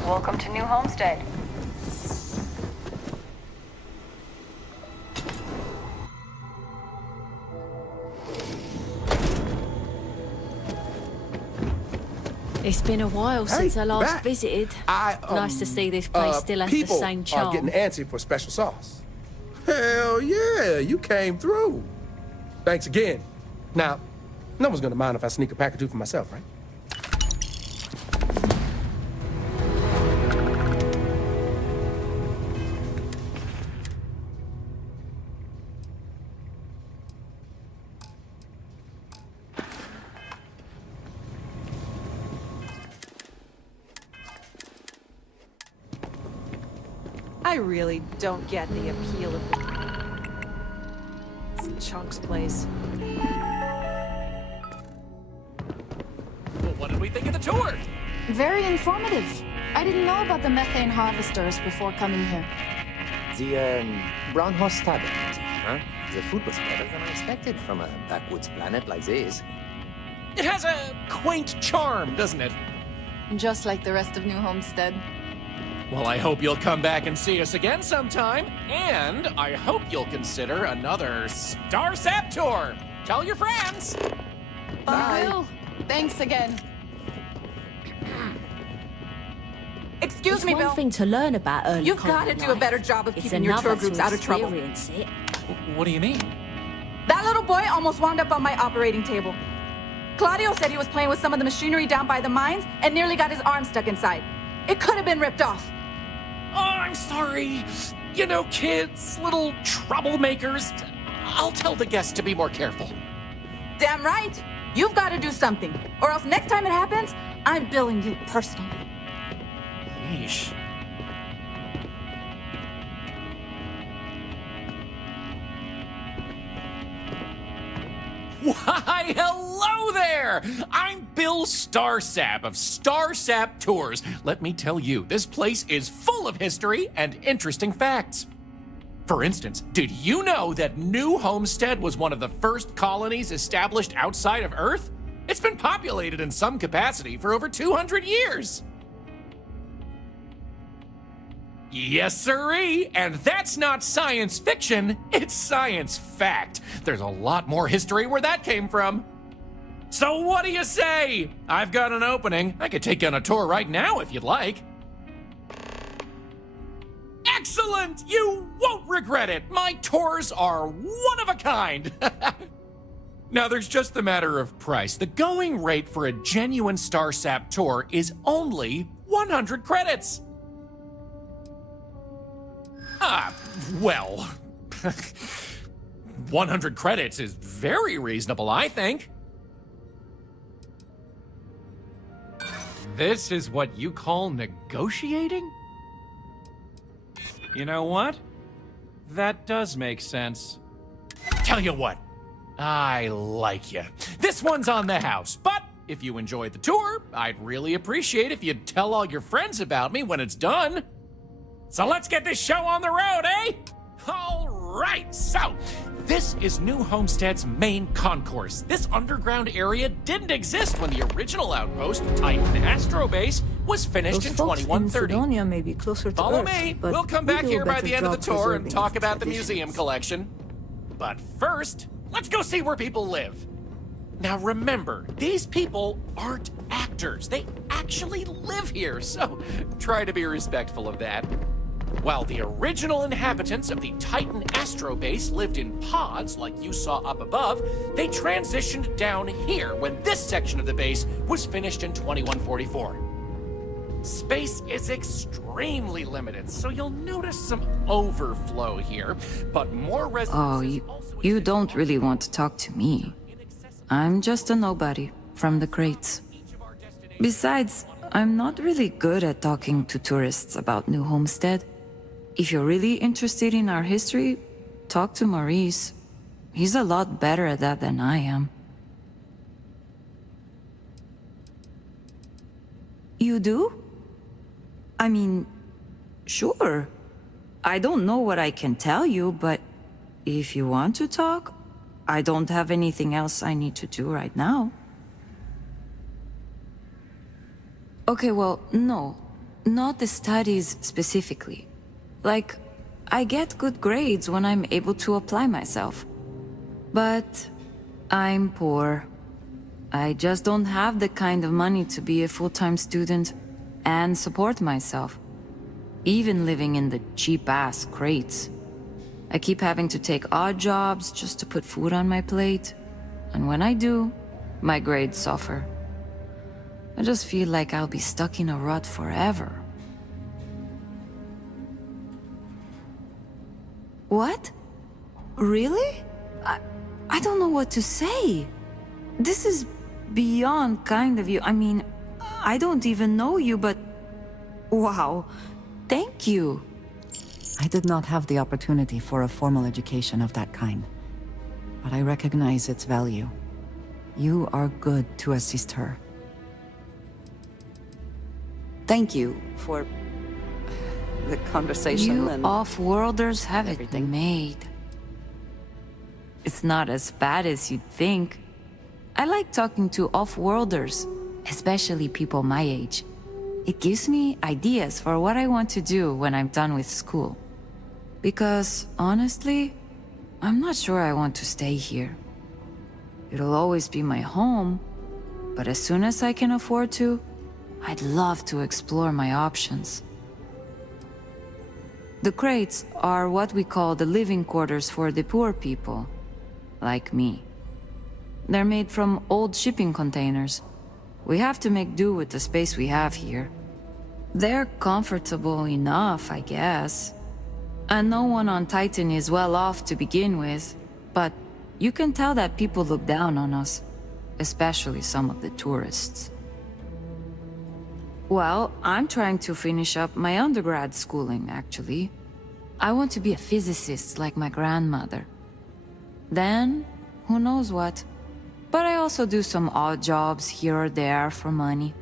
Welcome to New Homestead. It's been a while since I last visited. Nice to see this place still has the same charm. People are getting antsy for special sauce. Hell yeah, you came through. Thanks again. Now, no one's gonna mind if I sneak a pack or two for myself, right? I really don't get the appeal of this Chunk's place. Well, what did we think of the tour? Very informative. I didn't know about the methane harvesters before coming here. The Braunhaus Tavern, huh? The food was better than I expected from a backwoods planet like this. It has a quaint charm, doesn't it? Just like the rest of New Homestead. Well, I hope you'll come back and see us again sometime. And I hope you'll consider another Starsap tour. Tell your friends. I will. Thanks again. Excuse me, It's one Bill. thing to learn about early You've got to colony do a life. better job of It's keeping your another tour to groups out of trouble. experience it. What do you mean? That little boy almost wound up on my operating table. Claudio said he was playing with some of the machinery down by the mines and nearly got his arm stuck inside. It could have been ripped off. Oh, I'm sorry. You know, kids, little troublemakers. I'll tell the guests to be more careful. Damn right. You've got to do something, or else next time it happens, I'm billing you personally. Yeesh. Why, hello there! I'm Bill Starsap of Starsap Tours. Let me tell you, this place is full of history and interesting facts. For instance, did you know that New Homestead was one of the first colonies established outside of Earth? It's been populated in some capacity for over 200 years. Yes, sirree, and that's not science fiction, it's science fact. There's a lot more history where that came from. So what do you say? I've got an opening. I could take you on a tour right now if you'd like. Excellent! You won't regret it. My tours are one of a kind. Now, there's just the matter of price. The going rate for a genuine Starsap tour is only 100 credits. Well, 100 credits is very reasonable, I think. This is what you call negotiating? You know what? That does make sense. Tell you what, I like you. This one's on the house, but if you enjoyed the tour, I'd really appreciate if you'd tell all your friends about me when it's done. So let's get this show on the road, eh? All right, so this is New Homestead's main concourse. This underground area didn't exist when the original outpost, Titan Astro Base, was finished in 2130. Sidonia may be closer to Follow Earth, me. but We'll come we back do a here by better the end of the job tour and preserving talk its about the traditions. museum collection. But first, let's go see where people live. Now remember, these people aren't actors. They actually live here, so try to be respectful of that. While the original inhabitants of the Titan Astro Base lived in pods like you saw up above, they transitioned down here when this section of the base was finished in 2144. Space is extremely limited, so you'll notice some overflow here, but more residents... Oh, you don't really want to talk to me. I'm just a nobody from the crates. Besides, I'm not really good at talking to tourists about New Homestead. If you're really interested in our history, talk to Maurice. He's a lot better at that than I am. You do? I mean, sure. I don't know what I can tell you, but if you want to talk, I don't have anything else I need to do right now. Okay, well, no. Not the studies specifically. Like, I get good grades when I'm able to apply myself. But I'm poor. I just don't have the kind of money to be a full-time student and support myself. Even living in the cheap-ass crates. I keep having to take odd jobs just to put food on my plate. And when I do, my grades suffer. I just feel like I'll be stuck in a rut forever. What? Really? I don't know what to say. This is beyond kind of you. I mean, I don't even know you, but... Wow. Thank you. I did not have the opportunity for a formal education of that kind, but I recognize its value. You are good to assist her. Thank you for the conversation. You and off-worlders have everything. It made. It's not as bad as you'd think. I like talking to off-worlders, especially people my age. It gives me ideas for what I want to do when I'm done with school. Because, honestly, I'm not sure I want to stay here. It'll always be my home, but as soon as I can afford to, I'd love to explore my options. The crates are what we call the living quarters for the poor people, like me. They're made from old shipping containers. We have to make do with the space we have here. They're comfortable enough, I guess. And no one on Titan is well off to begin with, but you can tell that people look down on us, especially some of the tourists. Well, I'm trying to finish up my undergrad schooling, actually. I want to be a physicist like my grandmother. Then, who knows what. But I also do some odd jobs here or there for money.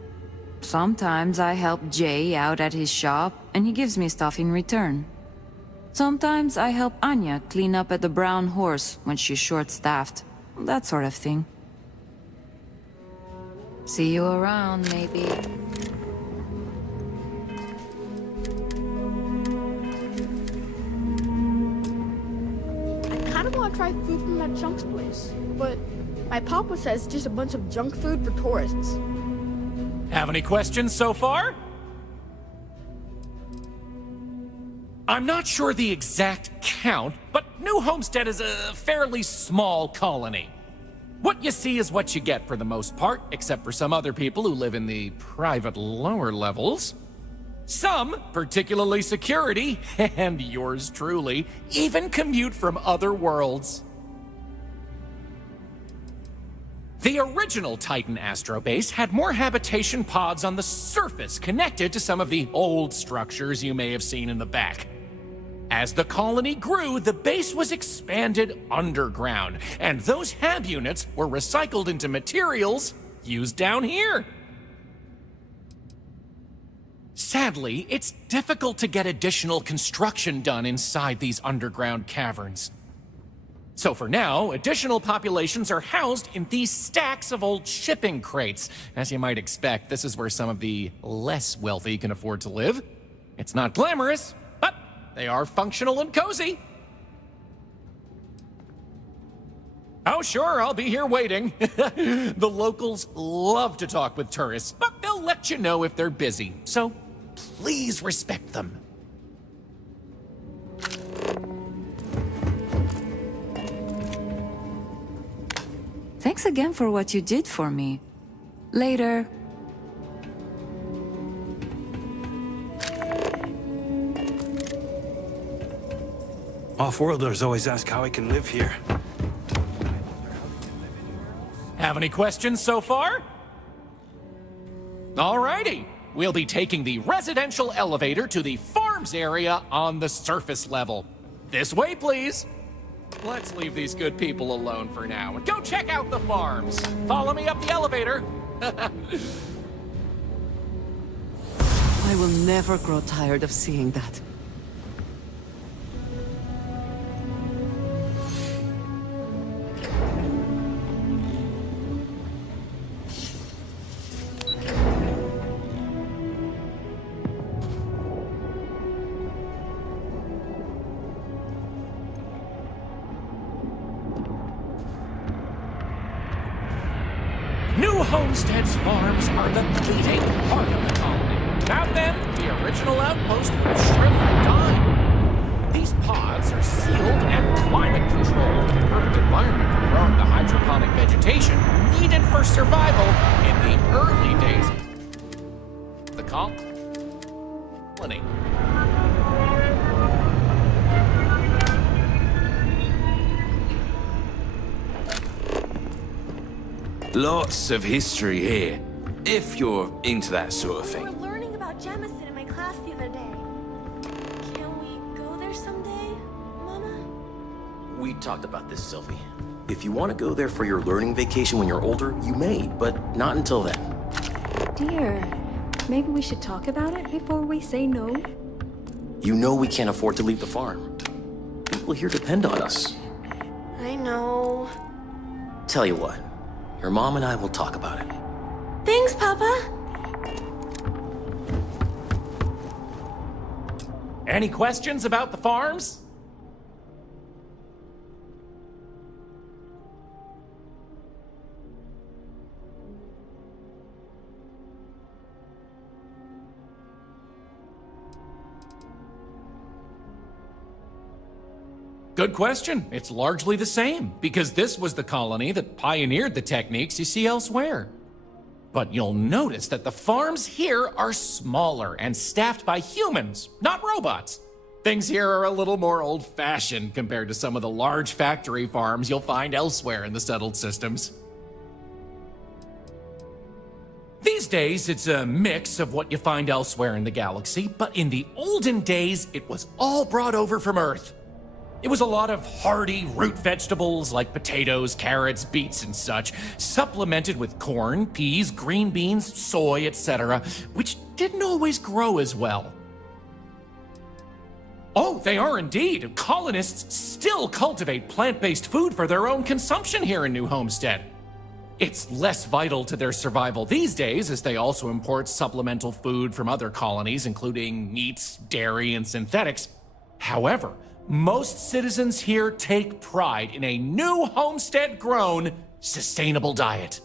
Sometimes I help Jay out at his shop, and he gives me stuff in return. Sometimes I help Anya clean up at the Brown Horse when she's short-staffed. That sort of thing. See you around, maybe. I kind of want to try food from that Chunks place, but my papa says it's just a bunch of junk food for tourists. Have any questions so far? I'm not sure the exact count, but New Homestead is a fairly small colony. What you see is what you get for the most part, except for some other people who live in the private lower levels. Some, particularly security, and yours truly, even commute from other worlds. The original Titan Astrobase had more habitation pods on the surface connected to some of the old structures you may have seen in the back. As the colony grew, the base was expanded underground, and those hab units were recycled into materials used down here. Sadly, it's difficult to get additional construction done inside these underground caverns. So for now, additional populations are housed in these stacks of old shipping crates. As you might expect, this is where some of the less wealthy can afford to live. It's not glamorous, but they are functional and cozy. Oh sure, I'll be here waiting. The locals love to talk with tourists, but they'll let you know if they're busy. So please respect them. Thanks again for what you did for me. Later. Off-worlders always ask how I can live here. Have any questions so far? Alrighty. We'll be taking the residential elevator to the farms area on the surface level. This way, please. Let's leave these good people alone for now and go check out the farms. Follow me up the elevator. I will never grow tired of seeing that. New Homestead's farms are the beating heart of the colony. Without them, the original outpost would have shriveled and died. These pods are sealed and climate controlled, the perfect environment for growing the hydroponic vegetation needed for survival in the early days of the colony. Lots of history here, if you're into that sort of We thing. were learning about Jemison in my class the other day. Can we go there someday, Mama? We talked about this, Sylvie. If you want to go there for your learning vacation when you're older, you may, but not until then. Dear, maybe we should talk about it before we say no? You know we can't afford to leave the farm. People here depend on us. I know. Tell you what, your mom and I will talk about it. Thanks, Papa. Any questions about the farms? Good question. It's largely the same, because this was the colony that pioneered the techniques you see elsewhere. But you'll notice that the farms here are smaller and staffed by humans, not robots. Things here are a little more old-fashioned compared to some of the large factory farms you'll find elsewhere in the settled systems. These days, it's a mix of what you find elsewhere in the galaxy, but in the olden days, it was all brought over from Earth. It was a lot of hardy root vegetables like potatoes, carrots, beets, and such, supplemented with corn, peas, green beans, soy, etc., which didn't always grow as well. Oh, they are indeed. Colonists still cultivate plant-based food for their own consumption here in New Homestead. It's less vital to their survival these days, as they also import supplemental food from other colonies, including meats, dairy, and synthetics. However, most citizens here take pride in a New Homestead-grown, sustainable diet.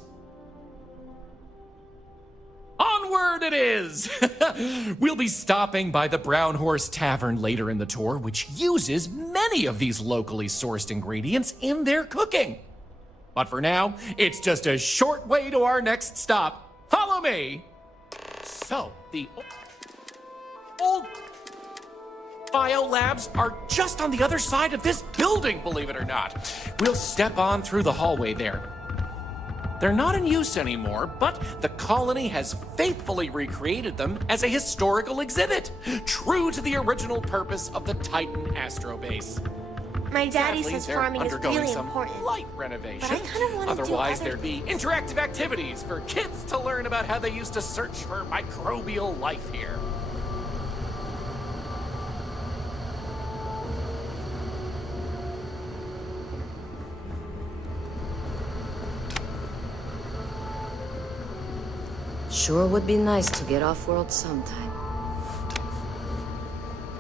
Onward it is! We'll be stopping by the Brown Horse Tavern later in the tour, which uses many of these locally sourced ingredients in their cooking. But for now, it's just a short way to our next stop. Follow me! So, the old biolabs are just on the other side of this building, believe it or not. We'll step on through the hallway there. They're not in use anymore, but the colony has faithfully recreated them as a historical exhibit, true to the original purpose of the Titan Astrobase. My daddy Sadly, says they're farming is undergoing really some important. light renovation. But I kind of want to do Otherwise, other there'd be interactive activities for kids to learn about how they used to search for microbial life here. Sure would be nice to get off-world sometime.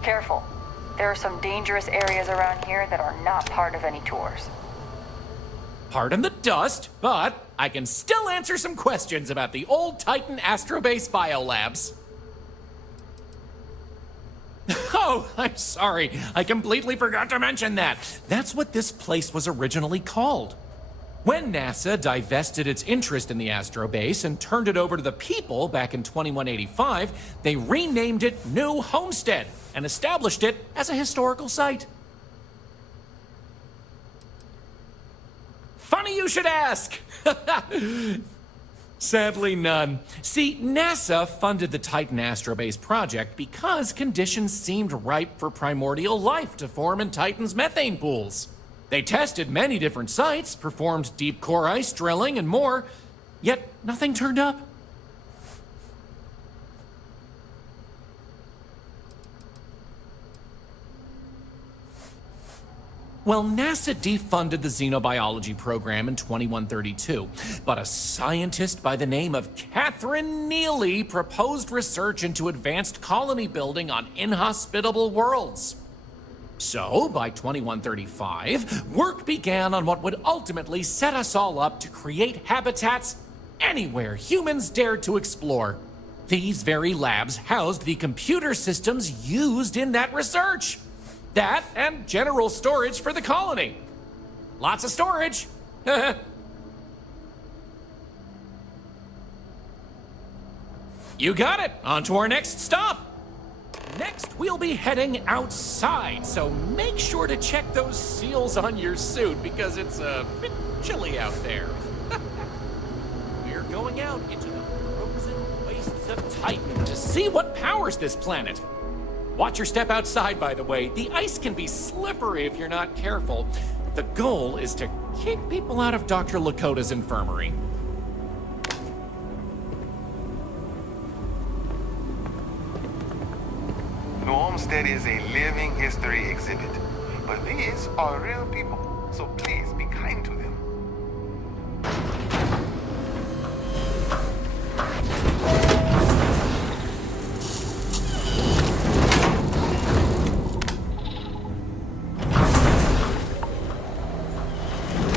Careful. There are some dangerous areas around here that are not part of any tours. Pardon the dust, but I can still answer some questions about the old Titan Astrobase biolabs. Oh, I'm sorry. I completely forgot to mention that. That's what this place was originally called. When NASA divested its interest in the Astrobase and turned it over to the people back in 2185, they renamed it New Homestead and established it as a historical site. Funny you should ask! Sadly, none. See, NASA funded the Titan Astrobase project because conditions seemed ripe for primordial life to form in Titan's methane pools. They tested many different sites, performed deep core ice drilling, and more, yet nothing turned up. Well, NASA defunded the xenobiology program in 2132, but a scientist by the name of Catherine Neely proposed research into advanced colony building on inhospitable worlds. So, by 2135, work began on what would ultimately set us all up to create habitats anywhere humans dared to explore. These very labs housed the computer systems used in that research. That and general storage for the colony. Lots of storage. You got it. On to our next stop. Next, we'll be heading outside, so make sure to check those seals on your suit because it's a bit chilly out there. We're going out into the frozen wastes of Titan to see what powers this planet. Watch your step outside, by the way. The ice can be slippery if you're not careful. The goal is to kick people out of Dr. Lakota's infirmary. New Homestead is a living history exhibit, but these are real people, so please be kind to them.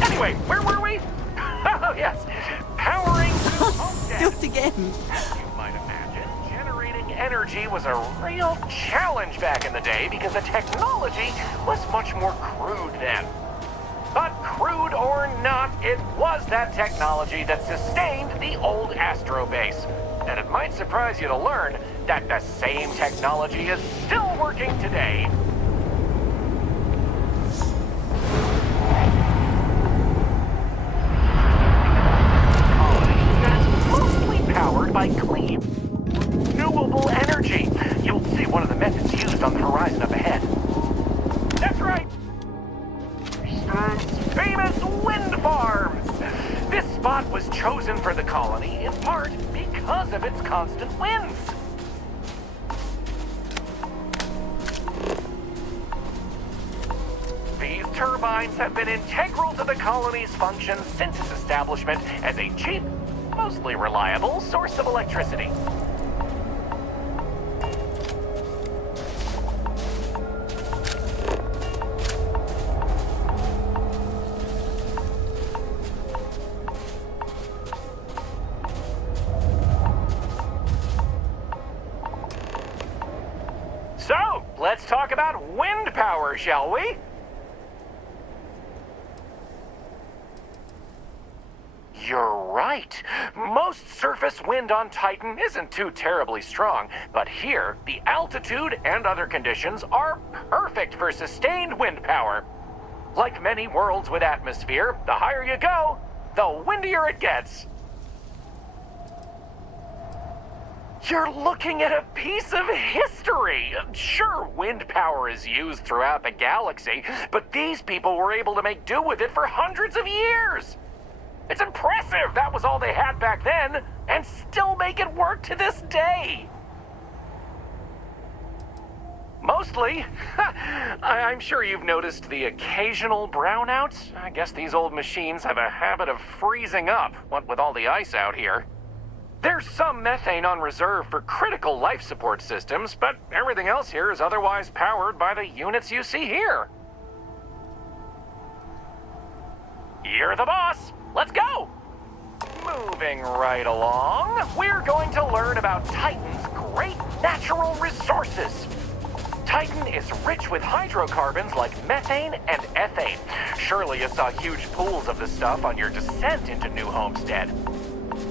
Anyway, where were we? Oh, yes. Powering through Homestead. Do it again. As you might imagine, generating energy was a real challenge back in the day because the technology was much more crude then. But crude or not, it was that technology that sustained the old Astro base. And it might surprise you to learn that the same technology is still working today. Powered by clean, renewable energy. You'll see one of the methods used on the horizon up ahead. That's right. Earth's famous wind farms. This spot was chosen for the colony in part because of its constant winds. These turbines have been integral to the colony's function since its establishment as a cheap, mostly reliable source of electricity. So, let's talk about wind power, shall we? You're right. Most surface wind on Titan isn't too terribly strong, but here, the altitude and other conditions are perfect for sustained wind power. Like many worlds with atmosphere, the higher you go, the windier it gets. You're looking at a piece of history. Sure, wind power is used throughout the galaxy, but these people were able to make do with it for hundreds of years. It's impressive that was all they had back then, and still make it work to this day. Mostly. I'm sure you've noticed the occasional brownouts. I guess these old machines have a habit of freezing up, what with all the ice out here. There's some methane on reserve for critical life support systems, but everything else here is otherwise powered by the units you see here. You're the boss. Let's go! Moving right along, we're going to learn about Titan's great natural resources. Titan is rich with hydrocarbons like methane and ethane. Surely you saw huge pools of this stuff on your descent into New Homestead.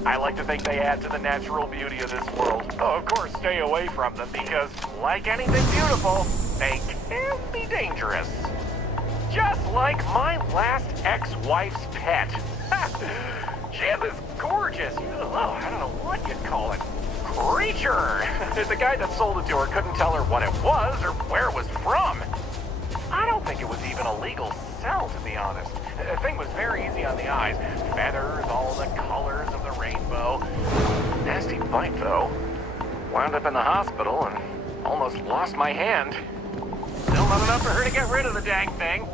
I like to think they add to the natural beauty of this world. Oh, of course, stay away from them because, like anything beautiful, they can be dangerous. Just like my last ex-wife's pet. She had this gorgeous, I don't know what you'd call it, creature. The guy that sold it to her couldn't tell her what it was or where it was from. I don't think it was even a legal sell, to be honest. The thing was very easy on the eyes. Feathers, all the colors of the rainbow. Nasty bite, though. Wound up in the hospital and almost lost my hand. Still not enough for her to get rid of the dang thing.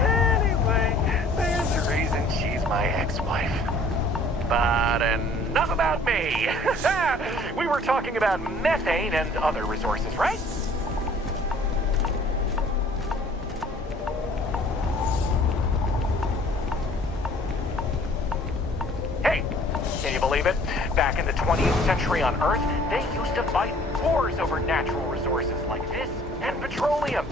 Anyway, there's a reason she's my ex-wife. But enough about me. We were talking about methane and other resources, right? Hey, can you believe it? Back in the 20th century on Earth, they used to fight wars over natural resources like this and petroleum.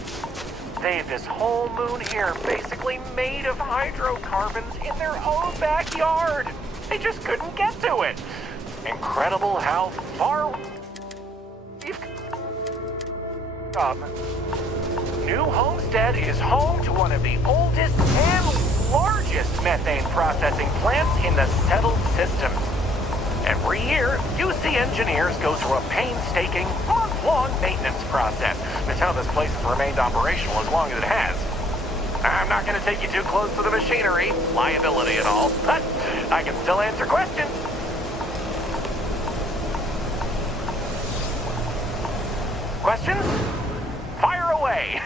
They've this whole moon here basically made of hydrocarbons in their own backyard. They just couldn't get to it. Incredible how far we've come. New Homestead is home to one of the oldest and largest methane processing plants in the settled systems. Every year, UC engineers go through a painstaking, month-long maintenance process. That's how this place has remained operational as long as it has. I'm not going to take you too close to the machinery, liability and all, but I can still answer questions. Questions? Fire away!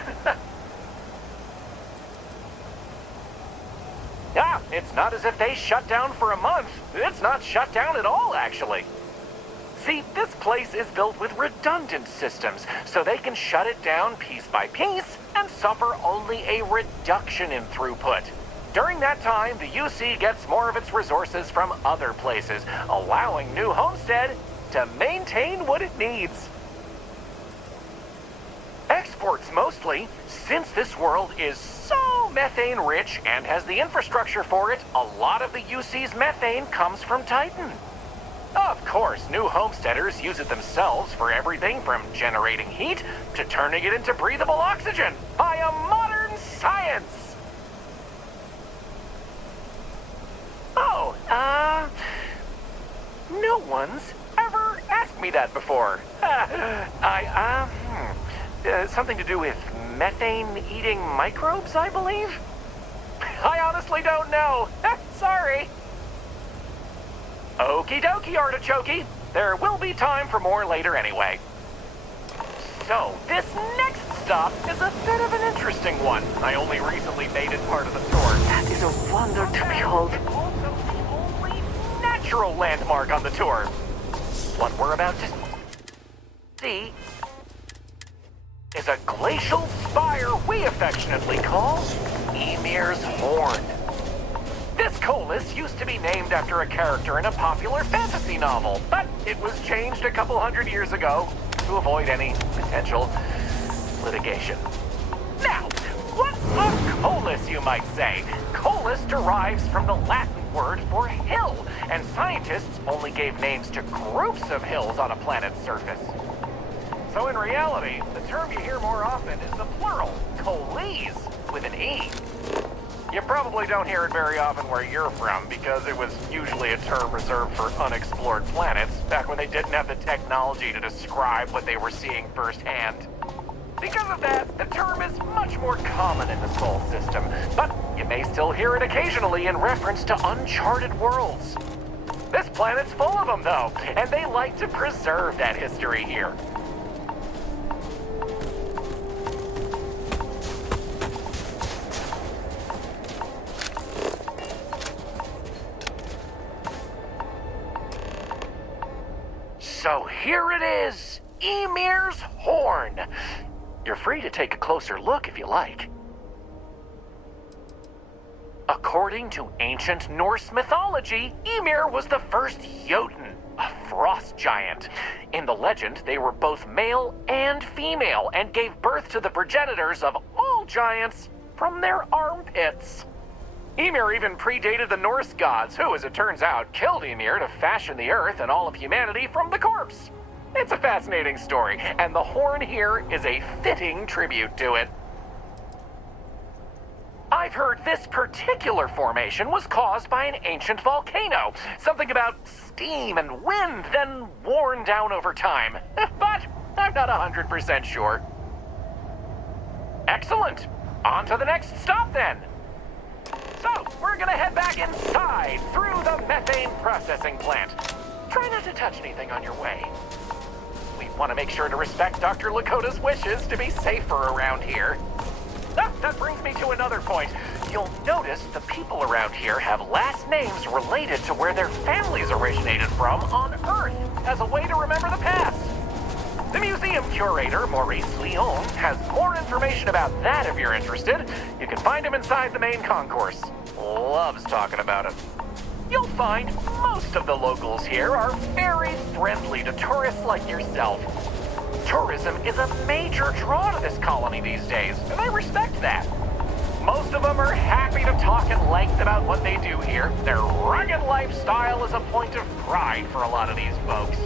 Yeah, it's not as if they shut down for a month. It's not shut down at all, actually. See, this place is built with redundant systems, so they can shut it down piece by piece and suffer only a reduction in throughput. During that time, the UC gets more of its resources from other places, allowing New Homestead to maintain what it needs. Exports mostly, since this world is so methane rich and has the infrastructure for it, a lot of the UC's methane comes from Titan. Of course, New Homesteaders use it themselves for everything from generating heat to turning it into breathable oxygen by a modern science. Oh, no one's ever asked me that before. Something to do with methane-eating microbes, I believe? I honestly don't know. Sorry. Okie dokie, artichoke. There will be time for more later anyway. So, this next stop is a bit of an interesting one. I only recently made it part of the tour. That is a wonder to behold. It's also the only natural landmark on the tour. What we're about to see is a glacial spire we affectionately call Ymir's Horn. This colus used to be named after a character in a popular fantasy novel, but it was changed a couple hundred years ago to avoid any potential litigation. Now, what's a colus, you might say? Colus derives from the Latin word for hill, and scientists only gave names to groups of hills on a planet's surface. So in reality, the term you hear more often is the plural, coles, with an E. You probably don't hear it very often where you're from, because it was usually a term reserved for unexplored planets, back when they didn't have the technology to describe what they were seeing firsthand. Because of that, the term is much more common in the Sol system, but you may still hear it occasionally in reference to uncharted worlds. This planet's full of them, though, and they like to preserve that history here. So here it is, Ymir's Horn. You're free to take a closer look if you like. According to ancient Norse mythology, Ymir was the first Jotun, a frost giant. In the legend, they were both male and female and gave birth to the progenitors of all giants from their armpits. Ymir even predated the Norse gods, who, as it turns out, killed Ymir to fashion the earth and all of humanity from the corpse. It's a fascinating story, and the horn here is a fitting tribute to it. I've heard this particular formation was caused by an ancient volcano. Something about steam and wind, then worn down over time. But I'm not 100% sure. Excellent. On to the next stop, then. So, we're gonna head back inside through the methane processing plant. Try not to touch anything on your way. We want to make sure to respect Dr. Lakota's wishes to be safer around here. That brings me to another point. You'll notice the people around here have last names related to where their families originated from on Earth, as a way to remember the past. The museum curator, Maurice Leon, has more information about that if you're interested. You can find him inside the main concourse. Loves talking about it. You'll find most of the locals here are very friendly to tourists like yourself. Tourism is a major draw to this colony these days, and I respect that. Most of them are happy to talk at length about what they do here. Their rugged lifestyle is a point of pride for a lot of these folks.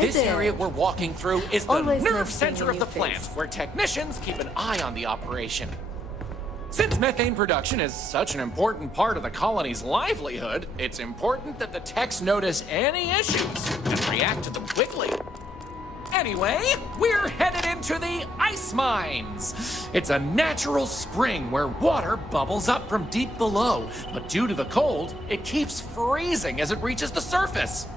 This area we're walking through is the Always nerve nice seeing center a of the new plant, face. where technicians keep an eye on the operation. Since methane production is such an important part of the colony's livelihood, it's important that the techs notice any issues and react to them quickly. Anyway, we're headed into the ice mines. It's a natural spring where water bubbles up from deep below, but due to the cold, it keeps freezing as it reaches the surface.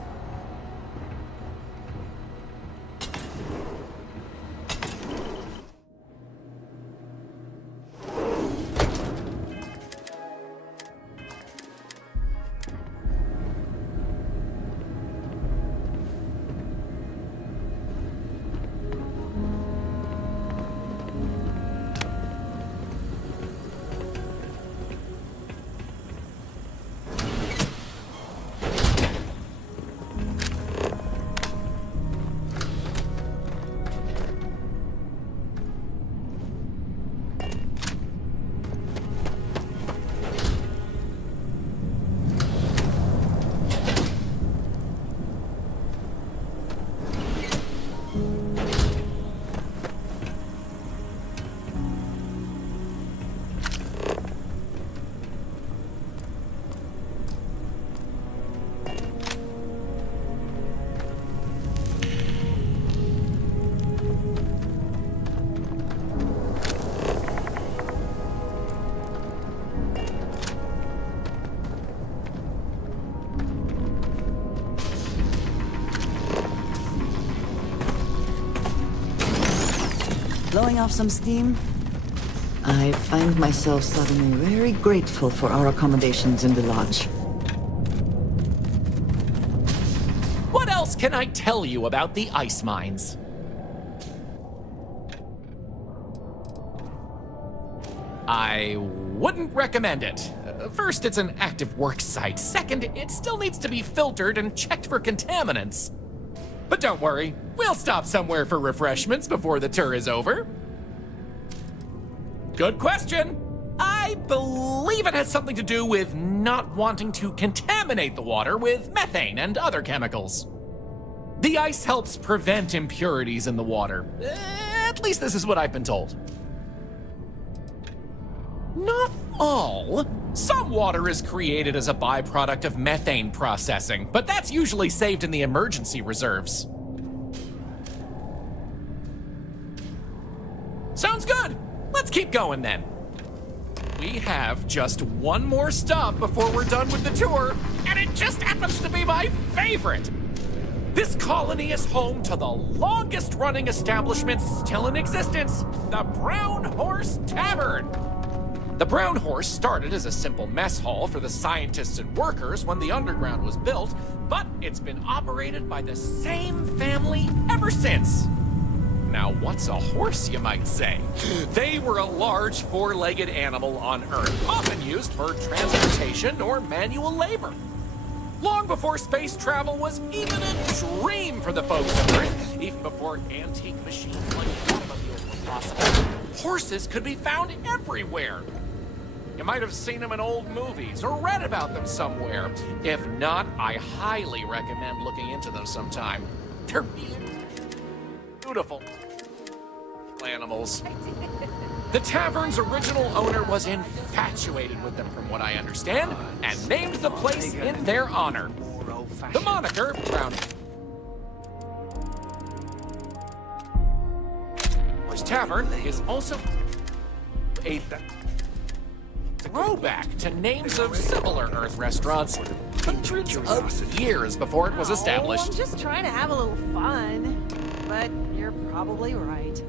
Blowing off some steam? I find myself suddenly very grateful for our accommodations in the lodge. What else can I tell you about the ice mines? I wouldn't recommend it. First, it's an active work site. Second, it still needs to be filtered and checked for contaminants. But don't worry, we'll stop somewhere for refreshments before the tour is over. Good question. I believe it has something to do with not wanting to contaminate the water with methane and other chemicals. The ice helps prevent impurities in the water. At least this is what I've been told. Not all. Some water is created as a byproduct of methane processing, but that's usually saved in the emergency reserves. Sounds good. Let's keep going then. We have just one more stop before we're done with the tour, and it just happens to be my favorite. This colony is home to the longest running establishment still in existence, the Brown Horse Tavern. The Brown Horse started as a simple mess hall for the scientists and workers when the underground was built, but it's been operated by the same family ever since. Now, what's a horse, you might say? They were a large four-legged animal on Earth, often used for transportation or manual labor. Long before space travel was even a dream for the folks on Earth, even before antique machines like automobiles were possible, horses could be found everywhere. You might have seen them in old movies or read about them somewhere. If not, I highly recommend looking into them sometime. They're beautiful animals. The tavern's original owner was infatuated with them, from what I understand, and named the place in their honor. The moniker, Brown Horse Tavern, is also a throwback to names of similar Earth restaurants hundreds of years before it was established. I'm just trying to have a little fun. But you're probably right.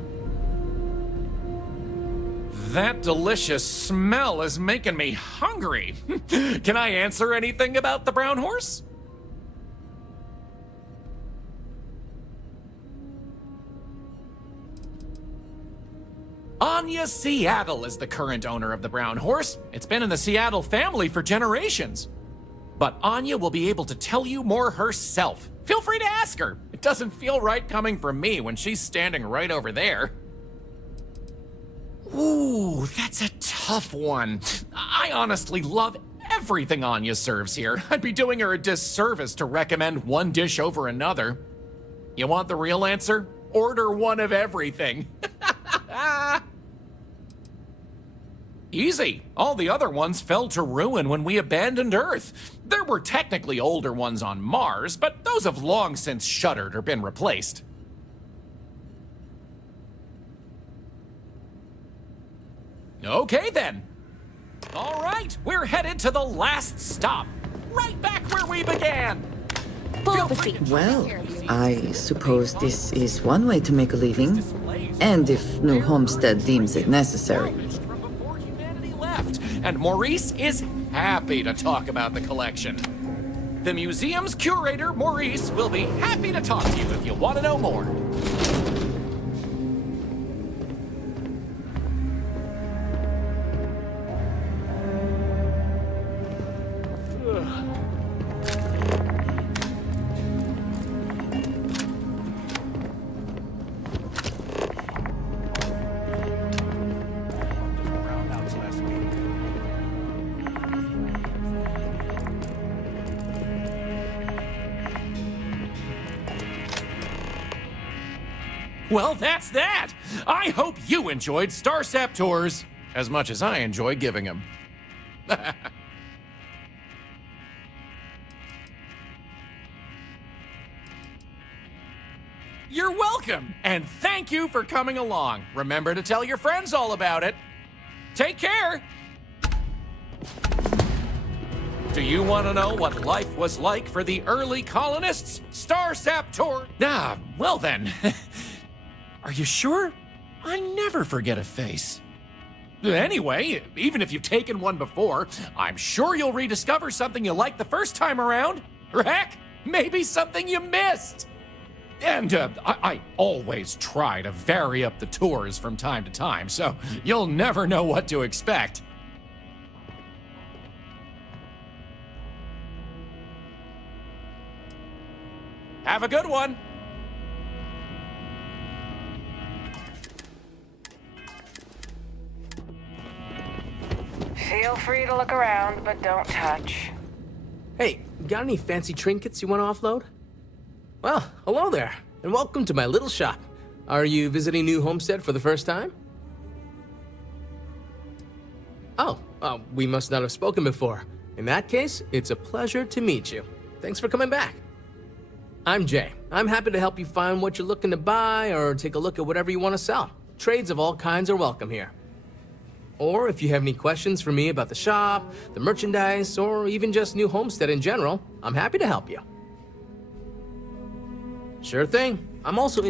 That delicious smell is making me hungry. Can I answer anything about the brown horse? Anya Seattle is the current owner of the brown horse. It's been in the Seattle family for generations. But Anya will be able to tell you more herself. Feel free to ask her. It doesn't feel right coming from me when she's standing right over there. Ooh, that's a tough one. I honestly love everything Anya serves here. I'd be doing her a disservice to recommend one dish over another. You want the real answer? Order one of everything. Easy. All the other ones fell to ruin when we abandoned Earth. There were technically older ones on Mars, but those have long since shuttered or been replaced. Okay then. All right, we're headed to the last stop. Right back where we began. Well, I suppose this is one way to make a living. And if New Homestead deems it necessary. And Maurice is happy to talk about the collection. The museum's curator, Maurice, will be happy to talk to you if you want to know more. Well, that's that! I hope you enjoyed Starsap Tours as much as I enjoy giving them. You're welcome, and thank you for coming along. Remember to tell your friends all about it. Take care! Do you want to know what life was like for the early colonists? Starsap Tour? Ah, well then. Are you sure? I never forget a face. Anyway, even if you've taken one before, I'm sure you'll rediscover something you liked the first time around. Or heck, maybe something you missed. And I always try to vary up the tours from time to time, so you'll never know what to expect. Have a good one. Feel free to look around, but don't touch. Hey, got any fancy trinkets you want to offload? Well, hello there, and welcome to my little shop. Are you visiting New Homestead for the first time? Oh, we must not have spoken before. In that case, it's a pleasure to meet you. Thanks for coming back. I'm Jay. I'm happy to help you find what you're looking to buy or take a look at whatever you want to sell. Trades of all kinds are welcome here. Or if you have any questions for me about the shop, the merchandise, or even just New Homestead in general, I'm happy to help you. Sure thing. I'm also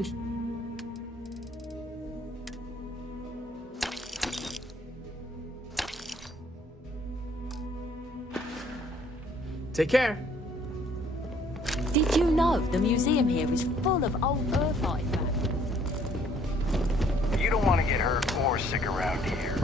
Take care. Did you know the museum here is full of old Earth artifacts? You don't want to get hurt or sick around here.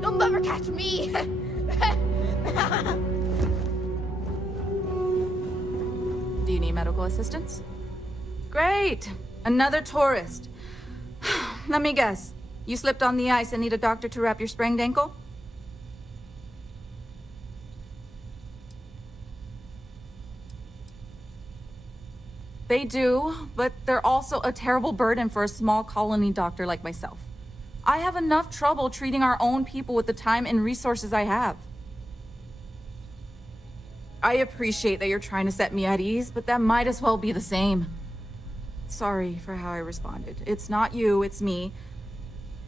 You'll never catch me! Do you need medical assistance? Great! Another tourist. Let me guess. You slipped on the ice and need a doctor to wrap your sprained ankle? They do, but they're also a terrible burden for a small colony doctor like myself. I have enough trouble treating our own people with the time and resources I have. I appreciate that you're trying to set me at ease, but that might as well be the same. Sorry for how I responded. It's not you, it's me.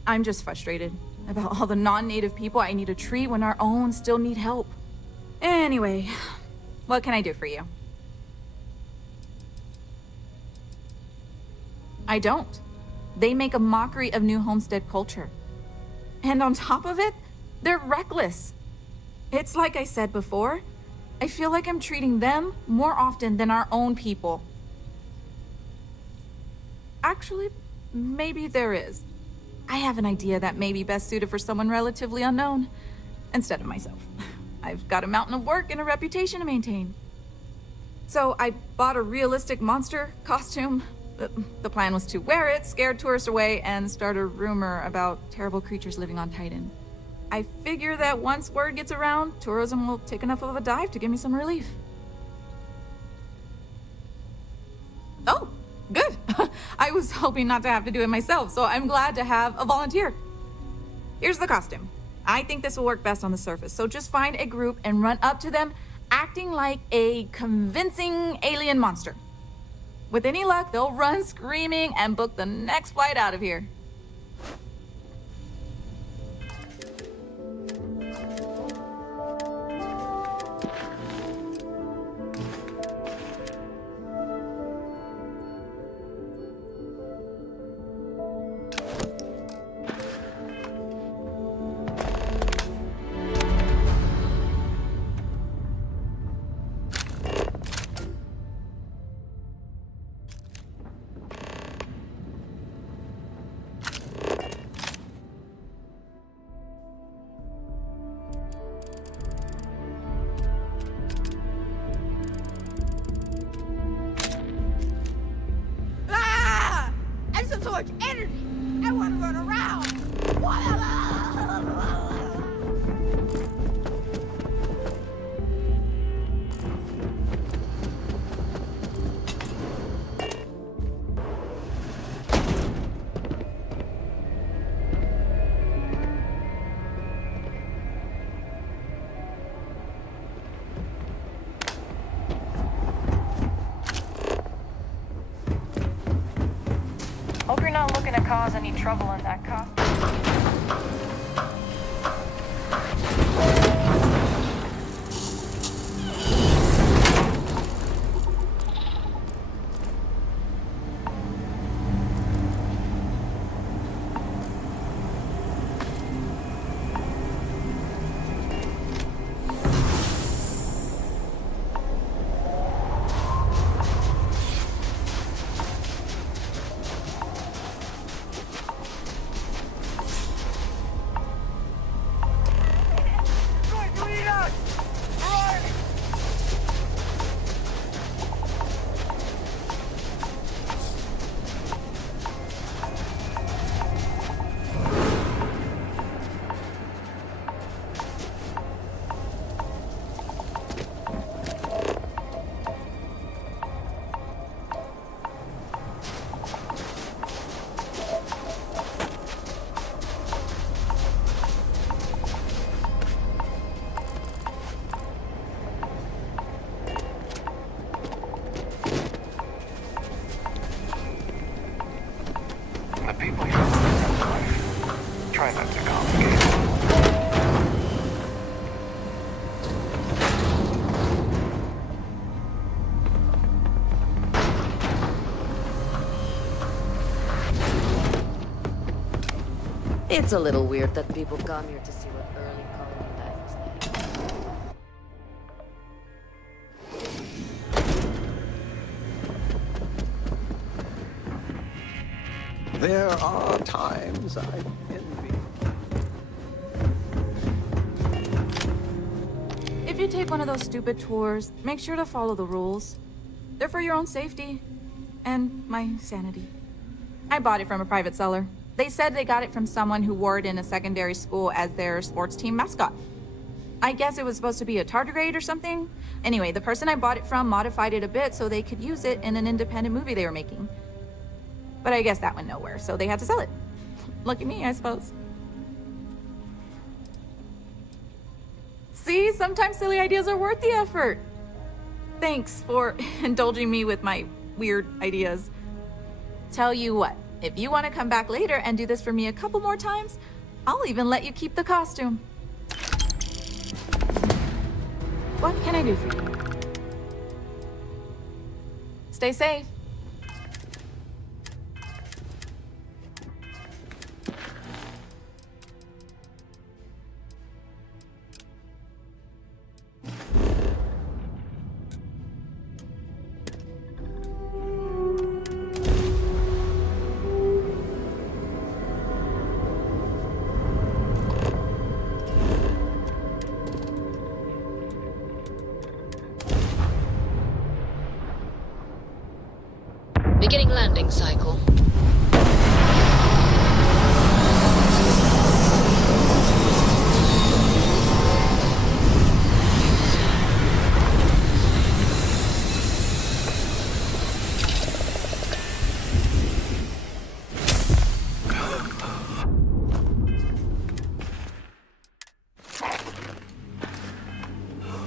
I'm just frustrated about all the non-native people I need to treat when our own still need help. Anyway, what can I do for you? I don't. They make a mockery of New Homestead culture. And on top of it, they're reckless. It's like I said before, I feel like I'm treating them more often than our own people. Actually, maybe there is. I have an idea that may be best suited for someone relatively unknown, instead of myself. I've got a mountain of work and a reputation to maintain. So I bought a realistic monster costume. The plan was to wear it, scare tourists away, and start a rumor about terrible creatures living on Titan. I figure that once word gets around, tourism will take enough of a dive to give me some relief. Oh, good. I was hoping not to have to do it myself, so I'm glad to have a volunteer. Here's the costume. I think this will work best on the surface, so just find a group and run up to them, acting like a convincing alien monster. With any luck, they'll run screaming and book the next flight out of here. So much energy. I want to run around. Hope you're not looking to cause any trouble in that costume. It's a little weird that people come here to see what early colony life was like. There are times I envy. If you take one of those stupid tours, make sure to follow the rules. They're for your own safety and my sanity. I bought it from a private seller. They said they got it from someone who wore it in a secondary school as their sports team mascot. I guess it was supposed to be a tardigrade or something. Anyway, the person I bought it from modified it a bit so they could use it in an independent movie they were making. But I guess that went nowhere, so they had to sell it. Lucky me, I suppose. See, sometimes silly ideas are worth the effort. Thanks for indulging me with my weird ideas. Tell you what, if you want to come back later and do this for me a couple more times, I'll even let you keep the costume. What can I do for you? Stay safe. Beginning landing cycle.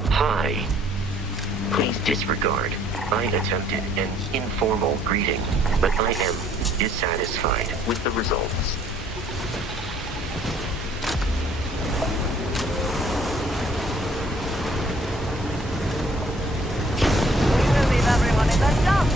Hi. Please disregard. I attempted an informal greeting, but I am dissatisfied with the results. We will leave everyone in the dump.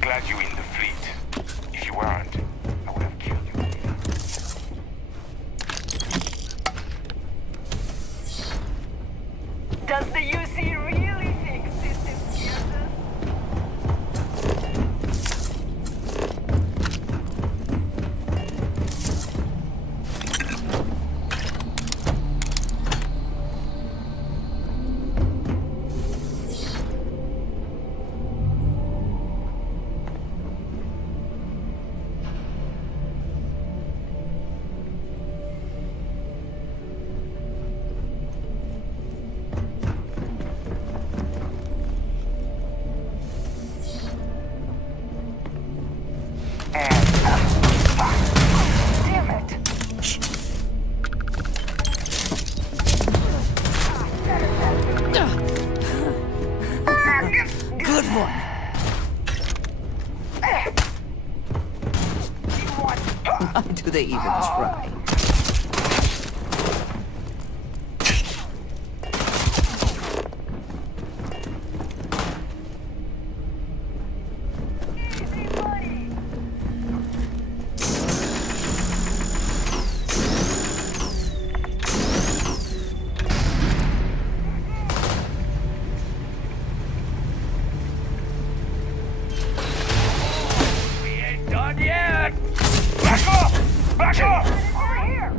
Glad you're in the fleet. If you weren't, I would have killed you. Does the UC really think system scares us? Damn it! Good one. Why do they even try? Done yet! Back off! Back off! Over here!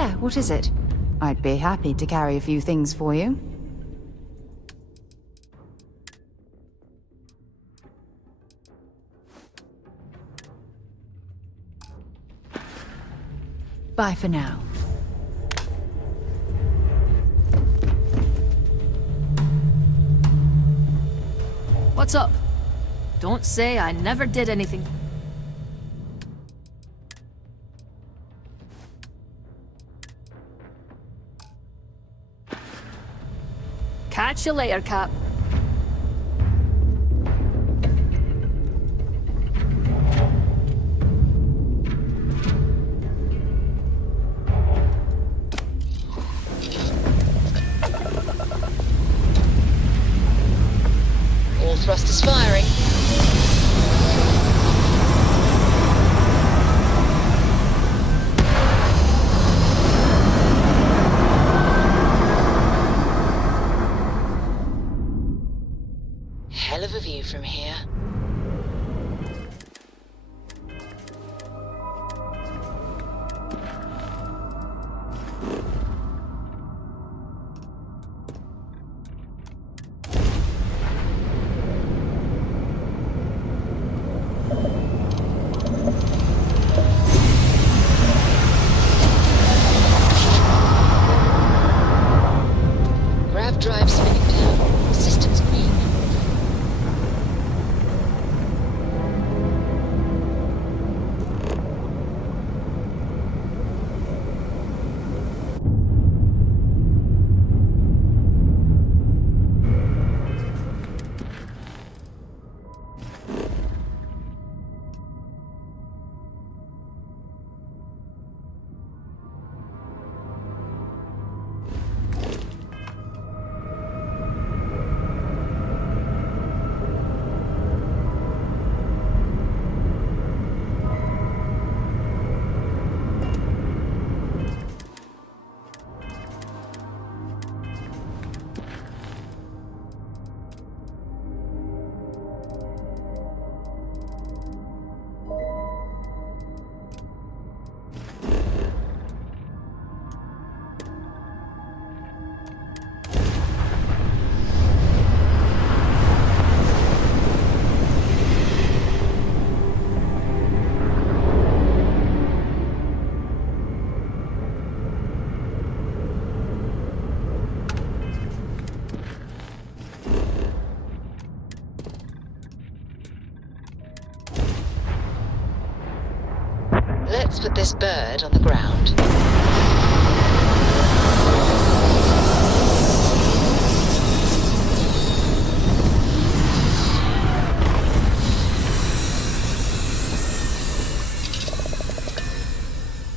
Yeah, what is it? I'd be happy to carry a few things for you. Bye for now. What's up? Don't say I never did anything. Catch you later, Cap. All thrusters firing. Hell of a view from here. Grav drive spinning down. Systems green. Let's put this bird on the ground.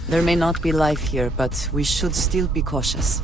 There may not be life here, but we should still be cautious.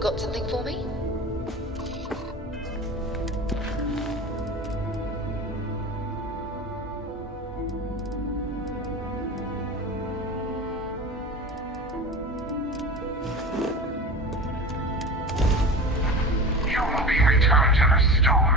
Got something for me? You will be returned to the stores.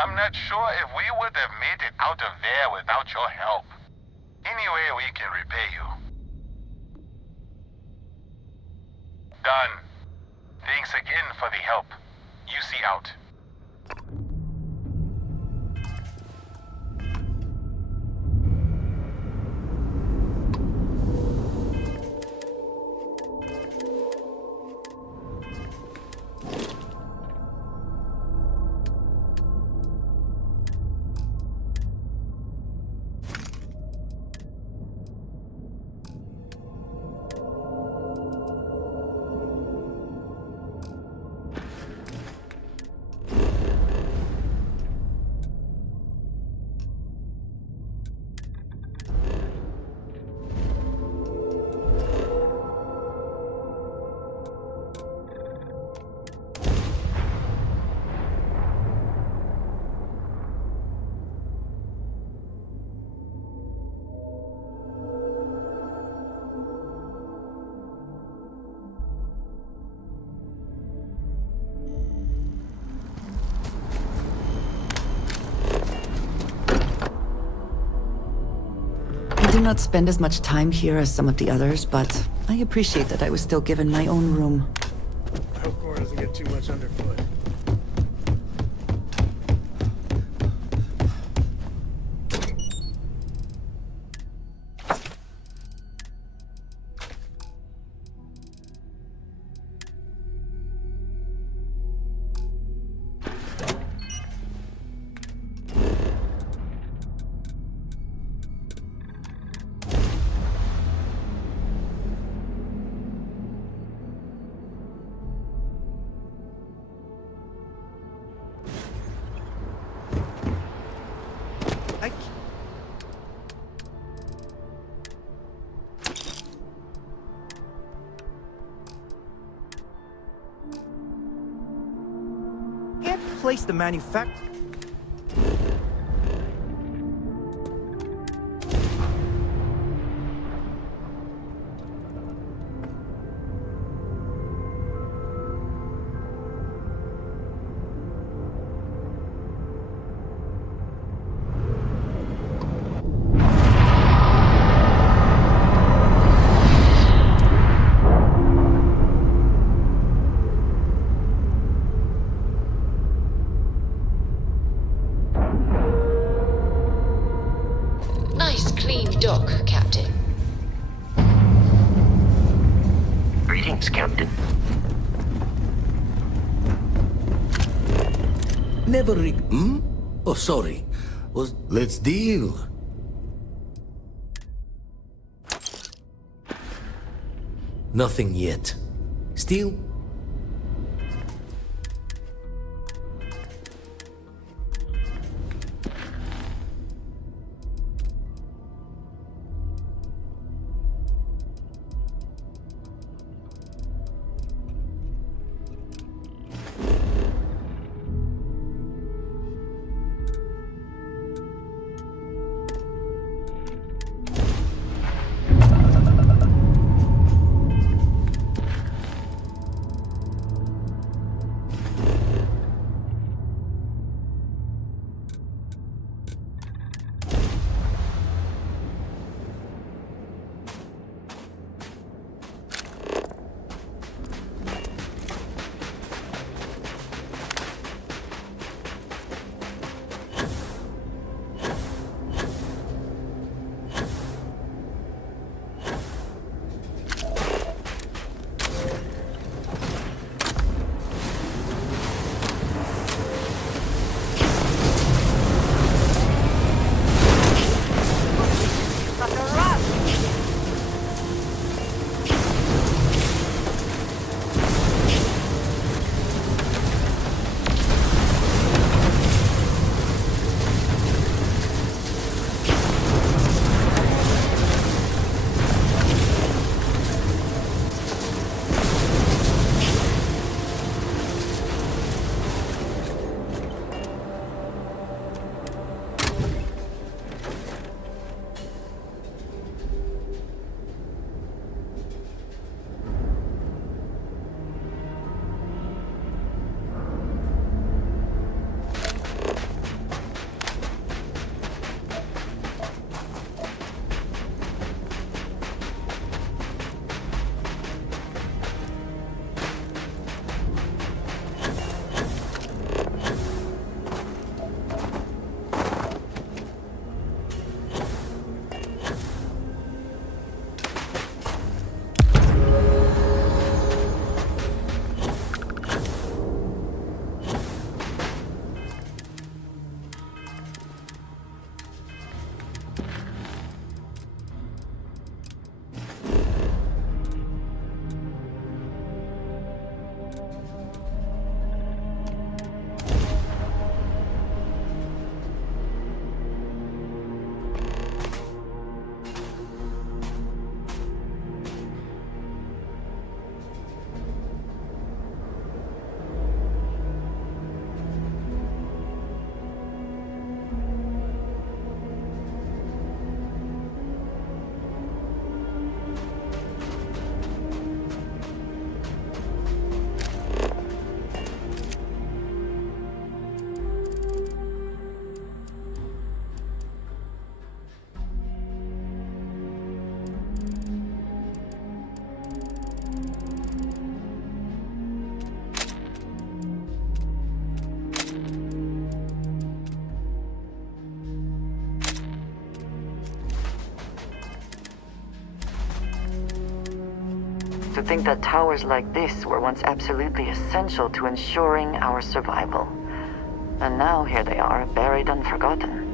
I'm not sure if we would have made it out of there without your help. Any way we can repay you. Done. Thanks again for the help. UC out. I do not spend as much time here as some of the others, but I appreciate that I was still given my own room. I hope Cora doesn't get too much underfoot. Place the manufacturer. Nice clean dock, Captain. Greetings, Captain. Never Oh, sorry. Let's deal. Nothing yet. Still? To think that towers like this were once absolutely essential to ensuring our survival. And now here they are, buried and forgotten.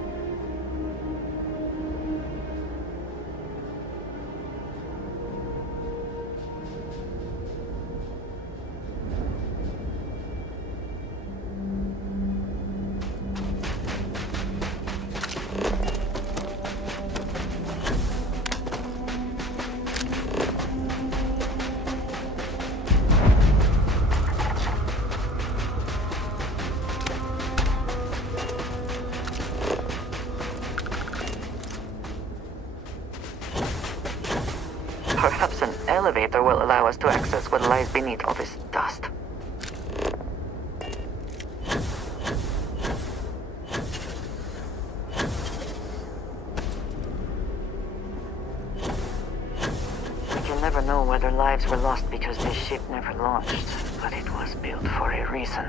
Perhaps an elevator will allow us to access what lies beneath all this dust. We can never know whether lives were lost because this ship never launched, but it was built for a reason.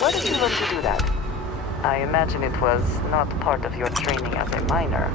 Why did you learn to do that? I imagine it was not part of your training as a miner.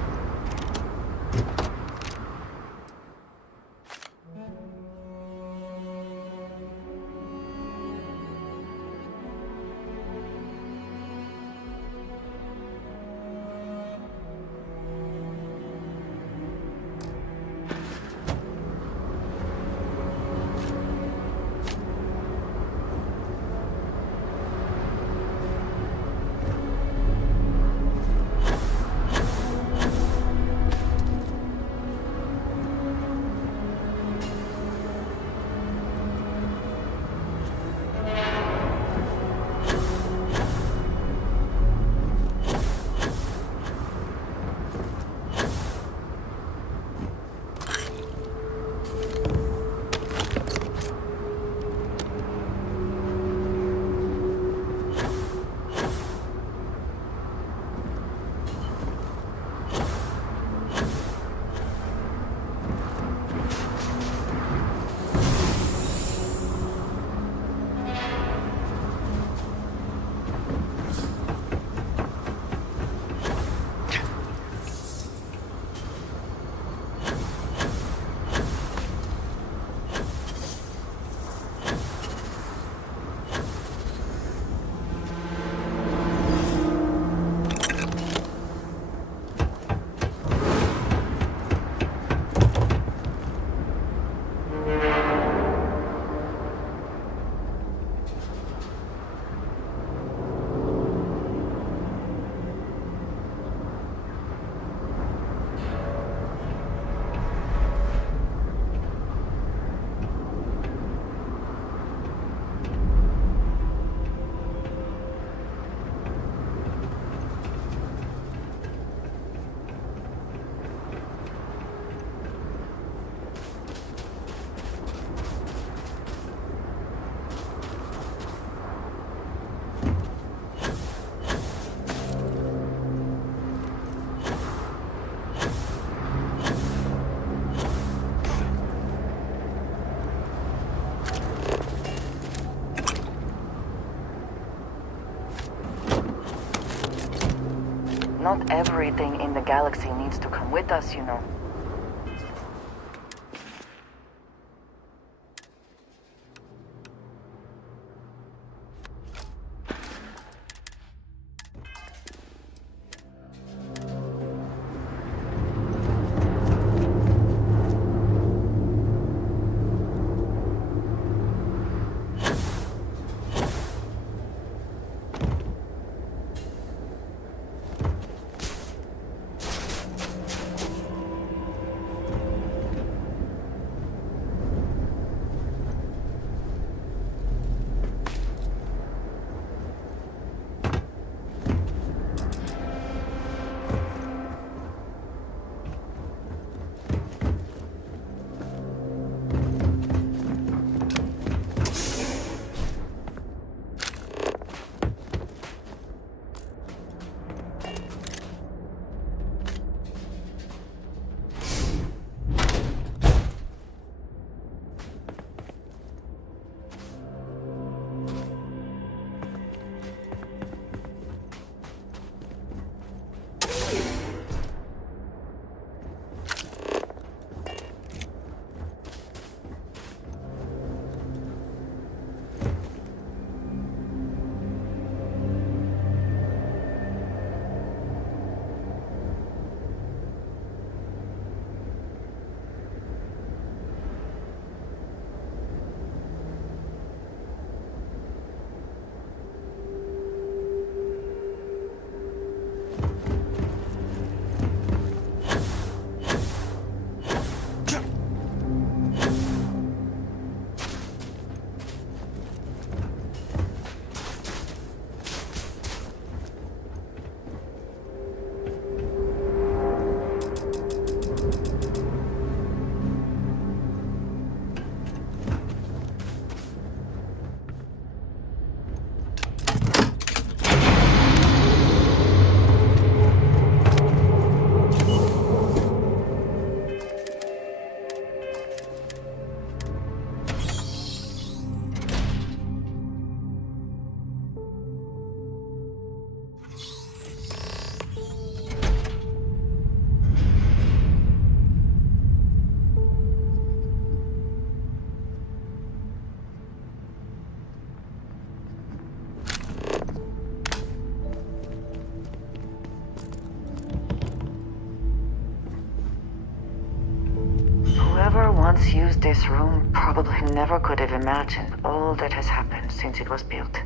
Not everything in the galaxy needs to come with us, you know. Whoever once used this room probably never could have imagined all that has happened since it was built.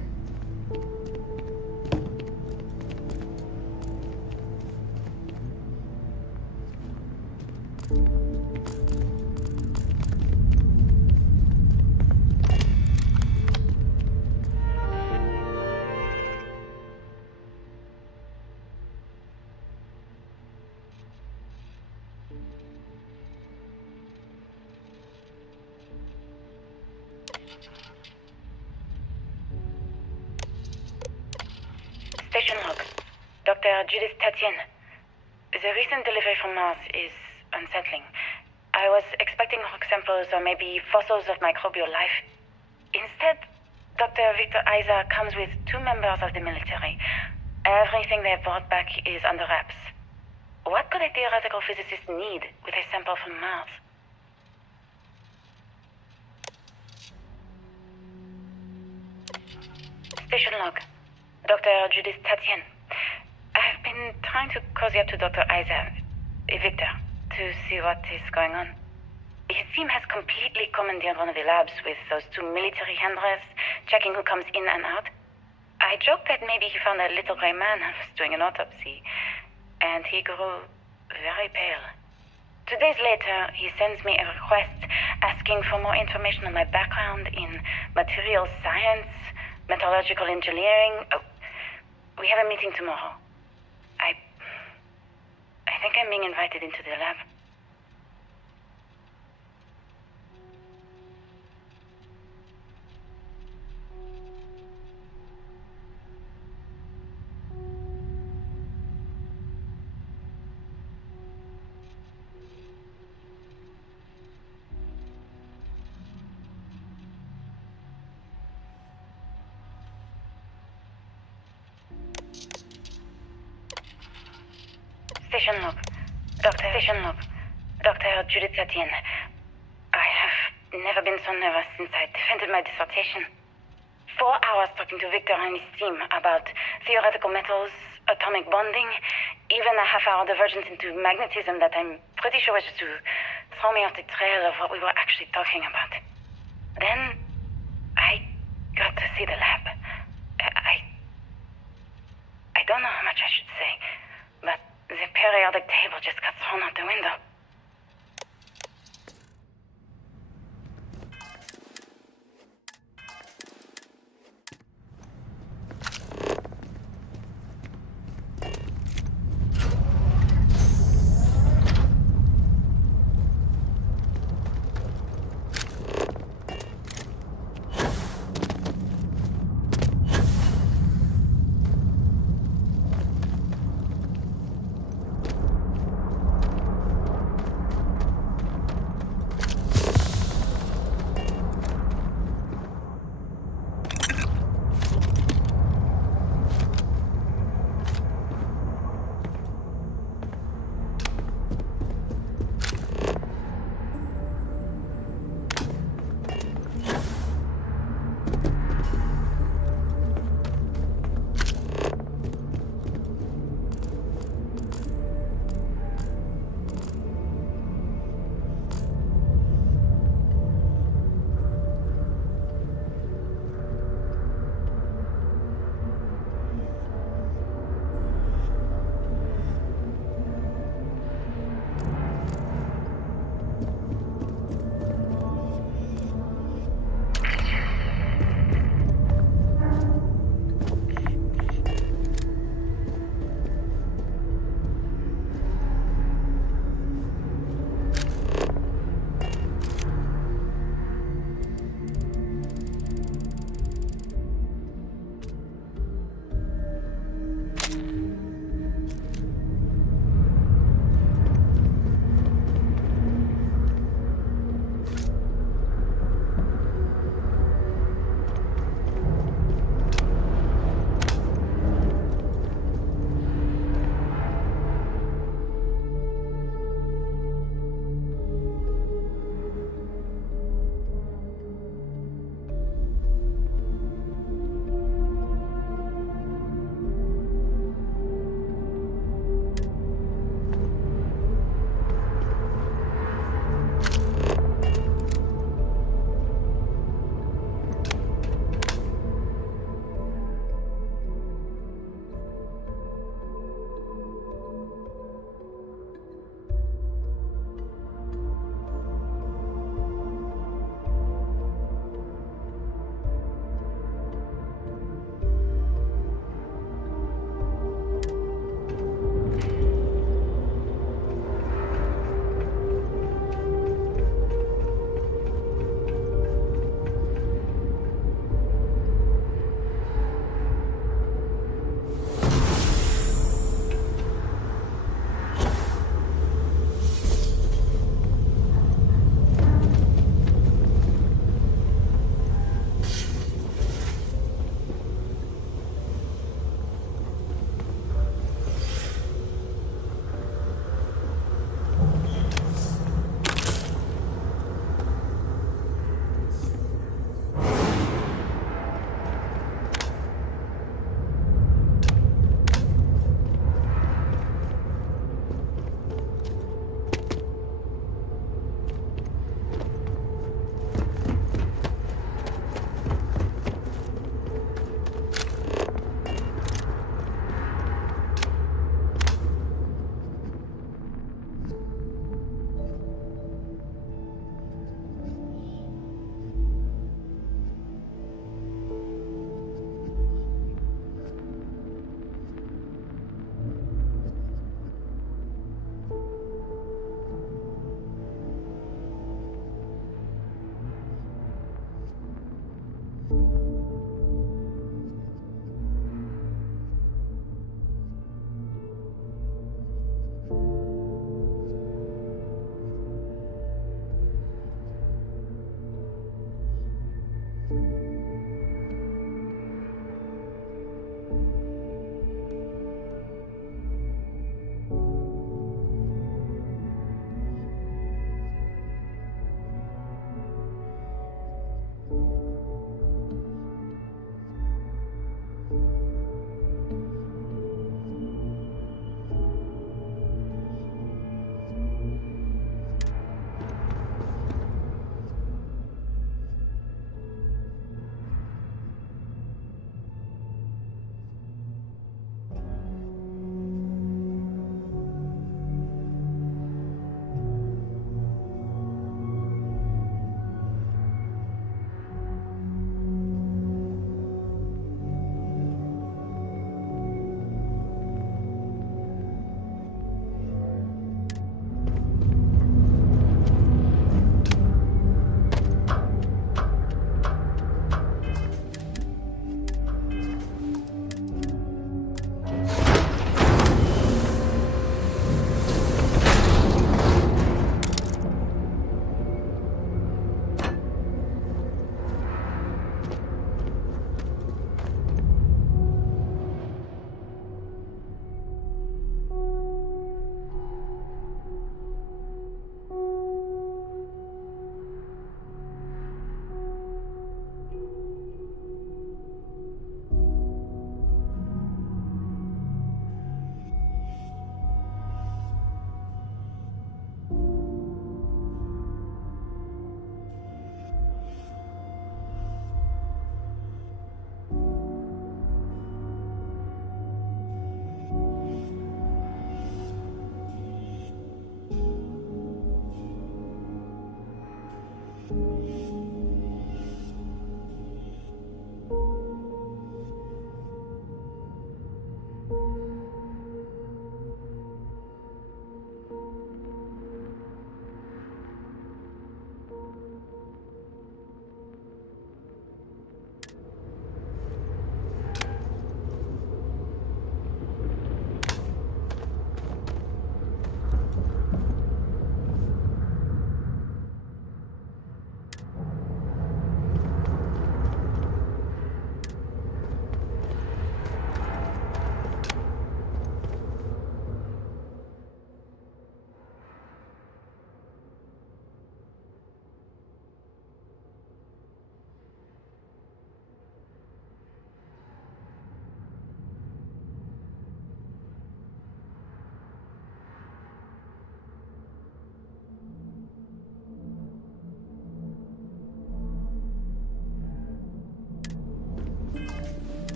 Station log. Dr. Judith Tatian. The recent delivery from Mars is unsettling. I was expecting rock samples or maybe fossils of microbial life. Instead, Dr. Victor Isa comes with 2 members of the military. Everything they've brought back is under wraps. What could a theoretical physicist need with a sample from Mars? Station log. Dr. Judith Tatian. I've been trying to cozy up to Dr. Isa, Victor, to see what is going on. His team has completely commandeered one of the labs with those 2 military handlers, checking who comes in and out. I joked that maybe he found a little gray man and was doing an autopsy, and he grew very pale. 2 days later, he sends me a request asking for more information on my background in material science, metallurgical engineering. Oh, we have a meeting tomorrow. I think I'm being invited into the lab. Station log. Dr. Judith Etienne. I have never been so nervous since I defended my dissertation. 4 hours talking to Victor and his team about theoretical metals, atomic bonding, even a half-hour divergence into magnetism that I'm pretty sure was just to throw me off the trail of what we were actually talking about. Then I got to see the lab. I don't know how much I should say, but the periodic table just got thrown out the window.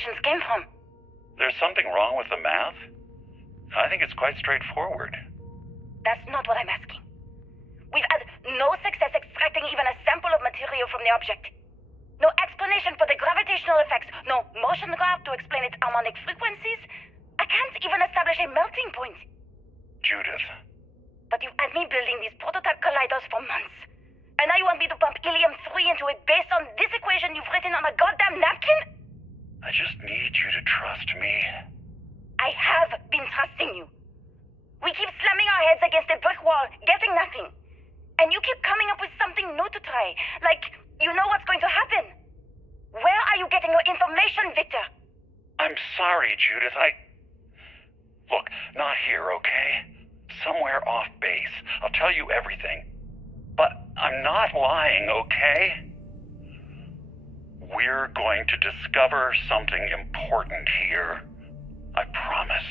calculations came from. There's something wrong with the math? I think it's quite straightforward. That's not what I'm asking. We've had no success extracting even a sample of material from the object. No explanation for the gravitational effects, no motion graph to explain its harmonic frequencies. I can't even establish a melting point. Judith. But you've had me building these prototype colliders for months. And now you want me to pump helium-3 into it based on this equation you've written on a goddamn napkin? I just need you to trust me. I have been trusting you. We keep slamming our heads against a brick wall, getting nothing. And you keep coming up with something new to try. Like, you know what's going to happen. Where are you getting your information, Victor? I'm sorry, Judith. Look, not here, okay? Somewhere off base. I'll tell you everything. But I'm not lying, okay? We're going to discover something important here. I promise.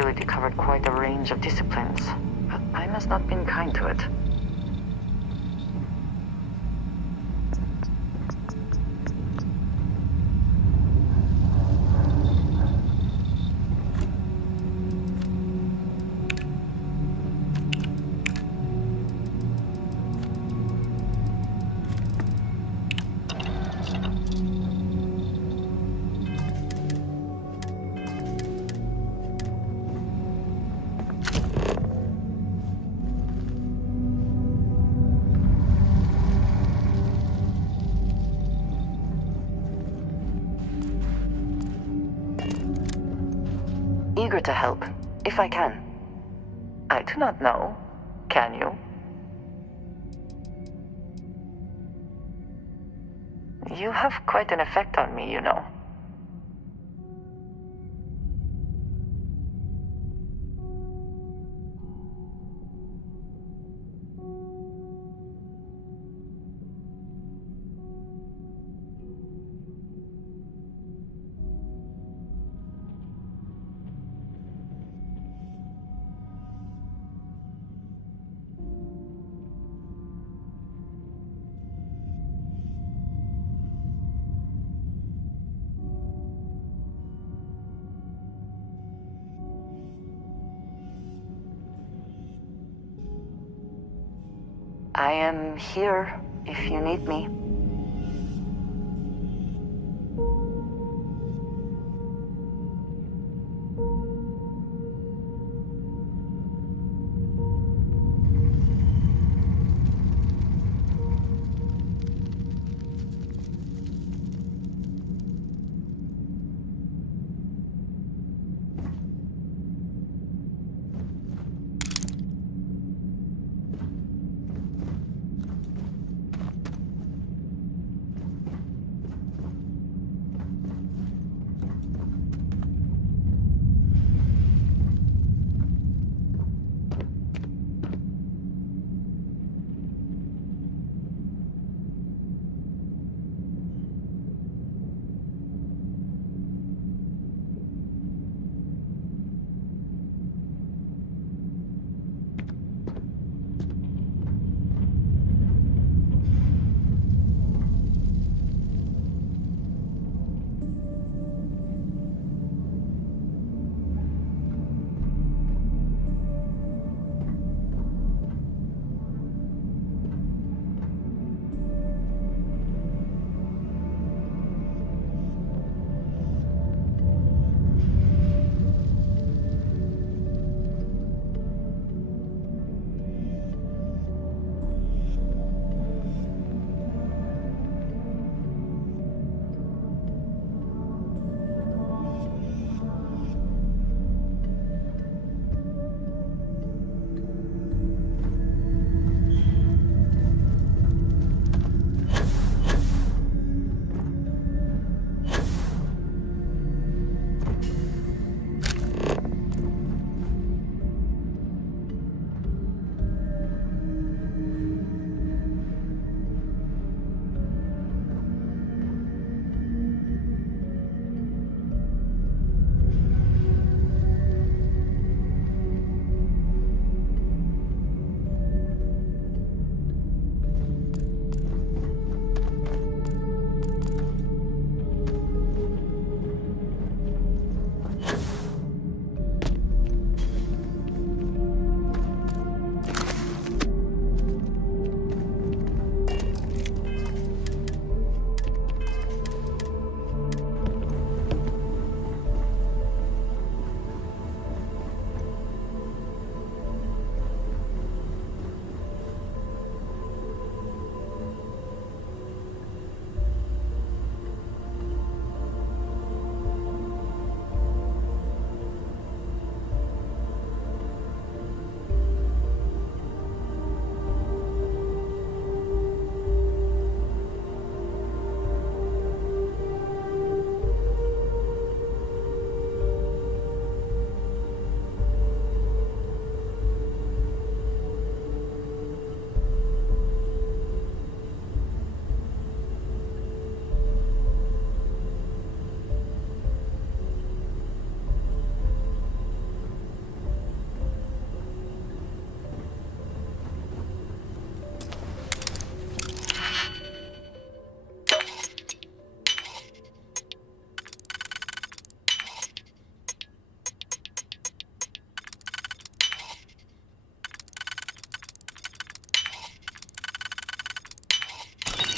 facility covered quite a range of disciplines, but I must not have been kind to it. eager to help, if I can. I do not know. Can you? You have quite an effect on me, you know. I am here if you need me.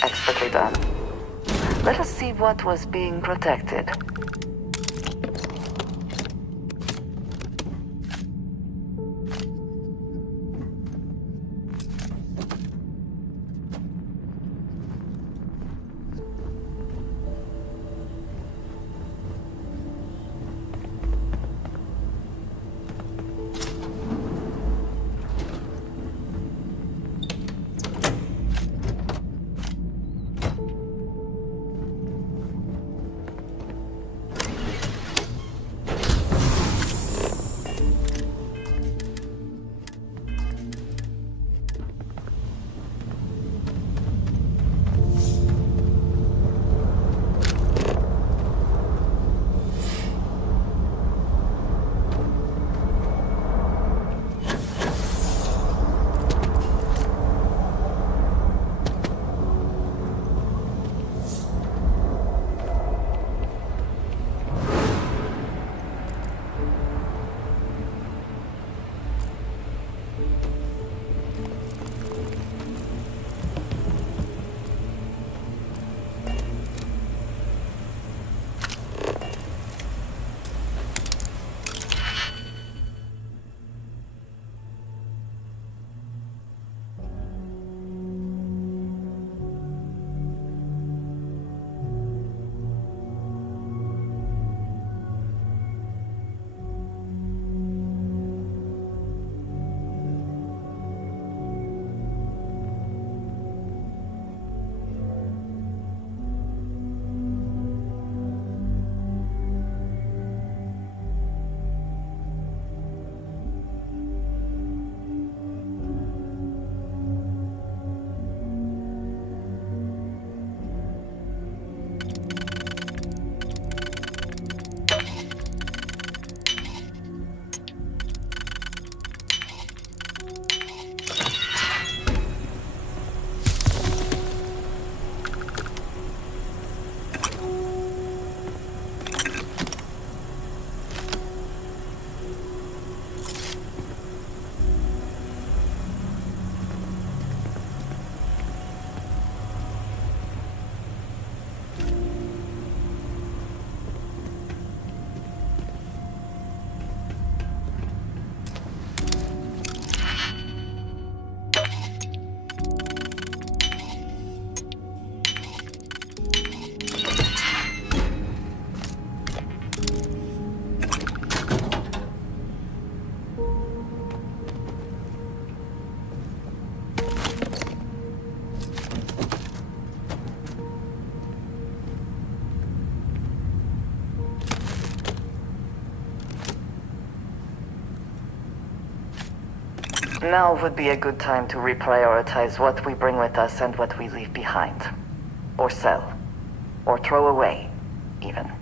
Expertly done. Let us see what was being protected. Now would be a good time to reprioritize what we bring with us and what we leave behind. Or sell. Or throw away, even.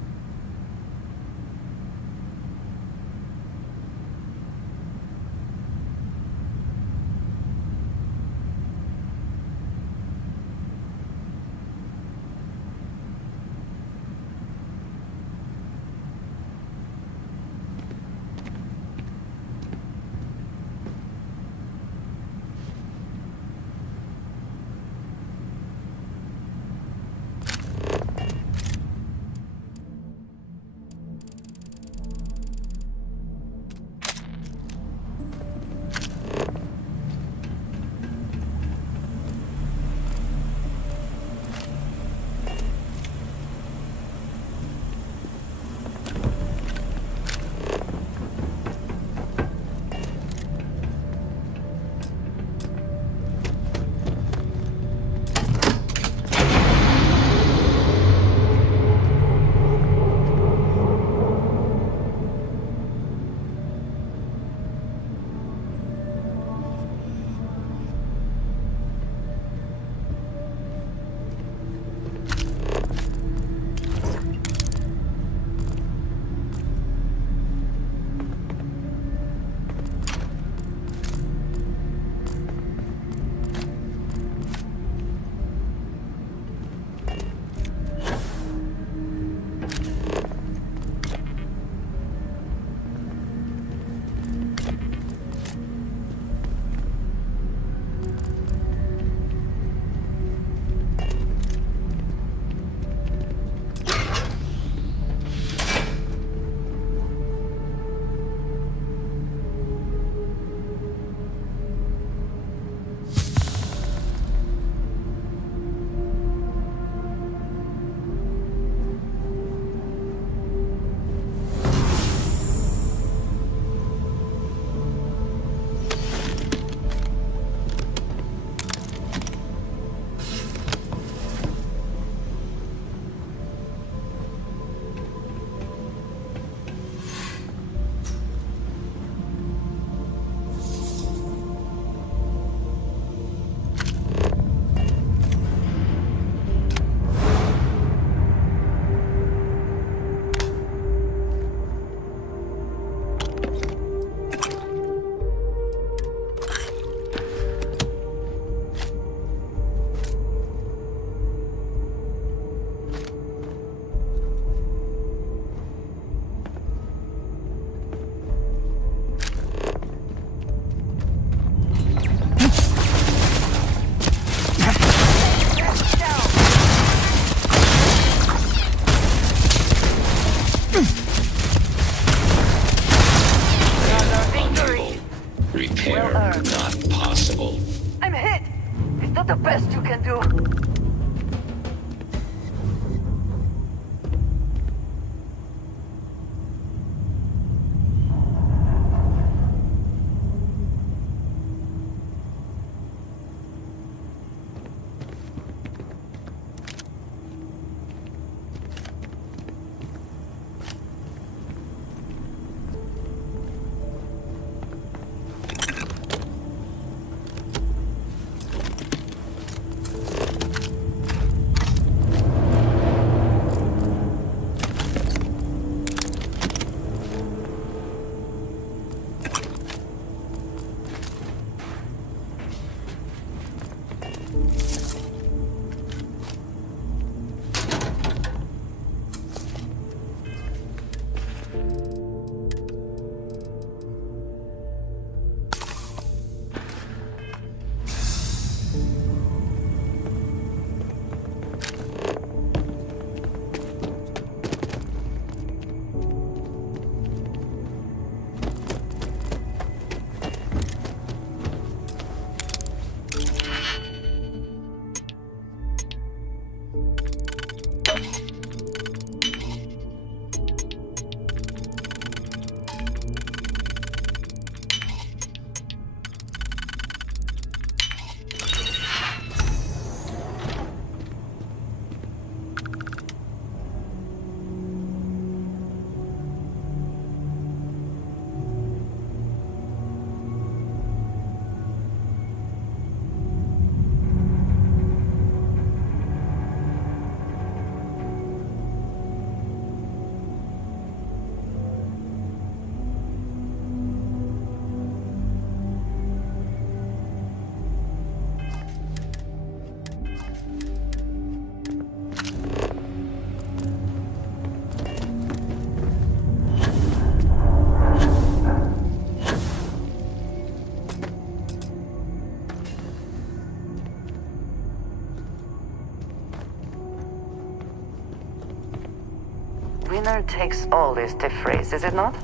takes all this to phrase, is it not?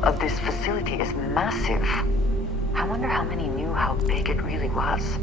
Of this facility is massive. I wonder how many knew how big it really was.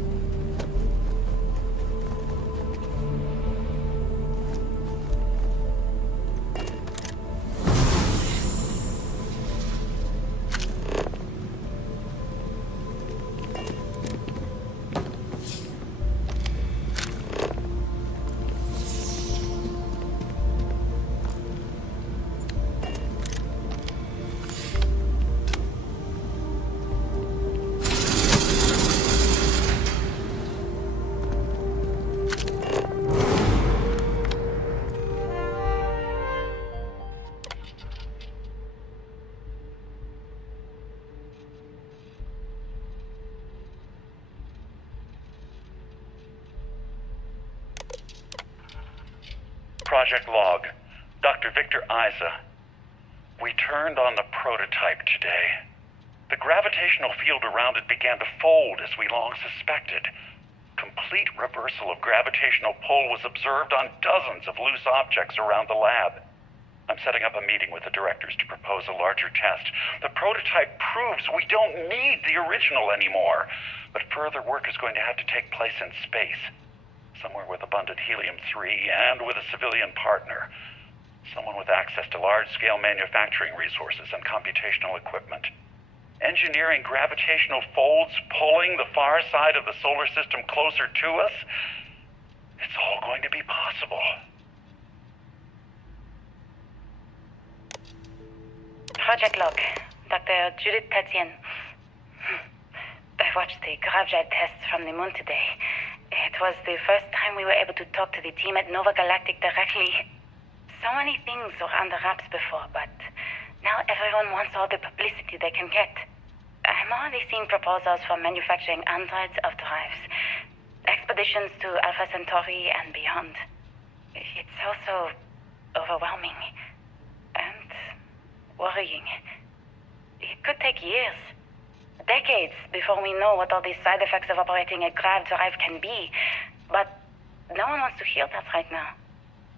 Project Log, Dr. Victor Isa. We turned on the prototype today. The gravitational field around it began to fold as we long suspected. Complete reversal of gravitational pull was observed on dozens of loose objects around the lab. I'm setting up a meeting with the directors to propose a larger test. The prototype proves we don't need the original anymore, but further work is going to have to take place in space. Somewhere with abundant helium-3 and with a civilian partner. Someone with access to large-scale manufacturing resources and computational equipment. Engineering gravitational folds, pulling the far side of the solar system closer to us. It's all going to be possible. Project Log, Dr. Judith Tatian. I watched the gravjet tests from the moon today. It was the first time we were able to talk to the team at Nova Galactic directly. So many things were under wraps before, but Now everyone wants all the publicity they can get. I'm already seeing proposals for manufacturing hundreds of drives. Expeditions to Alpha Centauri and beyond. It's also overwhelming and worrying. It could take years, decades, before we know what all these side effects of operating a grav drive can be. But no one wants to hear that right now.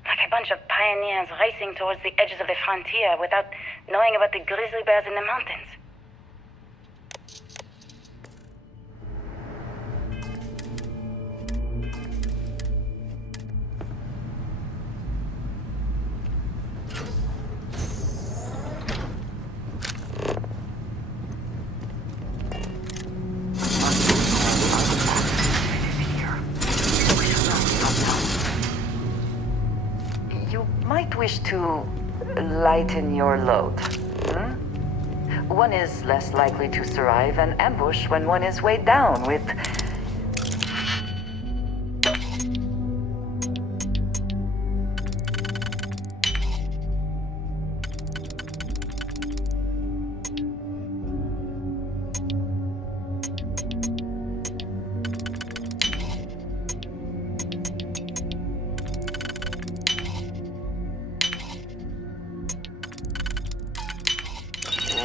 Like a bunch of pioneers racing towards the edges of the frontier without knowing about the grizzly bears in the mountains. Might wish to lighten your load. One is less likely to survive an ambush when one is weighed down with...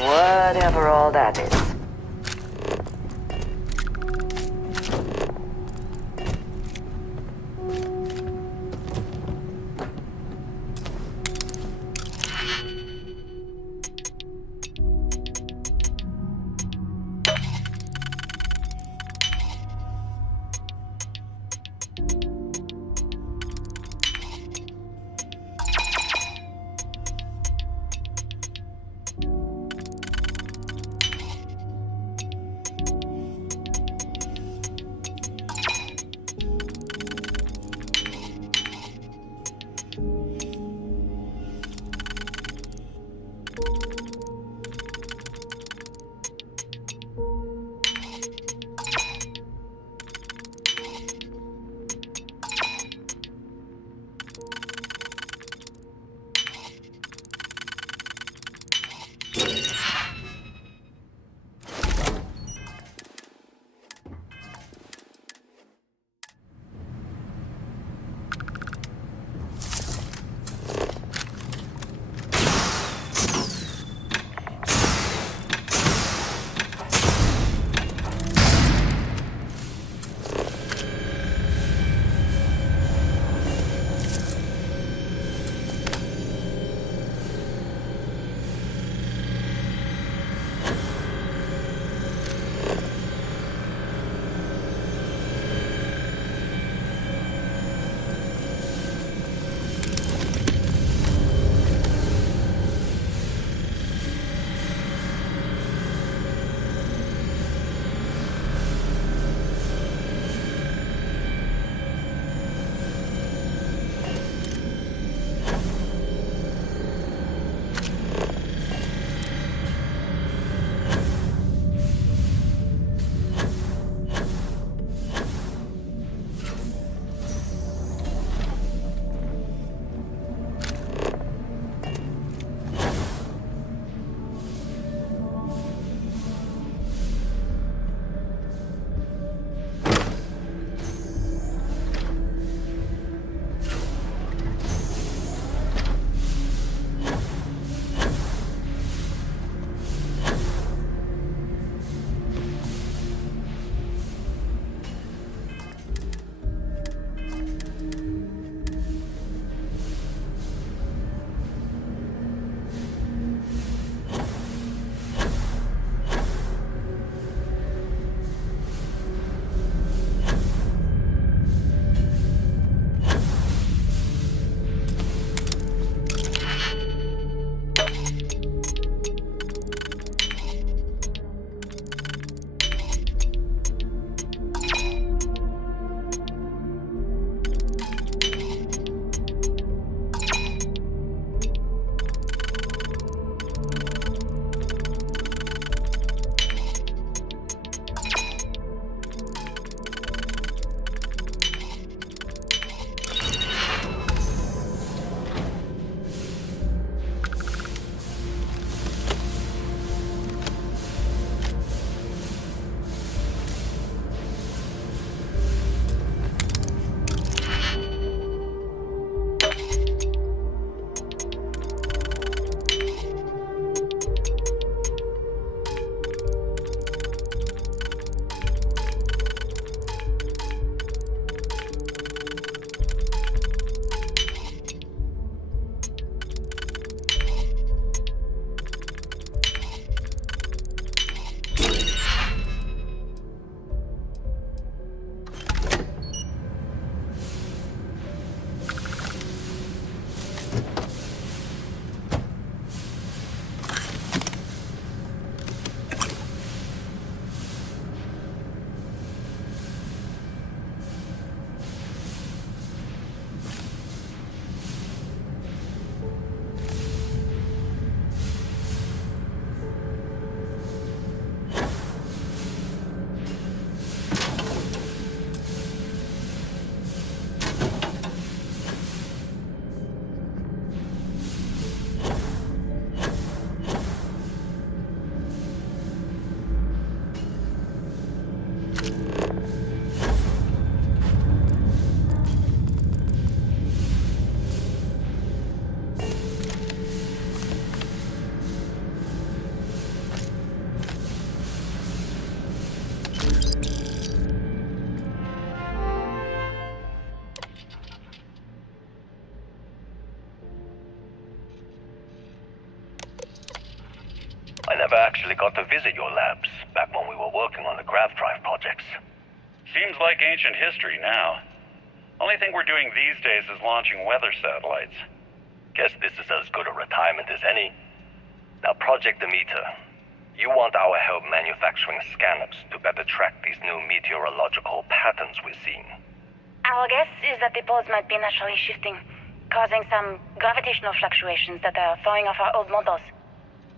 whatever all that is. actually got to visit your labs back when we were working on the grav drive projects. Seems like ancient history now. Only thing we're doing these days is launching weather satellites. Guess this is as good a retirement as any. Now, Project Demeter, you want our help manufacturing scanners to better track these new meteorological patterns we're seeing. Our guess is that the poles might be naturally shifting, causing some gravitational fluctuations that are throwing off our old models.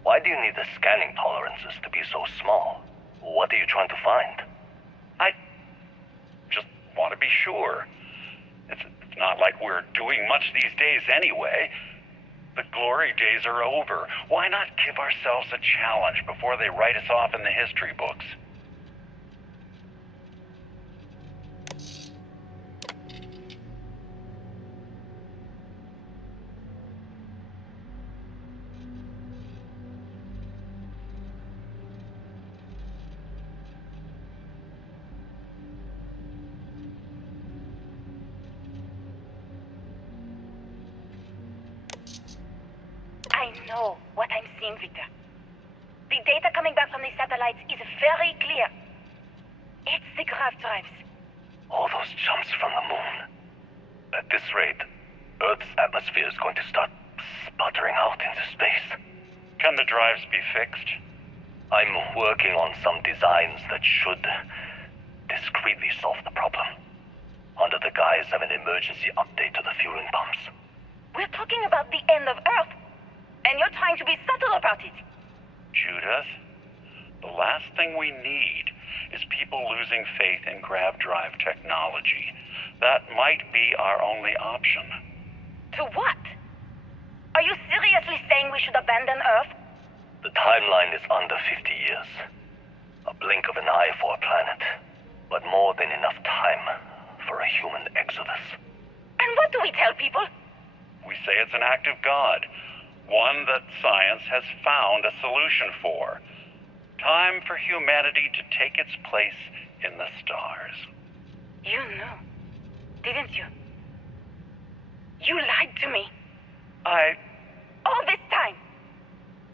Why do you need the scanning tolerances to be so small? What are you trying to find? I just want to be sure. It's not like we're doing much these days anyway. The glory days are over. Why not give ourselves a challenge before they write us off in the history books? I know what I'm seeing, Victor. The data coming back from the satellites is very clear. It's the grav drives. All those jumps from the moon. At this rate, Earth's atmosphere is going to start sputtering out into space. Can the drives be fixed? I'm working on some designs that should discreetly solve the problem, under the guise of an emergency update to the fueling pumps. We're talking about the end of Earth, and you're trying to be subtle about it. Judith, the last thing we need is people losing faith in grav drive technology. That might be our only option. To what? Are you seriously saying we should abandon Earth? The timeline is under 50 years. A blink of an eye for a planet, but more than enough time for a human exodus. And what do we tell people? We say it's an act of God, one that science has found a solution for. Time for humanity to take its place in the stars. You knew, didn't you? You lied to me. All this time,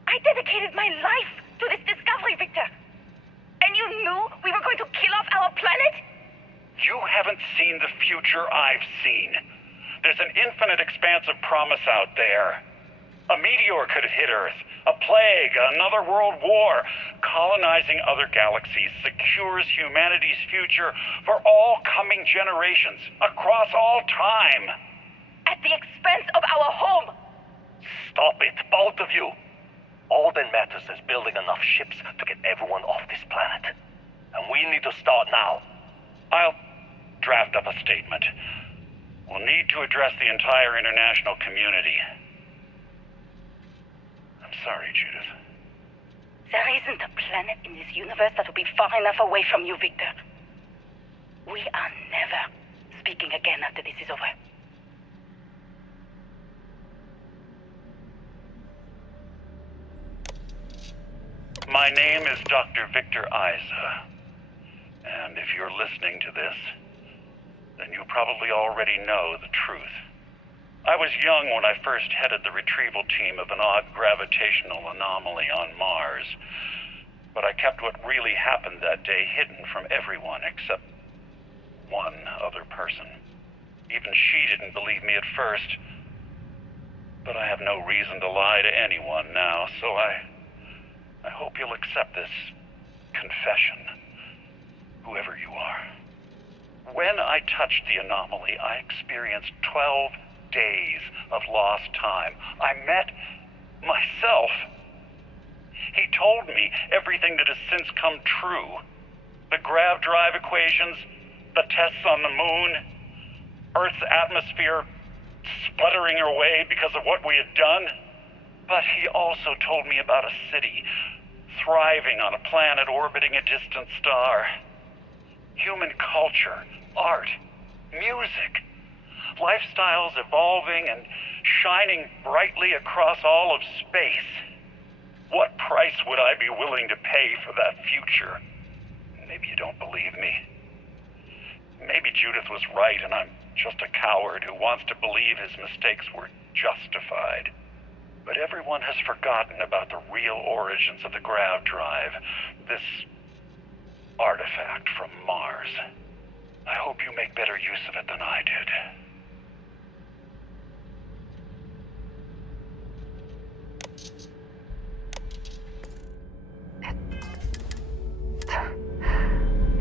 I dedicated my life to this discovery, Victor. And you knew we were going to kill off our planet? You haven't seen the future I've seen. There's an infinite expanse of promise out there. A meteor could hit Earth, a plague, another world war. Colonizing other galaxies secures humanity's future for all coming generations, across all time. At the expense of our home. Stop it, both of you. All that matters is building enough ships to get everyone off this planet. And we need to start now. I'll draft up a statement. We'll need to address the entire international community. I'm sorry, Judith. There isn't a planet in this universe that will be far enough away from you, Victor. We are never speaking again after this is over. My name is Dr. Victor Isa. And if you're listening to this, then you probably already know the truth. I was young when I first headed the retrieval team of an odd gravitational anomaly on Mars. But I kept what really happened that day hidden from everyone except one other person. Even she didn't believe me at first. But I have no reason to lie to anyone now, so I hope you'll accept this confession, whoever you are. When I touched the anomaly, I experienced 12 days of lost time. I met myself. He told me everything that has since come true. The grav drive equations, the tests on the moon, Earth's atmosphere sputtering away because of what we had done. But he also told me about a city thriving on a planet orbiting a distant star. Human culture, art, music, lifestyles evolving and shining brightly across all of space. What price would I be willing to pay for that future? Maybe you don't believe me. Maybe Judith was right and I'm just a coward who wants to believe his mistakes were justified. But everyone has forgotten about the real origins of the grav drive. This artifact from Mars. I hope you make better use of it than I did.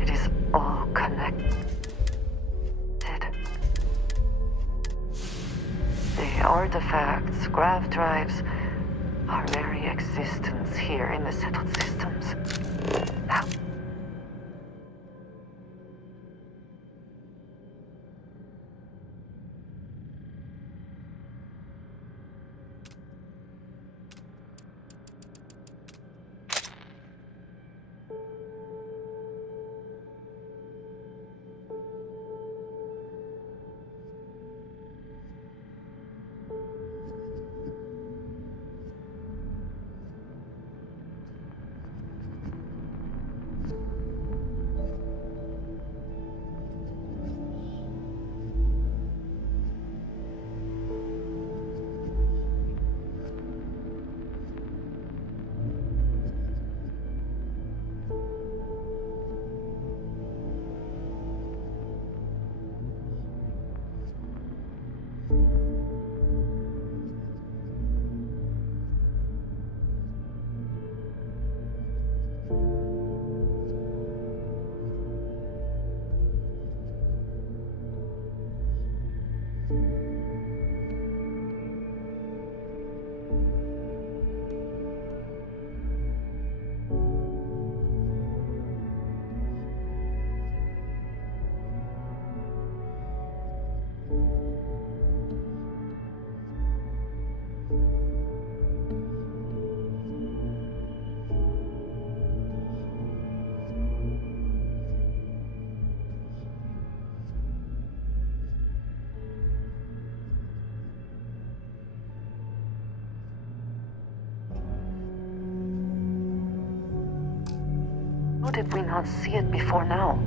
It is all connected. The artifacts, grav drives, our very existence here in the settled systems. Now, how did we not see it before now?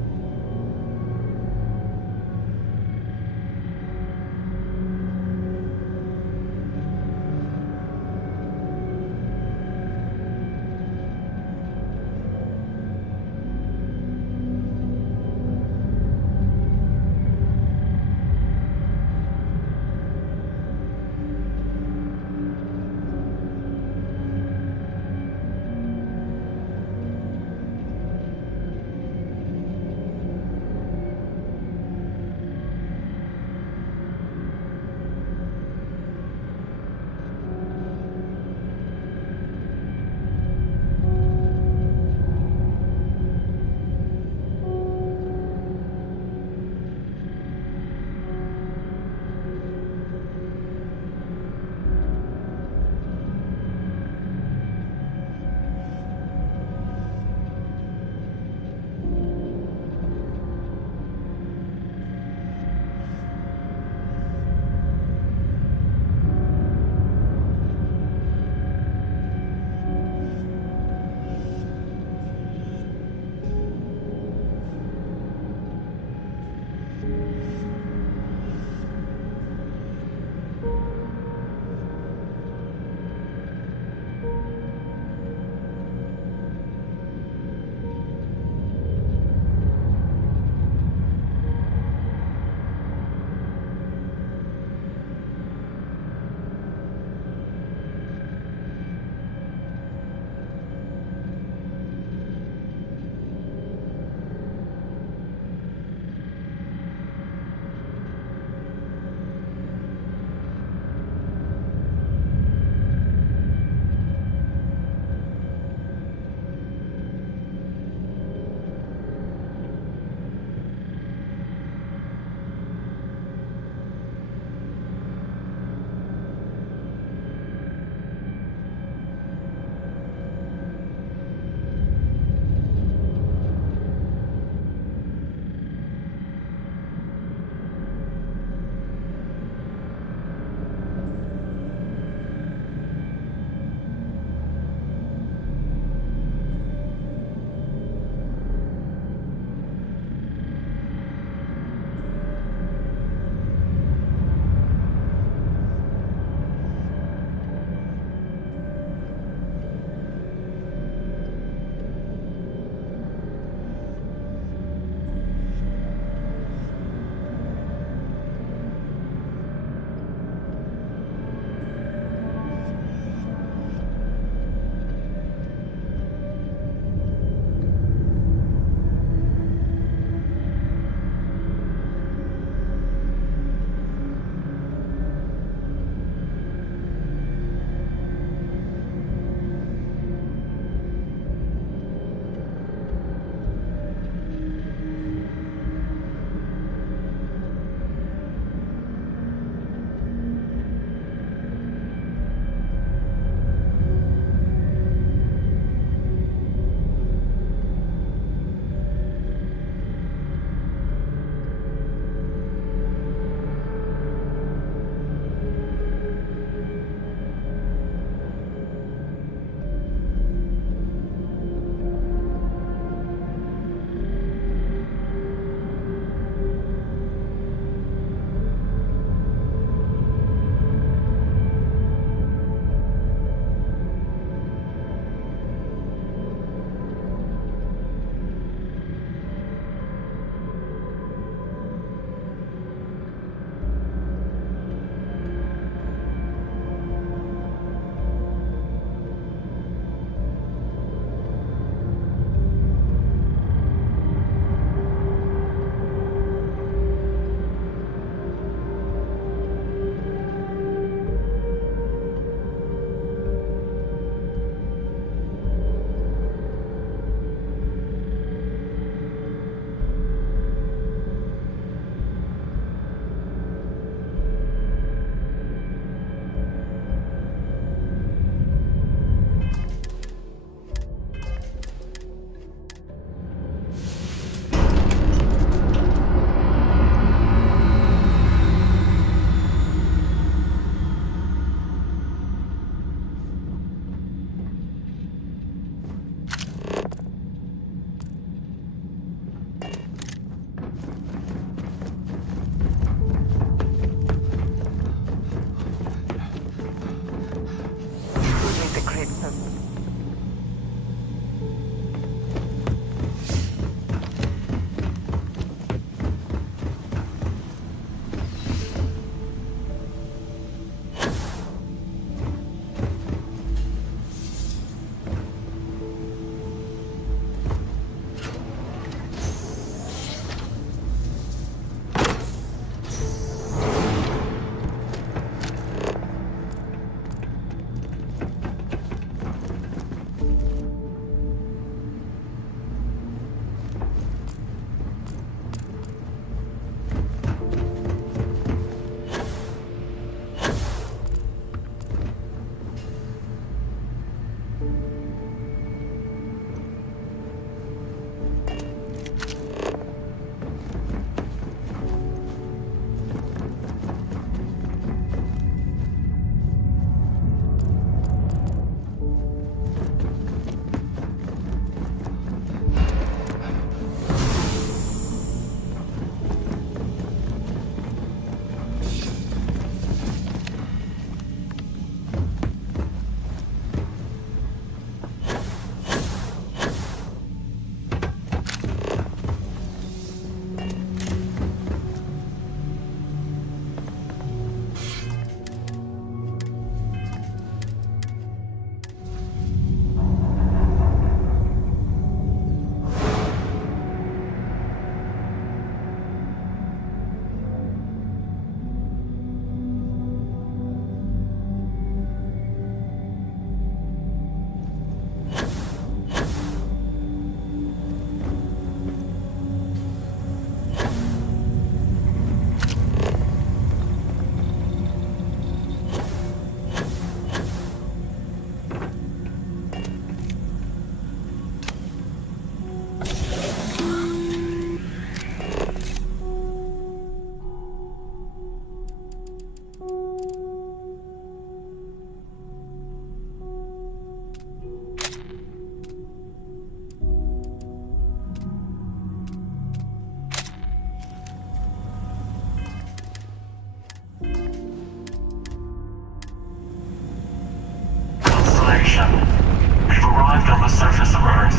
surface of Earth.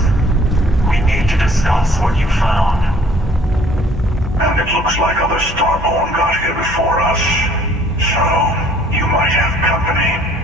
We need to discuss what you found. And it looks like other Starborn got here before us. So, you might have company.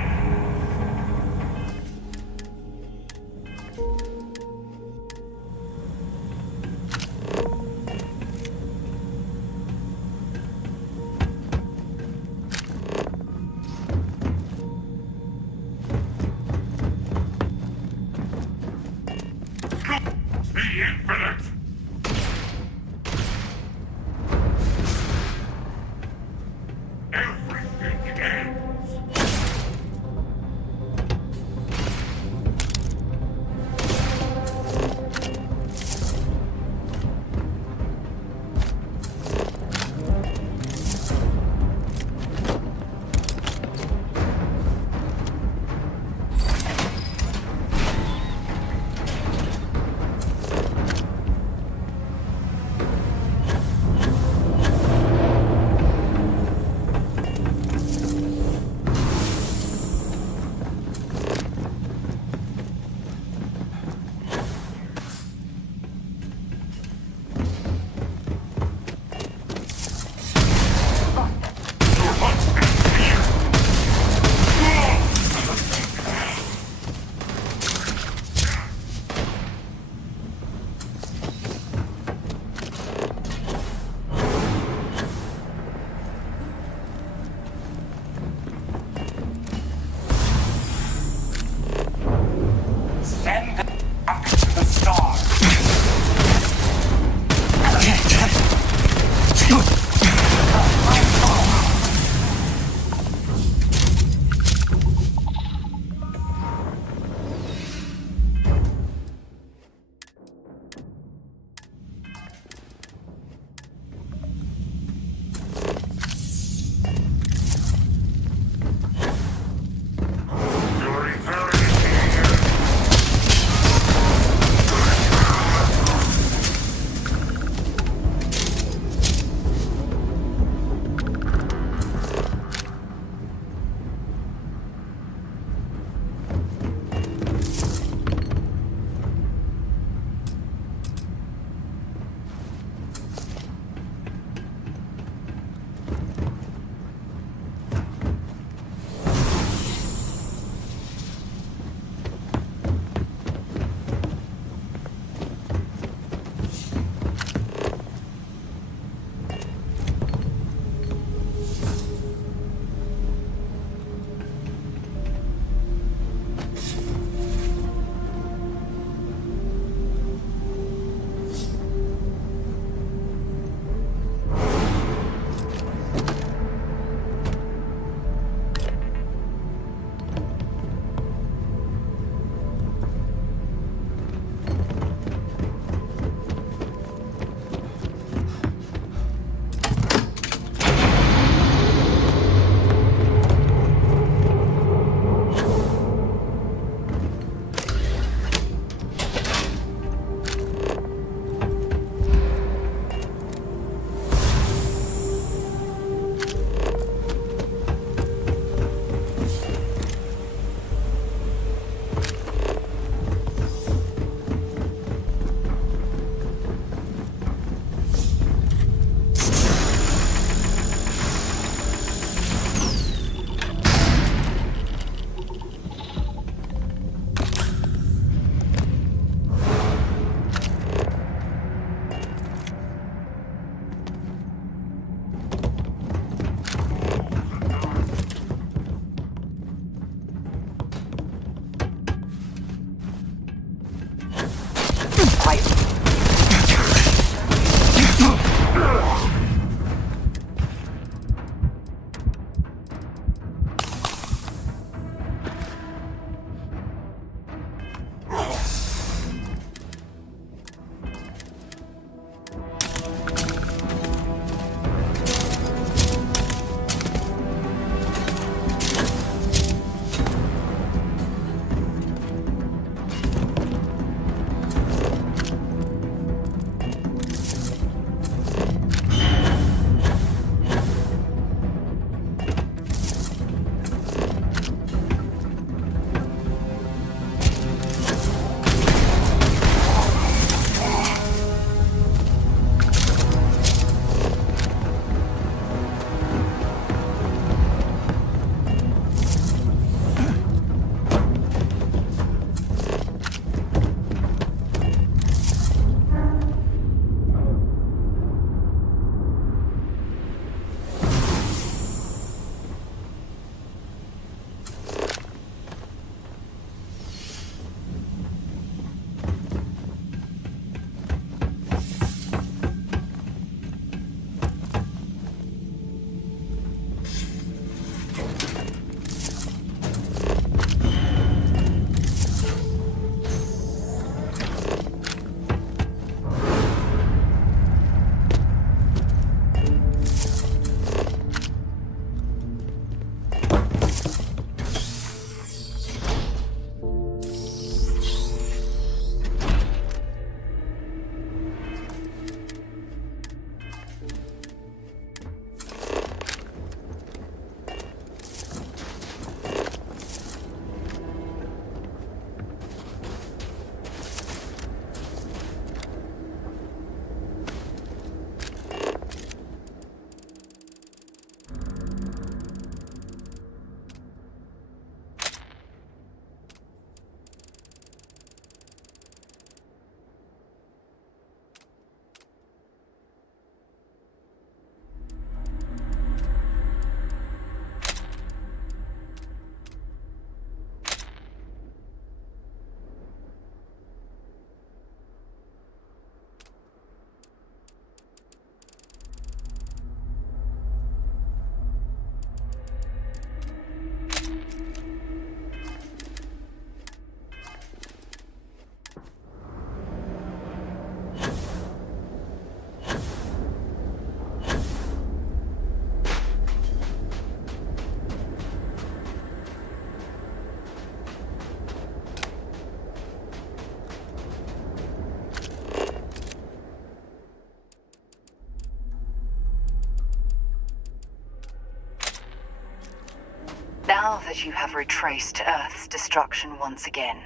that you have retraced Earth's destruction once again,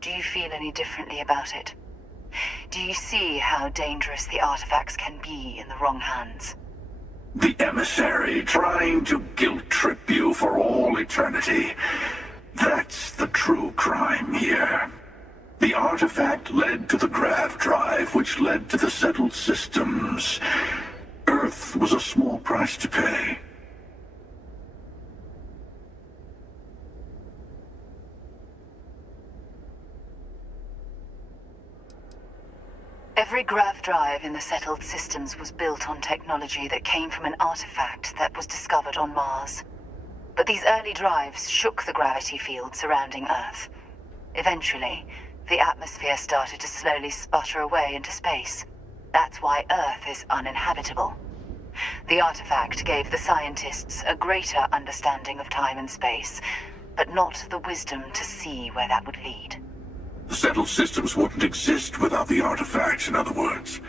do you feel any differently about it? Do you see how dangerous the artifacts can be in the wrong hands? The emissary trying to guilt-trip you for all eternity. That's the true crime here. The artifact led to the grav drive, which led to the settled systems. Earth was a small price to pay. Every grav drive in the settled systems was built on technology that came from an artifact that was discovered on Mars. But these early drives shook the gravity field surrounding Earth. Eventually, the atmosphere started to slowly sputter away into space. That's why Earth is uninhabitable. The artifact gave the scientists a greater understanding of time and space, but not the wisdom to see where that would lead. The settled systems wouldn't exist without the artifacts, in other words.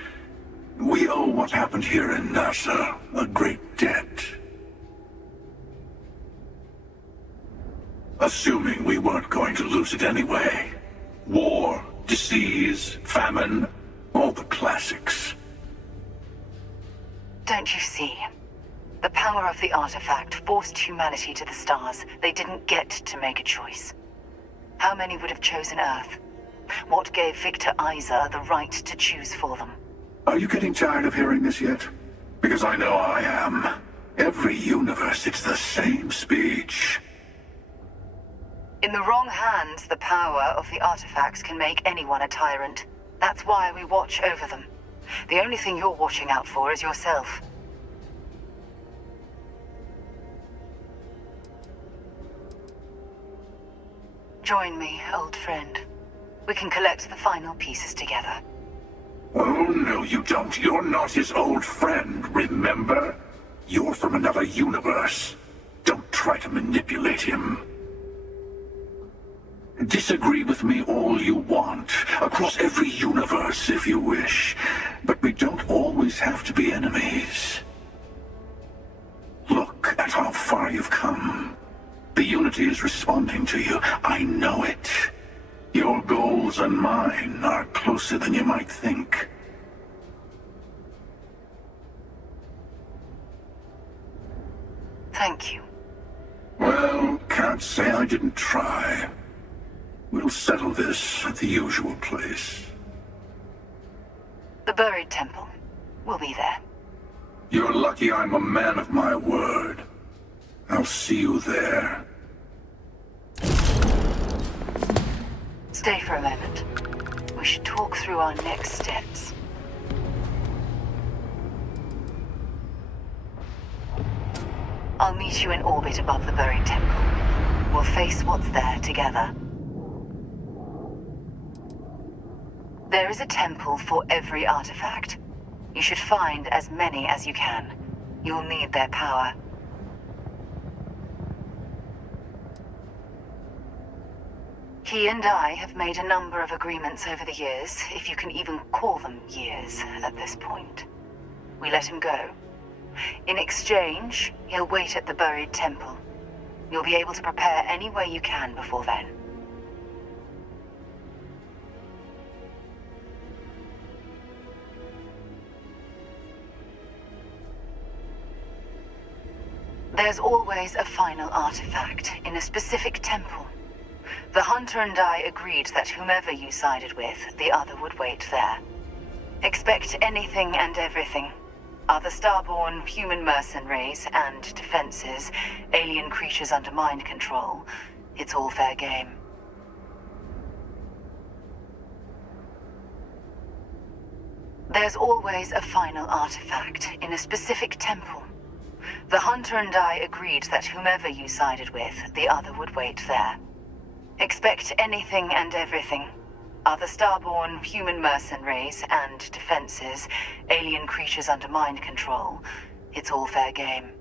We owe what happened here in NASA a great debt. Assuming we weren't going to lose it anyway. War, disease, famine, all the classics. Don't you see? The power of the artifact forced humanity to the stars. They didn't get to make a choice. How many would have chosen Earth? What gave Victor Isa the right to choose for them? Are you getting tired of hearing this yet? Because I know I am. Every universe, it's the same speech. In the wrong hands, the power of the artifacts can make anyone a tyrant. That's why we watch over them. The only thing you're watching out for is yourself. Join me, old friend. We can collect the final pieces together. Oh, no, you don't. You're not his old friend, remember? You're from another universe. Don't try to manipulate him. Disagree with me all you want, across every universe if you wish. But we don't always have to be enemies. Look at how far you've come. The Unity is responding to you. I know it. Your goals and mine are closer than you might think. Thank you. Well, can't say I didn't try. We'll settle this at the usual place. The buried temple. We'll be there. You're lucky I'm a man of my word. I'll see you there. Stay for a moment. We should talk through our next steps. I'll meet you in orbit above the buried temple. We'll face what's there together. There is a temple for every artifact. You should find as many as you can. You'll need their power. He and I have made a number of agreements over the years, if you can even call them years at this point. We let him go. In exchange, he'll wait at the buried temple. You'll be able to prepare any way you can before then. There's always a final artifact in a specific temple. The Hunter and I agreed that whomever you sided with, the other would wait there. Expect anything and everything. Other starborn, human mercenaries, and defenses, alien creatures under mind control. It's all fair game. There's always a final artifact in a specific temple. The Hunter and I agreed that whomever you sided with, the other would wait there. Expect anything and everything. Other starborn, human mercenaries, and defenses, alien creatures under mind control. It's all fair game.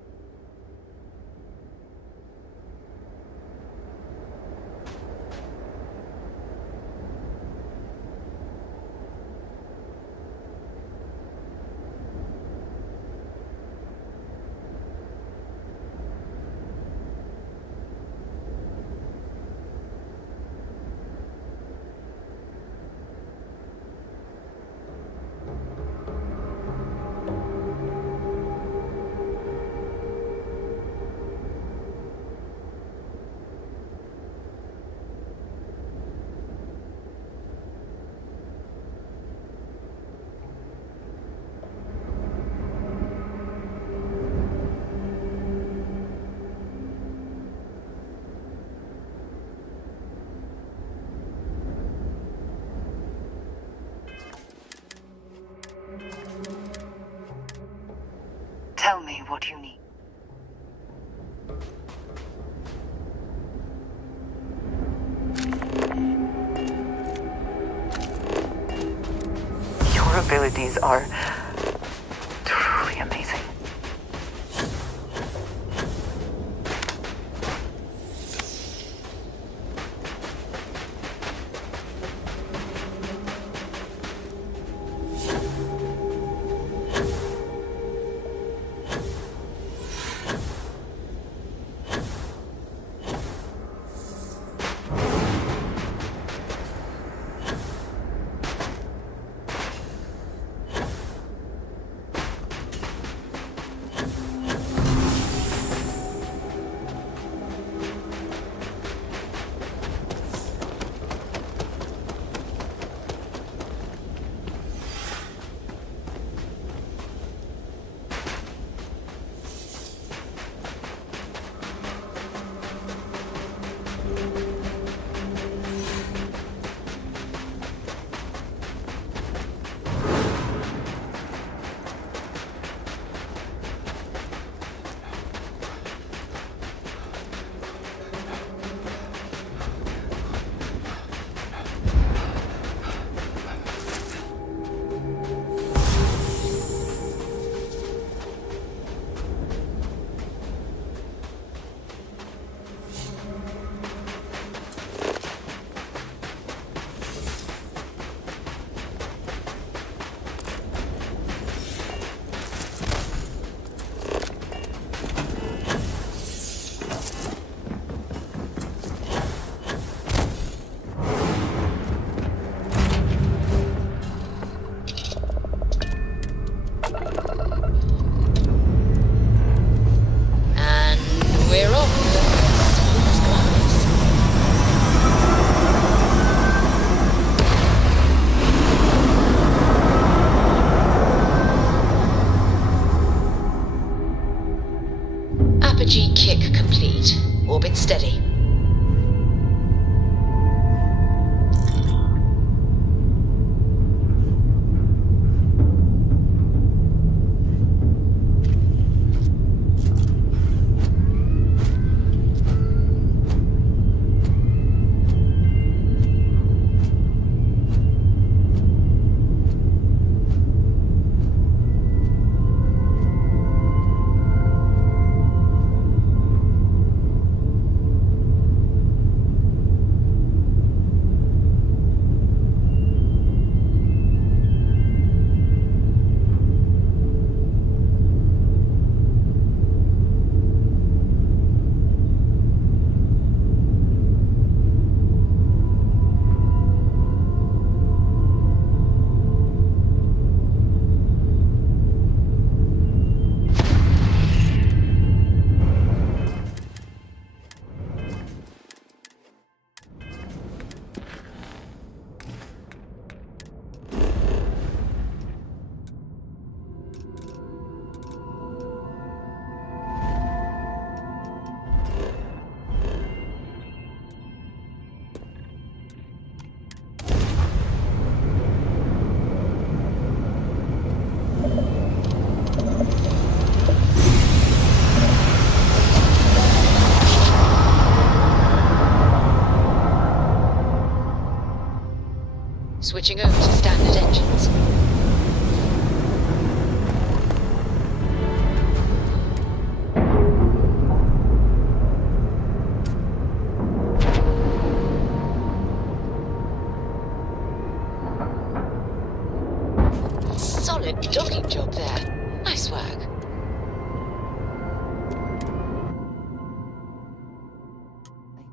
what you need. Your abilities are truly amazing. Apogee kick complete. Orbit steady. Switching over to standard engines. Solid docking job there. Nice work.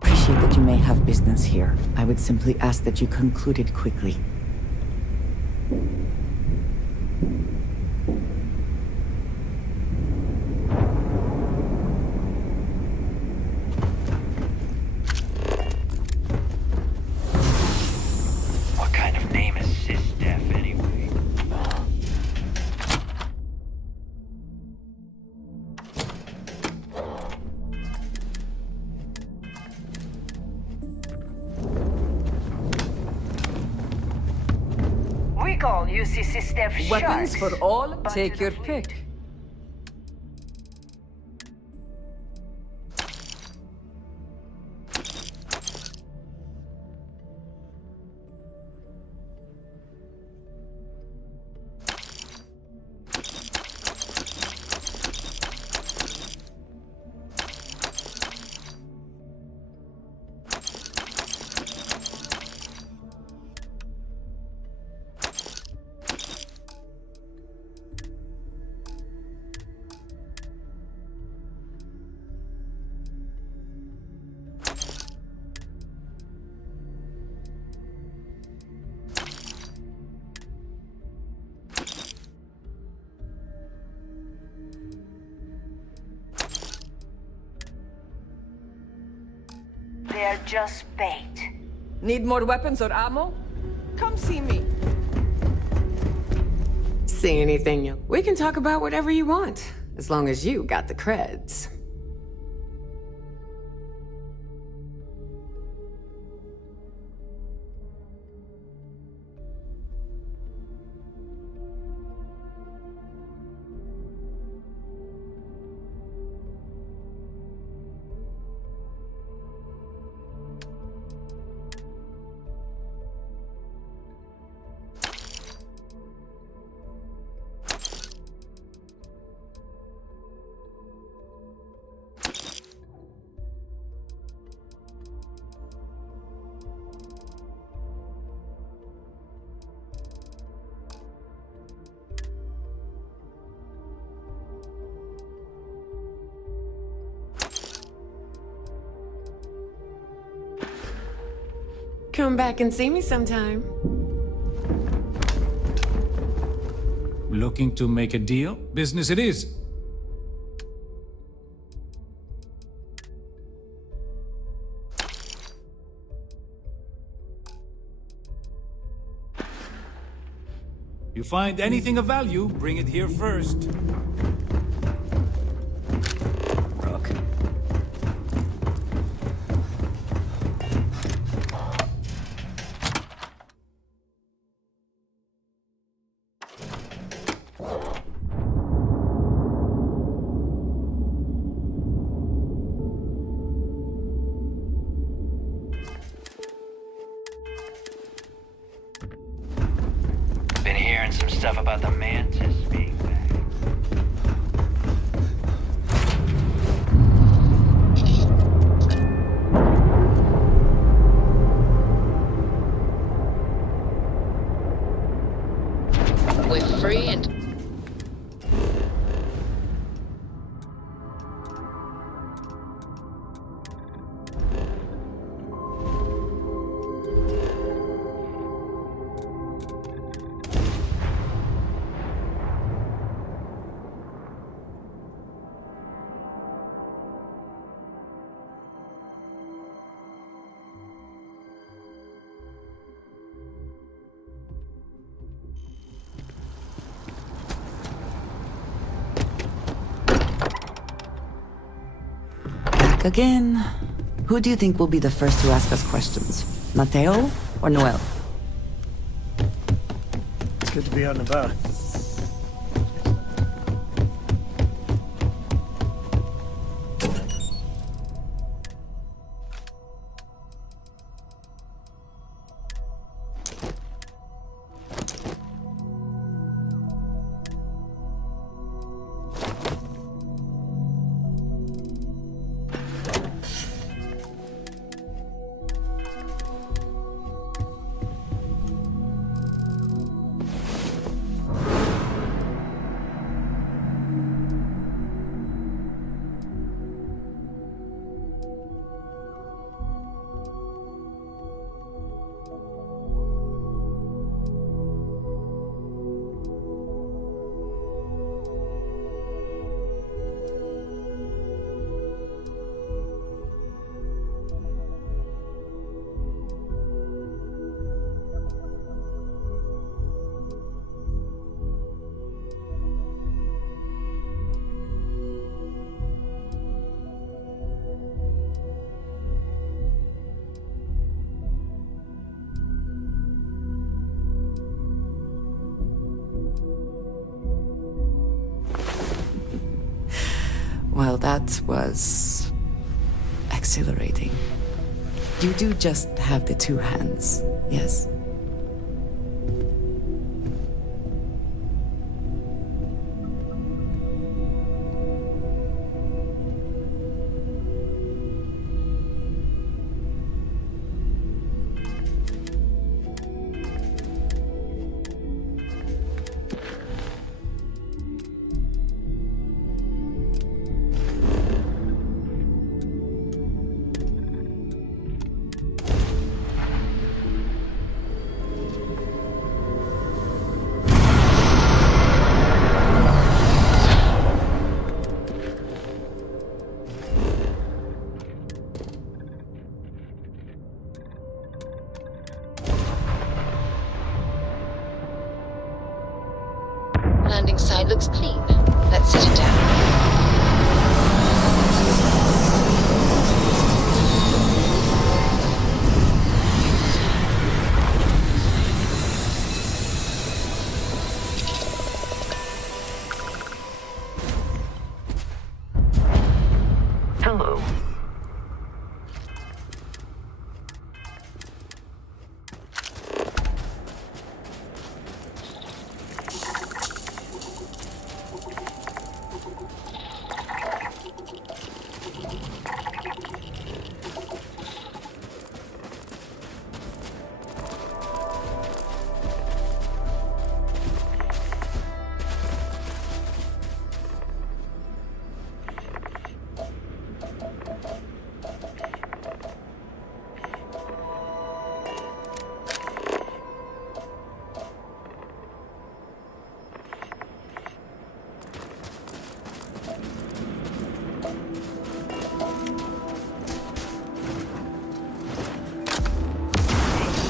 I appreciate that you may have business here. I would simply ask that you conclude it quickly. What kind of name is SysDef anyway? We call UC SysDef Weapons sharks, for all, but take to your the fleet. pick. They're just bait. Need more weapons or ammo? Come see me. See anything? We can talk about whatever you want, as long as you got the creds. Come back and see me sometime. Looking to make a deal? Business it is. You find anything of value, bring it here first. Rook. Been hearing some stuff about the Mantis being back. We're free and... Again, who do you think will be the first to ask us questions? Mateo or Noel? It's good to be out and about. Well, that was exhilarating. You do just have the two hands, yes? landing side looks clean. Let's sit it down. Hello.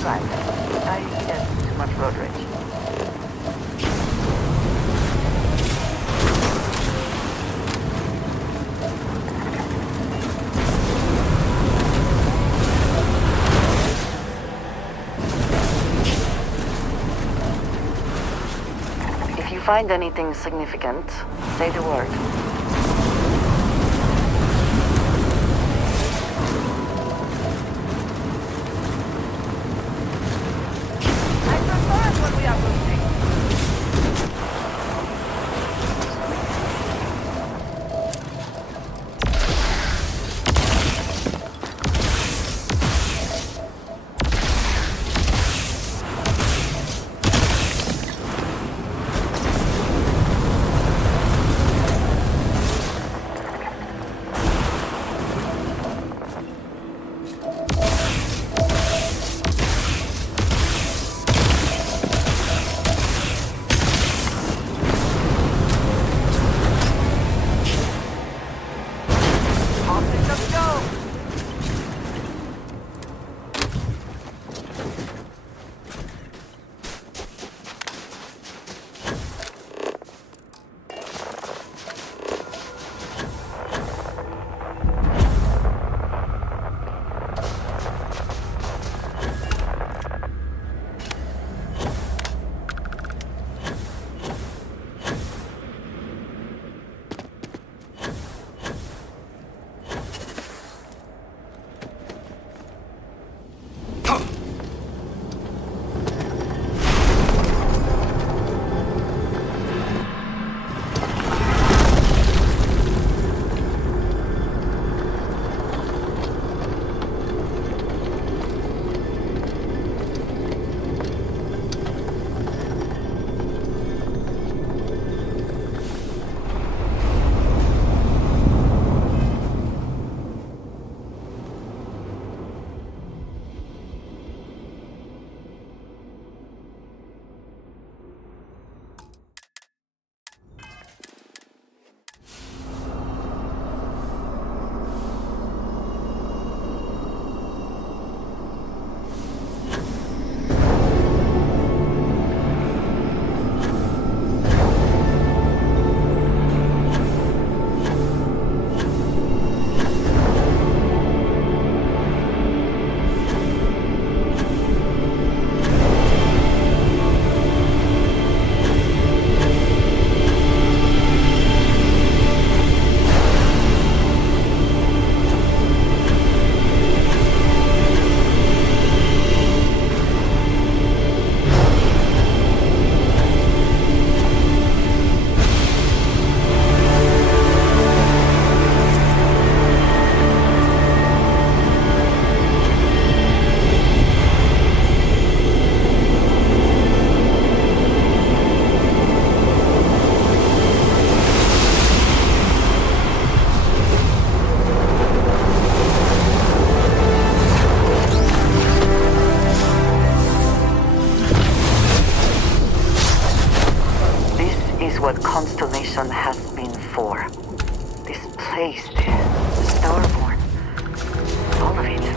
Right. I guess too much road rage. If you find anything significant, say the word. What Constellation has been for. This place, the Starborn, all of it.